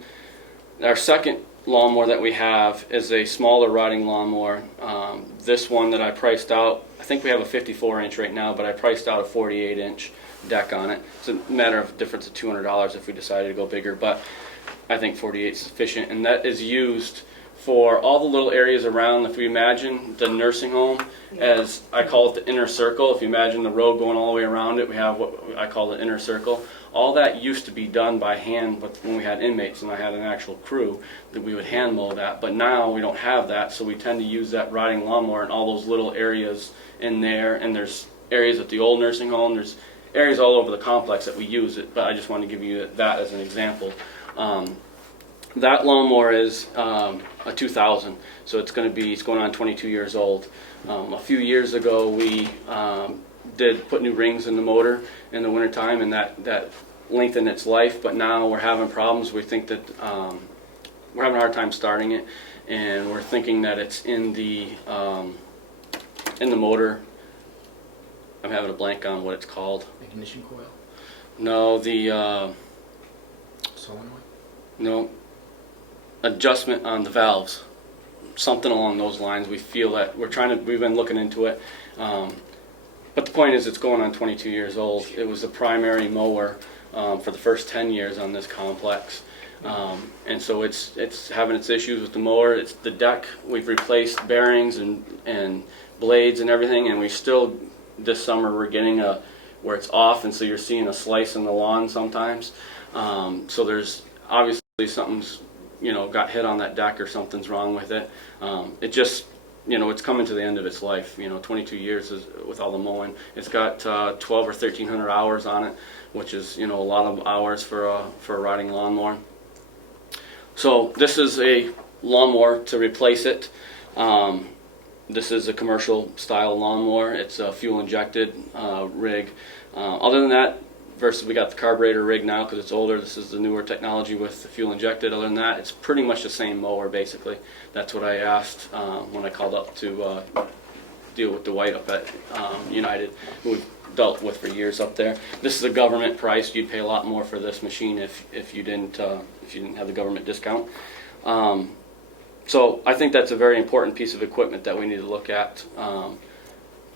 Our second lawnmower that we have is a smaller riding lawnmower. This one that I priced out, I think we have a 54-inch right now, but I priced out a 48-inch deck on it. It's a matter of difference of $200 if we decided to go bigger, but I think 48 is sufficient, and that is used for all the little areas around. If we imagine the nursing home as, I call it the inner circle. If you imagine the road going all the way around it, we have what I call the inner circle. All that used to be done by hand when we had inmates and I had an actual crew that we would hand mow that. But now we don't have that, so we tend to use that riding lawnmower in all those little areas in there. And there's areas at the old nursing home. There's areas all over the complex that we use it. But I just want to give you that as an example. That lawnmower is a 2000, so it's going on 22 years old. A few years ago, we did put new rings in the motor in the wintertime, and that lengthened its life. But now we're having problems. We think that we're having a hard time starting it, and we're thinking that it's in the motor. I'm having a blank on what it's called. Ignition coil? No, the Solenoid? no. Adjustment on the valves, something along those lines. We feel that we've been looking into it, but the point is it's going on 22 years old. It was the primary mower for the first 10 years on this complex, and so it's having its issues with the mower. It's the deck. We've replaced bearings and blades and everything, and we still this summer we're getting where it's off, and so you're seeing a slice in the lawn sometimes. So there's obviously something's got hit on that deck or something's wrong with it. it's coming to the end of its life. 22 years is, with all the mowing. It's got 12 or 1,300 hours on it, which is a lot of hours for a riding lawnmower. So this is a lawnmower to replace it. This is a commercial style lawnmower. It's a fuel injected rig. Other than that, versus we got the carburetor rig now because it's older. This is the newer technology with the fuel injected. Other than that, it's pretty much the same mower basically. That's what I asked when I called up to deal with Dwight up at United, who we've dealt with for years up there. This is a government price. You'd pay a lot more for this machine if you didn't have the government discount. So I think that's a very important piece of equipment that we need to look at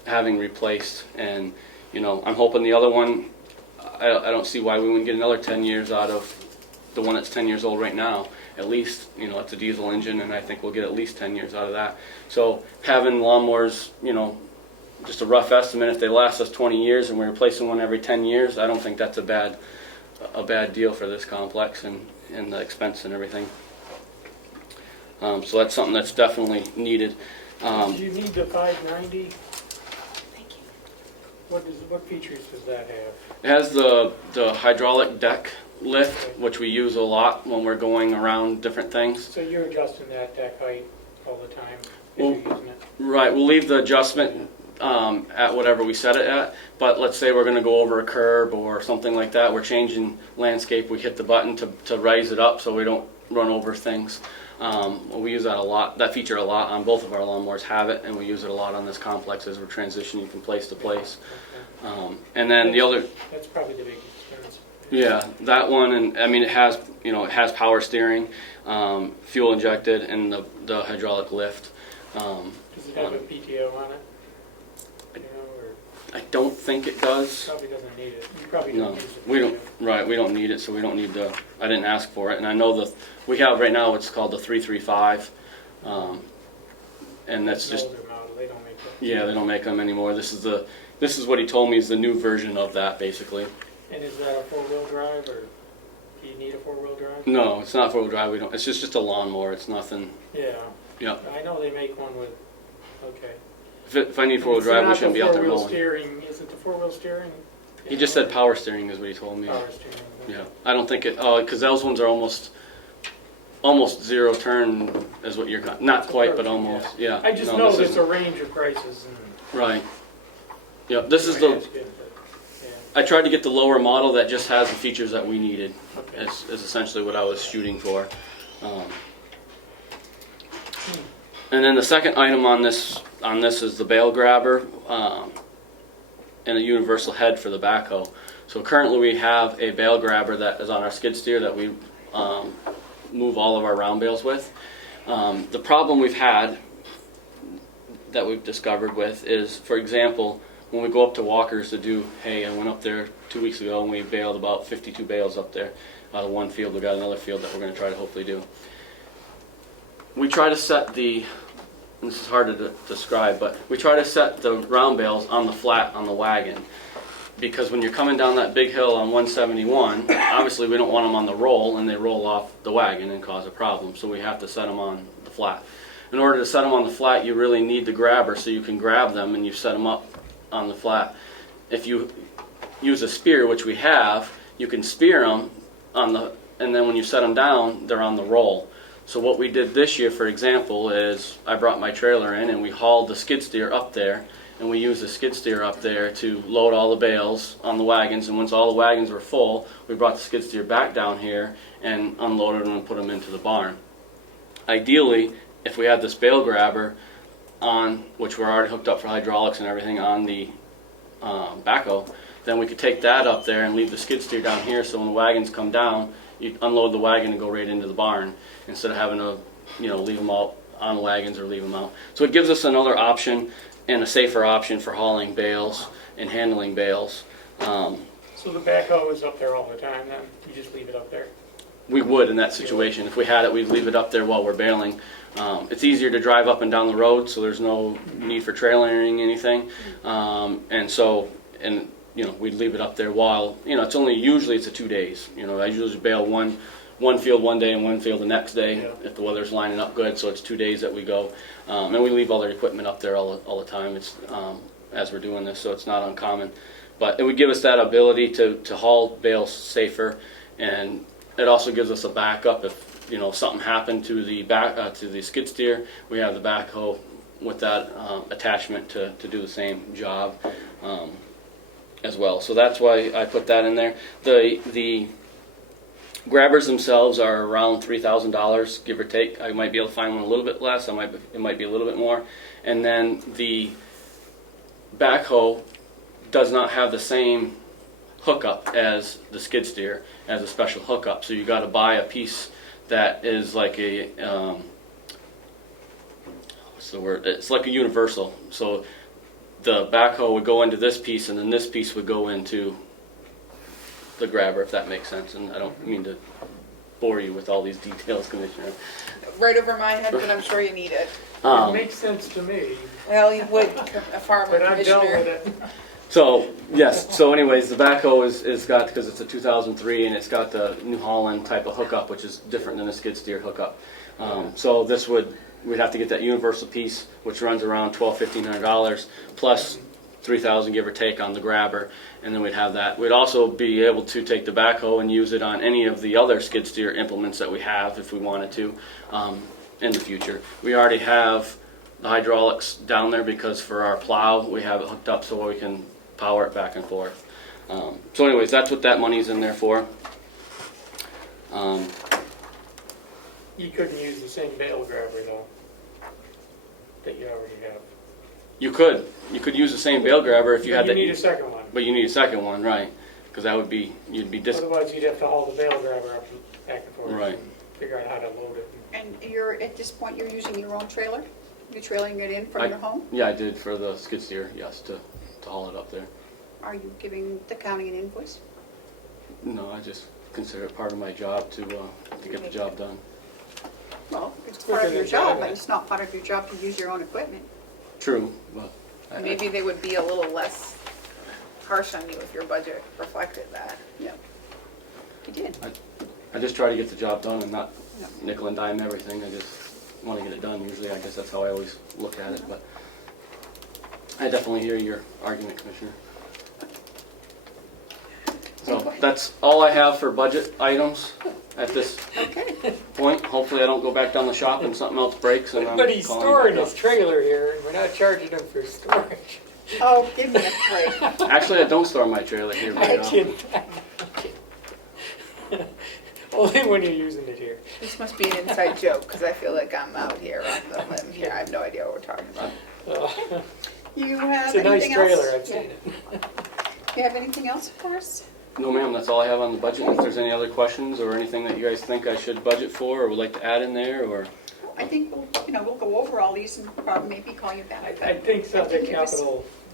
having replaced. And I'm hoping the other one, I don't see why we wouldn't get another 10 years out of the one that's 10 years old right now. At least, it's a diesel engine, and I think we'll get at least 10 years out of that. So having lawnmowers, just a rough estimate, if they last us 20 years and we're replacing one every 10 years, I don't think that's a bad deal for this complex and the expense and everything. So that's something that's definitely needed. Do you need the 590? What features does that have? It has the hydraulic deck lift, which we use a lot when we're going around different things. So you're adjusting that deck height all the time if Well, you're using it? Right, we'll leave the adjustment at whatever we set it at, but let's say we're going to go over a curb or something like that, we're changing landscape, we hit the button to raise it up so we don't run over things. We use that a lot, that feature a lot on both of our lawnmowers have it, and we use it a lot on this complex as we're transitioning from place to place. And then the other... That's probably the big expense. Yeah, that one, and I mean it has power steering, fuel injected, and the hydraulic lift. Does it have a PTO on it? I don't think it does. Probably doesn't need it. You probably don't use it. We don't. Right, we don't need it, so we don't need the. I didn't ask for it, and I know we have right now what's called the 335, and that's just. An older model. They don't make that. Yeah, they don't make them anymore. This is what he told me is the new version of that, basically. And is that a 4-wheel drive, or do you need a 4-wheel drive? No, it's not 4-wheel drive. We don't. It's just a lawnmower. It's nothing. Yeah. Yeah. I know they make one with. Okay. If I need 4-wheel drive, we shouldn't be out there mowing. mowing. Steering. Is it the 4-wheel steering? He just said power steering is what he told me. Power steering. Okay. Yeah, I don't think it. Because those ones are almost zero turn, is what you're. Not quite, but almost. Yeah. I just No, know this there's isn't. a range of prices. And Right. Yeah, this is the. that's good, but, yeah. I tried to get the lower model that just has the features that we needed. Okay. Is essentially what I was shooting for. And then the second item on this is the bale grabber and a universal head for the backhoe. So currently we have a bale grabber that is on our skid steer that we move all of our round bales with. The problem we've had that we've discovered with is, for example, when we go up to Walker's to do hay, I went up there 2 weeks ago and we baled about 52 bales up there out of one field. We got another field that we're going to try to hopefully do. We try to set and this is hard to describe, but we try to set the round bales on the flat on the wagon, because when you're coming down that big hill on 171, obviously we don't want them on the roll and they roll off the wagon and cause a problem, so we have to set them on the flat. In order to set them on the flat, you really need the grabber so you can grab them and you set them up on the flat. If you use a spear, which we have, you can spear them and then when you set them down, they're on the roll. So what we did this year, for example, is I brought my trailer in and we hauled the skid steer up there, and we used the skid steer up there to load all the bales on the wagons, and once all the wagons were full, we brought the skid steer back down here and unloaded them and put them into the barn. Ideally, if we had this bale grabber on, which we're already hooked up for hydraulics and everything on the backhoe, then we could take that up there and leave the skid steer down here, so when the wagons come down, you unload the wagon and go right into the barn instead of having to, leave them out on the wagons or leave them out. So it gives us another option and a safer option for hauling bales and handling bales. So the backhoe is up there all the time then? You just leave it up there? We would in that situation. If we had it, we'd leave it up there while we're baling. It's easier to drive up and down the road, so there's no need for trailering anything. We'd leave it up there while, it's only, usually it's a 2 days. I usually bale one one field one day and one field the next day, Yeah. if the weather's lining up good, so it's 2 days that we go. And we leave all their equipment up there all the time, it's, as we're doing this, so it's not uncommon. But it would give us that ability to haul bales safer, and it also gives us a backup if, you know, something happened to the to the skid steer, we have the backhoe with that attachment to do the same job as well. So that's why I put that in there. The grabbers themselves are around $3,000, give or take. I might be able to find one a little bit less. It might be a little bit more. And then the backhoe does not have the same hookup as the skid steer, as a special hookup. So you got to buy a piece that is like a what's the word? It's like a universal. So the backhoe would go into this piece, and then this piece would go into the grabber, if that makes sense. And I don't mean to bore you with all these details, Commissioner. Right over my head, but I'm sure you need it. It makes sense to me, Well, you would, a farmer but I've dealt with commissioner. it. So, yes, so anyways, the backhoe is got, because it's a 2003, and it's got the New Holland type of hookup, which is different than the skid steer hookup. So this we'd have to get that universal piece, which runs around $1,200–$1,500, plus $3,000 give or take on the grabber, and then we'd have that. We'd also be able to take the backhoe and use it on any of the other skid steer implements that we have, if we wanted to, in the future. We already have the hydraulics down there, because for our plow, we have it hooked up so we can power it back and forth. So anyways, that's what that money's in there for. You couldn't use the same bale grabber though, that you already have. You could use the same bale grabber if you had But that. you need a second one. But you need a second one, right? Because that would be, you'd be Otherwise, you'd have to haul the bale grabber up and back and forth. Right. And figure out how to load it. And you're, at this point, you're using your own trailer? You're trailing it in from your home? Yeah, I did for the skid steer, yes, to haul it up there. Are you giving the county an invoice? No, I just consider it part of my job to get the job done. Well, it's Quicker part of your than job, driving but it. it's not part of your job to use your own equipment. True, but Maybe they would be a little less harsh on you if your budget reflected that. Yeah. You did. I just try to get the job done and not No. nickel and dime everything. I just want to get it done. Usually, I guess that's how I always look at it. But I definitely hear your argument, Commissioner. So that's all I have for budget items at this Okay. point. Hopefully, I don't go back down the shop and something else breaks. And I'm But he's calling storing back his trailer here, and we're not charging him for storage. Oh, give me a break. up. Actually, I don't store my trailer here very I often. kid. Only when you're using it here. This must be an inside joke, because I feel like I'm out here on the limb here. I have no idea what we're talking about. You have It's a nice anything else? trailer, I've seen Yeah. it. You have anything else for us? No, ma'am, that's all I have on the budget. If there's any other questions or anything that you guys think I should budget for or would like to add in there, or I think we'll go over all these and probably maybe call you back. I think so, I think it was-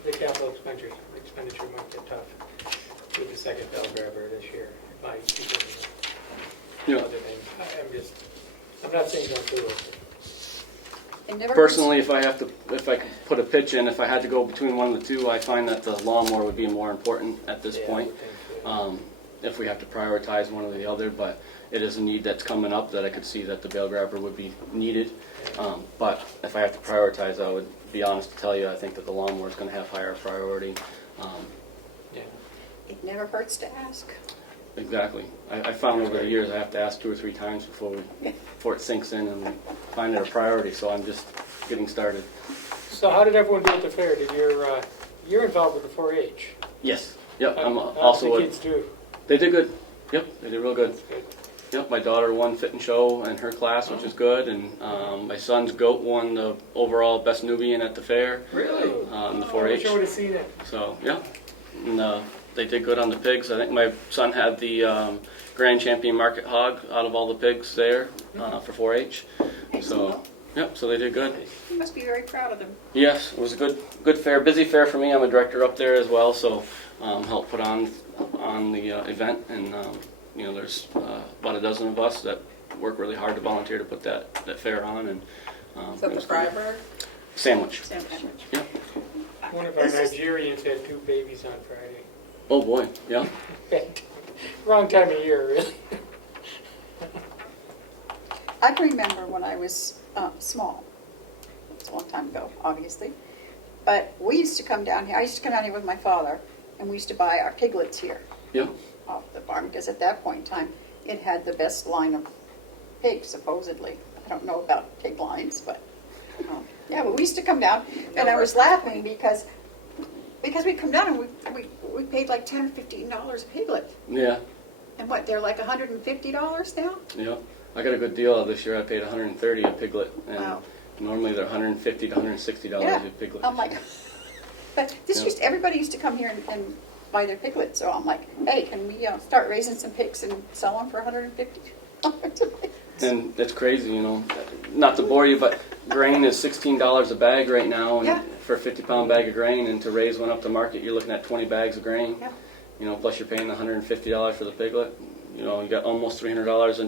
the capital expenditure might get tough with the second bell grabber this year. By Yeah. other things. I'm not saying don't do it. It never personally, if I could put a pitch in, if I had to go between one of the two, I find that the lawnmower would be more important at this Yeah, I point. would think so. If we have to prioritize one or the other, but it is a need that's coming up that I could see that the bale grabber would be needed. But if I have to prioritize, I would be honest to tell you, I think that the lawnmower is going to have higher priority. Yeah. It never hurts to ask. Exactly. I found over the years I have to ask 2 or 3 times before it sinks in and find it a priority. So I'm just getting started. So how did everyone do at the fair? You're involved with the 4-H? Yes. Yep. I'm How also did the kids do? They did good. Yep. They did real good. That's good. Yep. My daughter won fit and show in her class, which is good, and my son's goat won the overall best Nubian at the fair. Really? In the I 4-H. wish I would have seen it. So yeah. And, they did good on the pigs. I think my son had the grand champion market hog out of all the pigs there for 4-H. So, yep, so they did good. You must be very proud of them. Yes, it was a good fair, busy fair for me. I'm a director up there as well, so helped put on the event. And there's about a dozen of us that work really hard to volunteer to put that fair on. And Is that the Freiburg? Sandwich. Sandwich. Yep. One of our Nigerians had 2 babies on Friday. Oh boy, yeah. Wrong time of year, really. I can remember when I was small. It's a long time ago, obviously. But we used to come down here, I used to come down here with my father, and we used to buy our piglets here Yeah. off the farm, because at that point in time, it had the best line of pigs, supposedly. I don't know about pig lines, but, yeah, but we used to come down, and I was laughing because we come down and we paid like $10 or $15 a piglet. Yeah. And what, they're like $150 now? Yeah. I got a good deal this year. I paid $130 a piglet, and Wow. normally they're $150 to $160 Yeah. a piglet. I'm like, but this Yeah. everybody used to come here and buy their piglets, so I'm like, hey, can we start raising some pigs and sell them for $150? And it's crazy, you know. Not to bore you, but grain is $16 a bag right now, and Yeah. for a 50-pound bag of grain, and to raise one up to market, you're looking at 20 bags of grain. Yeah. You know, plus you're paying $150 for the piglet. You know, you got almost $300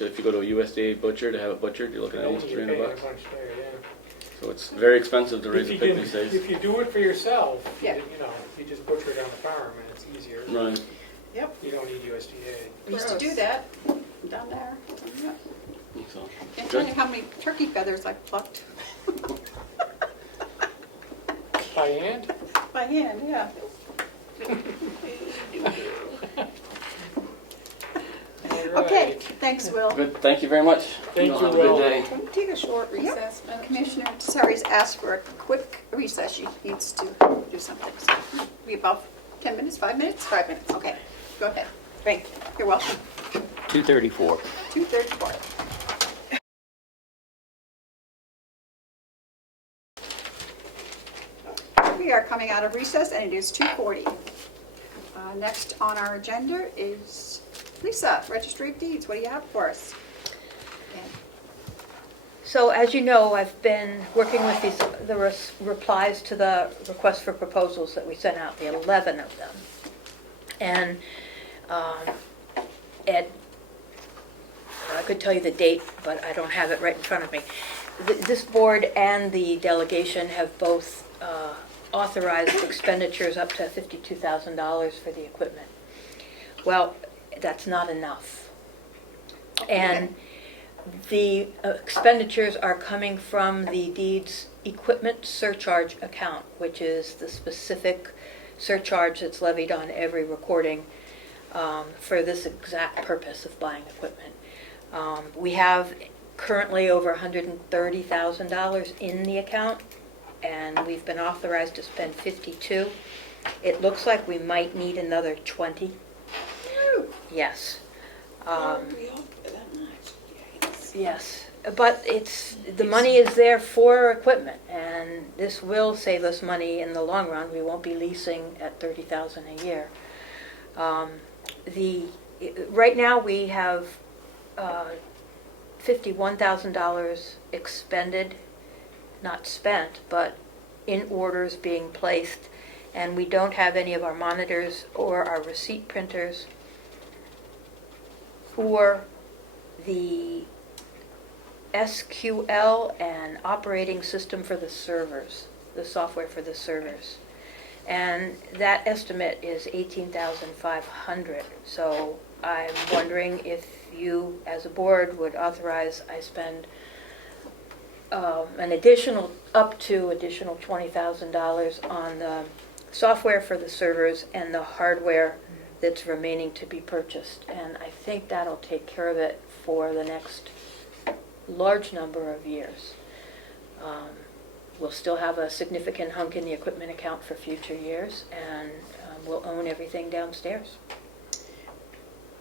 if you go to a USDA butcher to have it butchered, you're looking at almost You're $300 paying a bucks. bunch there, yeah. So it's very expensive to raise a If pig you these can- days. If you do it for yourself, Yeah. you know, you just butcher it on the farm and it's easier. Right. Yep, You don't need USDA. we used to do that down there. Yeah. So, Can't tell you how many turkey feathers I plucked By hand? by hand, yeah. All Okay, right. thanks, Will. good. Thank you very much. Thank Y'all you, have Will. a good day. Can we take a short recess? Madam Chair? Commissioner Tesari's asked for a quick recess. She needs to do something. So, be about 10 minutes, 5 minutes? 5 minutes, okay. Go ahead. Thank you. You're welcome. 2:34. 2:34. We are coming out of recess, and it is 2:40. Next on our agenda is Lisa, Registry of Deeds. What do you have for us? So as you know, I've been working with the replies to the request for proposals that we sent out, the 11 of them. And I could tell you the date, but I don't have it right in front of me. This board and the delegation have both authorized expenditures up to $52,000 for the equipment. Well, that's not enough. And the expenditures are coming from the deeds equipment surcharge account, which is the specific surcharge that's levied on every recording for this exact purpose of buying equipment. We have currently over $130,000 in the account, and we've been authorized to spend 52. It looks like we might need another 20. Yes. Yes, but the money is there for equipment, and this will save us money in the long run. We won't be leasing at $30,000 a year. Right now we have $51,000 expended, not spent, but in orders being placed, and we don't have any of our monitors or our receipt printers or the SQL and operating system for the servers, the software for the servers. And that estimate is $18,500. So I'm wondering if you, as a board, would authorize I spend an additional $20,000 on the software for the servers and the hardware that's remaining to be purchased. And I think that'll take care of it for the next large number of years. We'll still have a significant hunk in the equipment account for future years, and we'll own everything downstairs.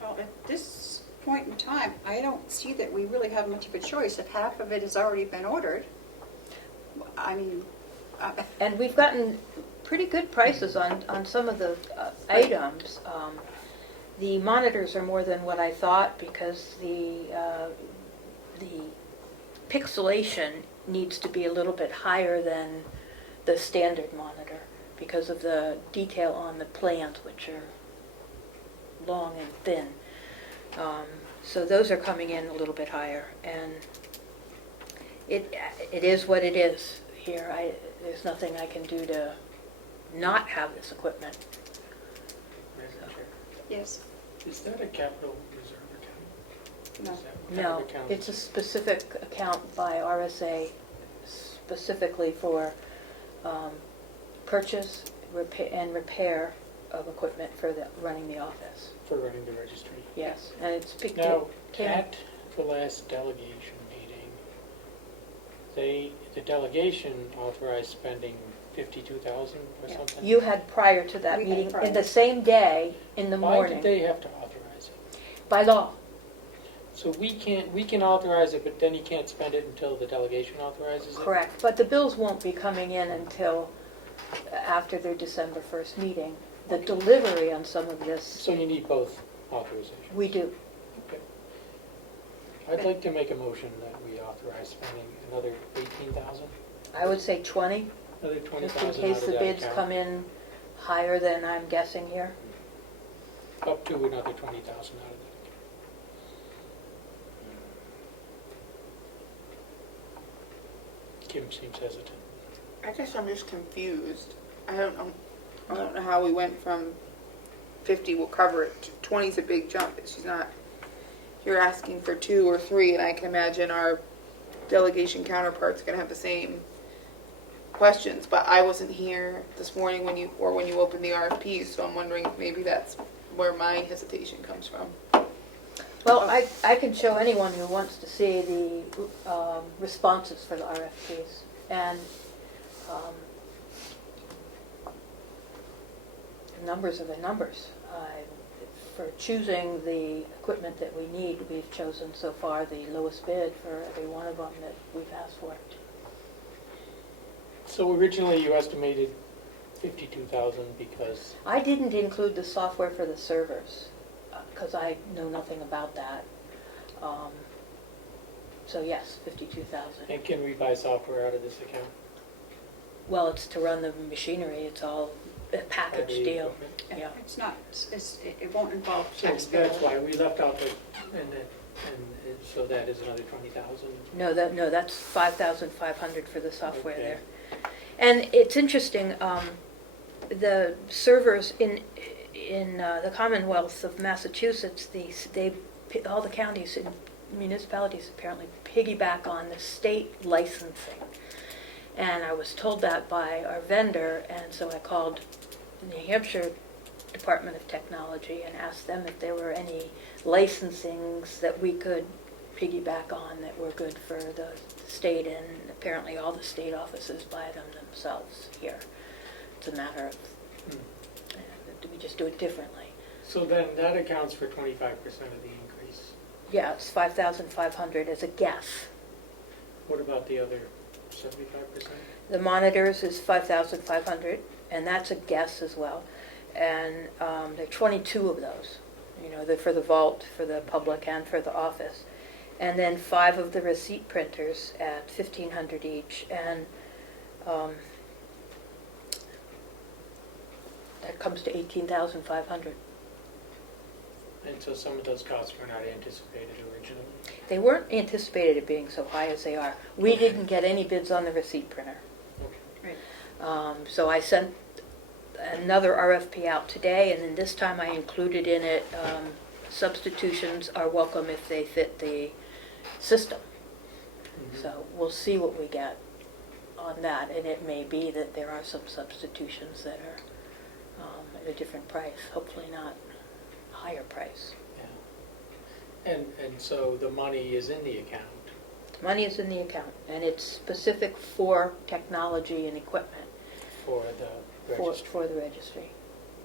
Well, at this point in time, I don't see that we really have much of a choice. If half of it has already been ordered, I mean... And we've gotten pretty good prices on some of the items. The monitors are more than what I thought, because the pixelation needs to be a little bit higher than the standard monitor because of the detail on the plans, which are long and thin. So those are coming in a little bit higher, and it is what it is here. There's nothing I can do to not have this equipment. Madam Chair, Yes. is that a capital reserve account? No. Is that what kind No, of account? it's a specific account by RSA specifically for purchase and repair of equipment for running the office. For running the registry. Yes, and it's Now, came- at the last delegation meeting, the delegation authorized spending 52,000 or yeah. something? You had prior to that We had meeting, prior. in the same day, in the Why morning, did they have to authorize it? by law. So we can authorize it, but then you can't spend it until the delegation authorizes it? Correct, but the bills won't be coming in until after their December 1st meeting. The delivery on some of this, So you need both authorizations? we do. Okay. I'd like to make a motion that we authorize spending another 18,000, I would say 20, another just 20,000 in out case of the that bids account. come in higher than I'm guessing here. Up to another 20,000 out of that account. Kim seems hesitant. I guess I'm just confused. I don't know how we went from 50 will cover it to 20 is a big jump. She's not, you're asking for 2 or 3, and I can imagine our delegation counterparts going to have the same questions, but I wasn't here this morning when you opened the RFPs, so I'm wondering if maybe that's where my hesitation comes from. Well, I can show anyone who wants to see the responses for the RFPs. And the numbers are the numbers. For choosing the equipment that we need, we've chosen so far the lowest bid for every one of them that we've asked for. So originally you estimated 52,000 because, I didn't include the software for the servers because I know nothing about that. So yes, 52,000. and can we buy software out of this account? Well, it's to run the machinery. It's all a package Heavy deal. equipment? Yeah. It's not, it won't involve So tax that's bill. why we left out so that is another 20,000. No, that's 5,500 for the software Okay. there. And it's interesting, the servers in the Commonwealth of Massachusetts, all the counties and municipalities apparently piggyback on the state licensing. And I was told that by our vendor, and so I called the New Hampshire Department of Technology and asked them if there were any licensings that we could piggyback on that were good for the state, and apparently all the state offices buy them themselves here. It's a matter of, we just do it differently. So then that accounts for 25% of the increase. Yeah, it's 5,500 as a guess. What about the other 75%? The monitors is 5,500, and that's a guess as well. And there are 22 of those, they're for the vault, for the public, and for the office. And then 5 of the receipt printers at 1,500 each, and that comes to 18,500. And so some of those costs were not anticipated originally. They weren't anticipated it being so high as they are. We didn't get any bids on the receipt printer. Okay. So I sent another RFP out today, and then this time I included in it substitutions are welcome if they fit the system. Mhm. So we'll see what we get on that, and it may be that there are some substitutions that are at a different price, hopefully not a higher price. Yeah. And so the money is in the account. Money is in the account, and it's specific for technology and equipment For the registry. for the registry.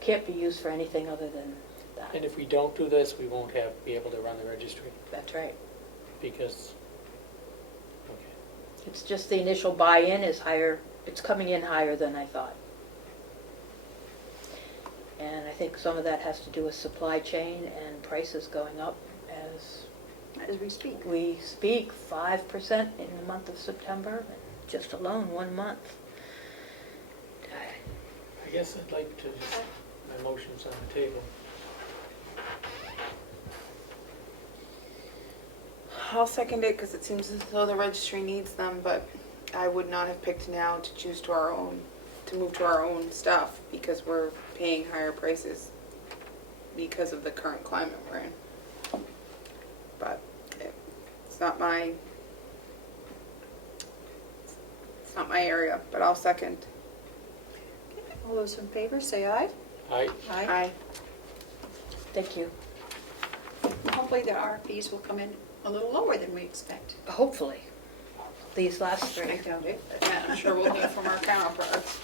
Can't be used for anything other than that. And if we don't do this, we won't be able to run the registry That's right. because, okay. It's just the initial buy-in is higher, it's coming in higher than I thought. And I think some of that has to do with supply chain and prices going up As we speak. we speak, 5% in the month of September, just alone 1 month. I guess I'd like to just, my motion's on the table. I'll second it because it seems as though the registry needs them, but I would not have picked now to choose to move to our own stuff because we're paying higher prices because of the current climate we're in. But not my area, but I'll second. All those in favor, say aye. Aye. Aye. Thank you. Hopefully the RFPs will come in a little lower than we expect. Hopefully, these last I three. doubt it. Yeah, I'm sure we'll hear from our counterparts.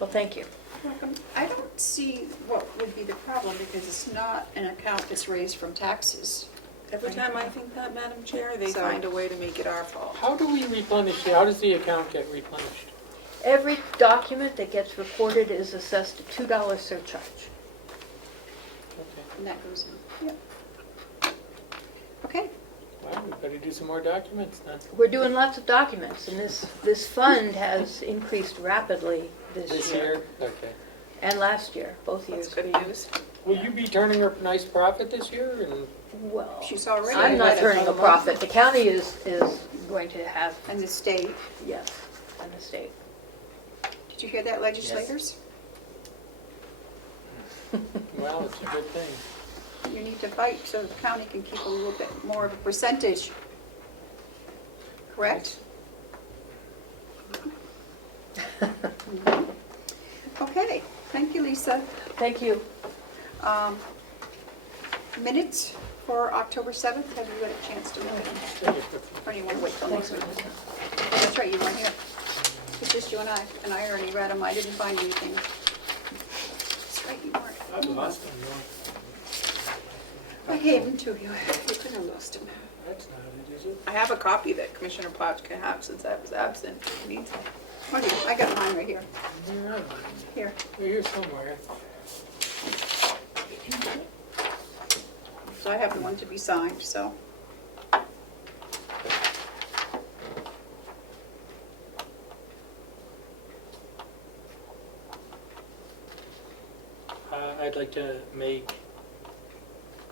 Well, thank you. I don't see what would be the problem because it's not an account that's raised from taxes. Every time I think that, Madam Chair, they So- find a way to make it our fault. How do we replenish, how does the account get replenished? Every document that gets reported is assessed a $2 surcharge. Okay. And that goes in. Yep. Okay. Well, we better do some more documents then. We're doing lots of documents, and this fund has increased rapidly This year? Okay. and last year, both That's years. good news. Will you be turning a nice profit this year? And Well, She's already. I'm not ahead of turning a other profit. The county is going to have, months. And the state. yes, and the state. Did you hear that, legislators? well, it's a good thing. You need to fight so the county can keep a little bit more of a percentage. Correct? Mhm. Okay, thank you, Lisa. Thank you. Minutes for October 7th, have you had a chance to look at them? Or do you want to wait till next week? That's right, you weren't here. It's just you and I already read them, I didn't find anything. That's right, you weren't. I've lost them, I gave them to you, you could have lost them. That's not it, is it? I have a copy that Commissioner Plotch can have since I was absent. If he needs it. Oh, yeah, I got mine right here. Yeah, Here. they're here somewhere. So I have the one to be signed, so. I'd like to make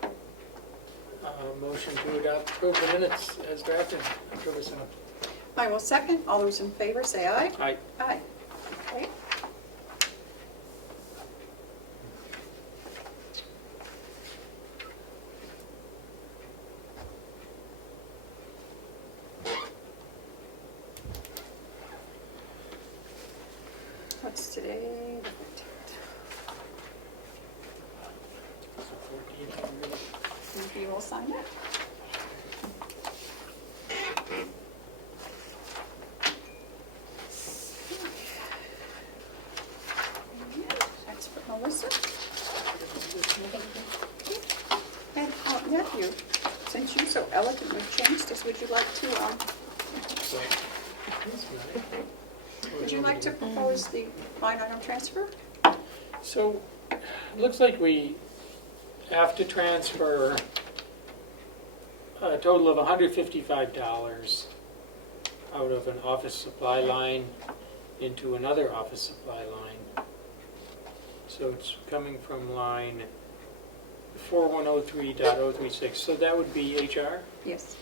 a motion to adopt approve the minutes as drafted, October 7th. I will second. All those in favor, say aye. Aye. Aye. Okay. What's today? The 15th. You will sign it. That's for Melissa. And Matthew, since you so eloquently changed this, would you like to propose the line item transfer? So, it looks like we have to transfer a total of $155 out of an office supply line into another office supply line. So it's coming from line 4103.036, so that would be HR, Yes.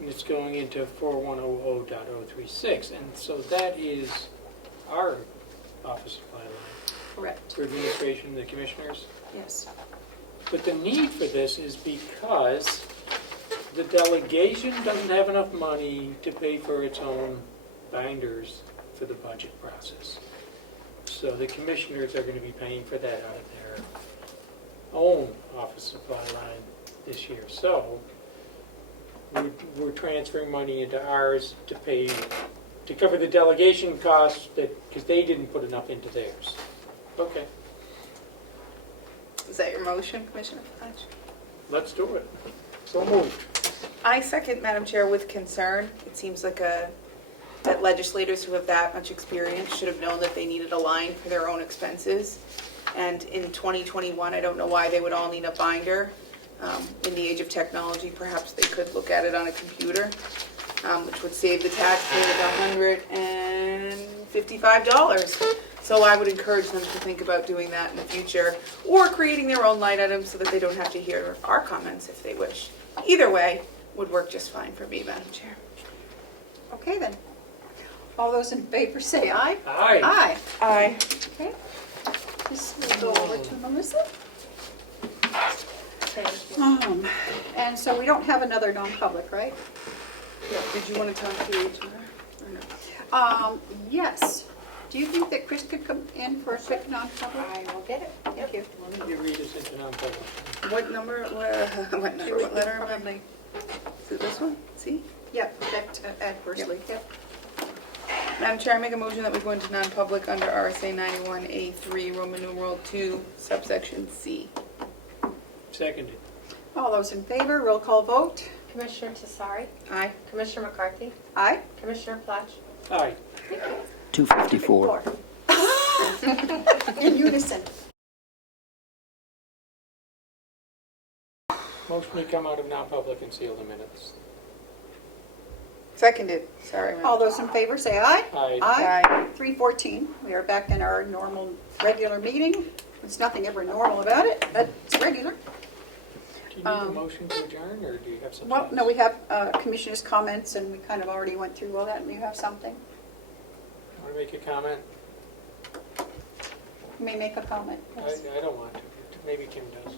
and it's going into 4100.036, and so that is our office supply line Correct. for administration, the commissioners. Yes. But the need for this is because the delegation doesn't have enough money to pay for its own binders for the budget process. So the commissioners are going to be paying for that out of their own office supply line this year. So we're transferring money into ours to pay, to cover the delegation costs because they didn't put enough into theirs. Okay, Is that your motion, Commissioner Plotch? let's do it. So moved. I second, Madam Chair, with concern. It seems like that legislators who have that much experience should have known that they needed a line for their own expenses. And in 2021, I don't know why they would all need a binder. In the age of technology, perhaps they could look at it on a computer, which would save the taxpayer $155. So I would encourage them to think about doing that in the future, or creating their own line items so that they don't have to hear our comments if they wish. Either way would work just fine for me, Madam Chair. Okay then. All those in favor say aye. Aye. Aye. Aye. Okay. This will go over to Melissa. Thank you. And so we don't have another non-public, right? Did you want to talk to HR? Or no? Yes. Do you think that Chris could come in for a quick non-public? I will get it. Thank you. Why don't you read us into non-public? What number, what letter am I? Probably. Is it this one? See? Yep, that adversely, yep. Madam Chair, I make a motion that we go into non-public under RSA 91A3, Roman numeral 2, subsection C. Seconded. All those in favor, roll call vote. Commissioner Tesari, Aye. Commissioner McCarthy, Aye. Commissioner Platch. Aye. 254. In unison. Motion we come out of non-public and seal the minutes. Seconded. Sorry, Madam All those in favor say aye. Aye. Aye. 3:14. We are back in our normal, regular meeting. There's nothing ever normal about it, but it's regular. Do you need a motion to adjourn, or do you have something Well, else? no, we have commissioners' comments, and we kind of already went through all that, and you have something? Want to make a comment? You may make a comment. Yes. I don't want to. Maybe Kim does.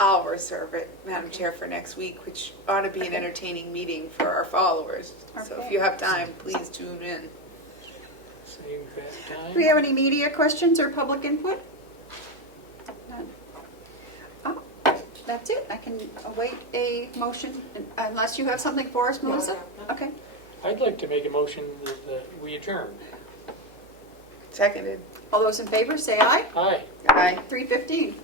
I'll reserve it, Madam Chair, for next week, which ought to be an entertaining meeting for our followers. So if you have time, please tune in. Same bad time? Do we have any media questions or public input? None. Oh, that's it. I can await a motion, unless you have something for us, Melissa? Okay. I'd like to make a motion that we adjourn. Seconded. All those in favor, say aye. Aye. Aye. 3:15.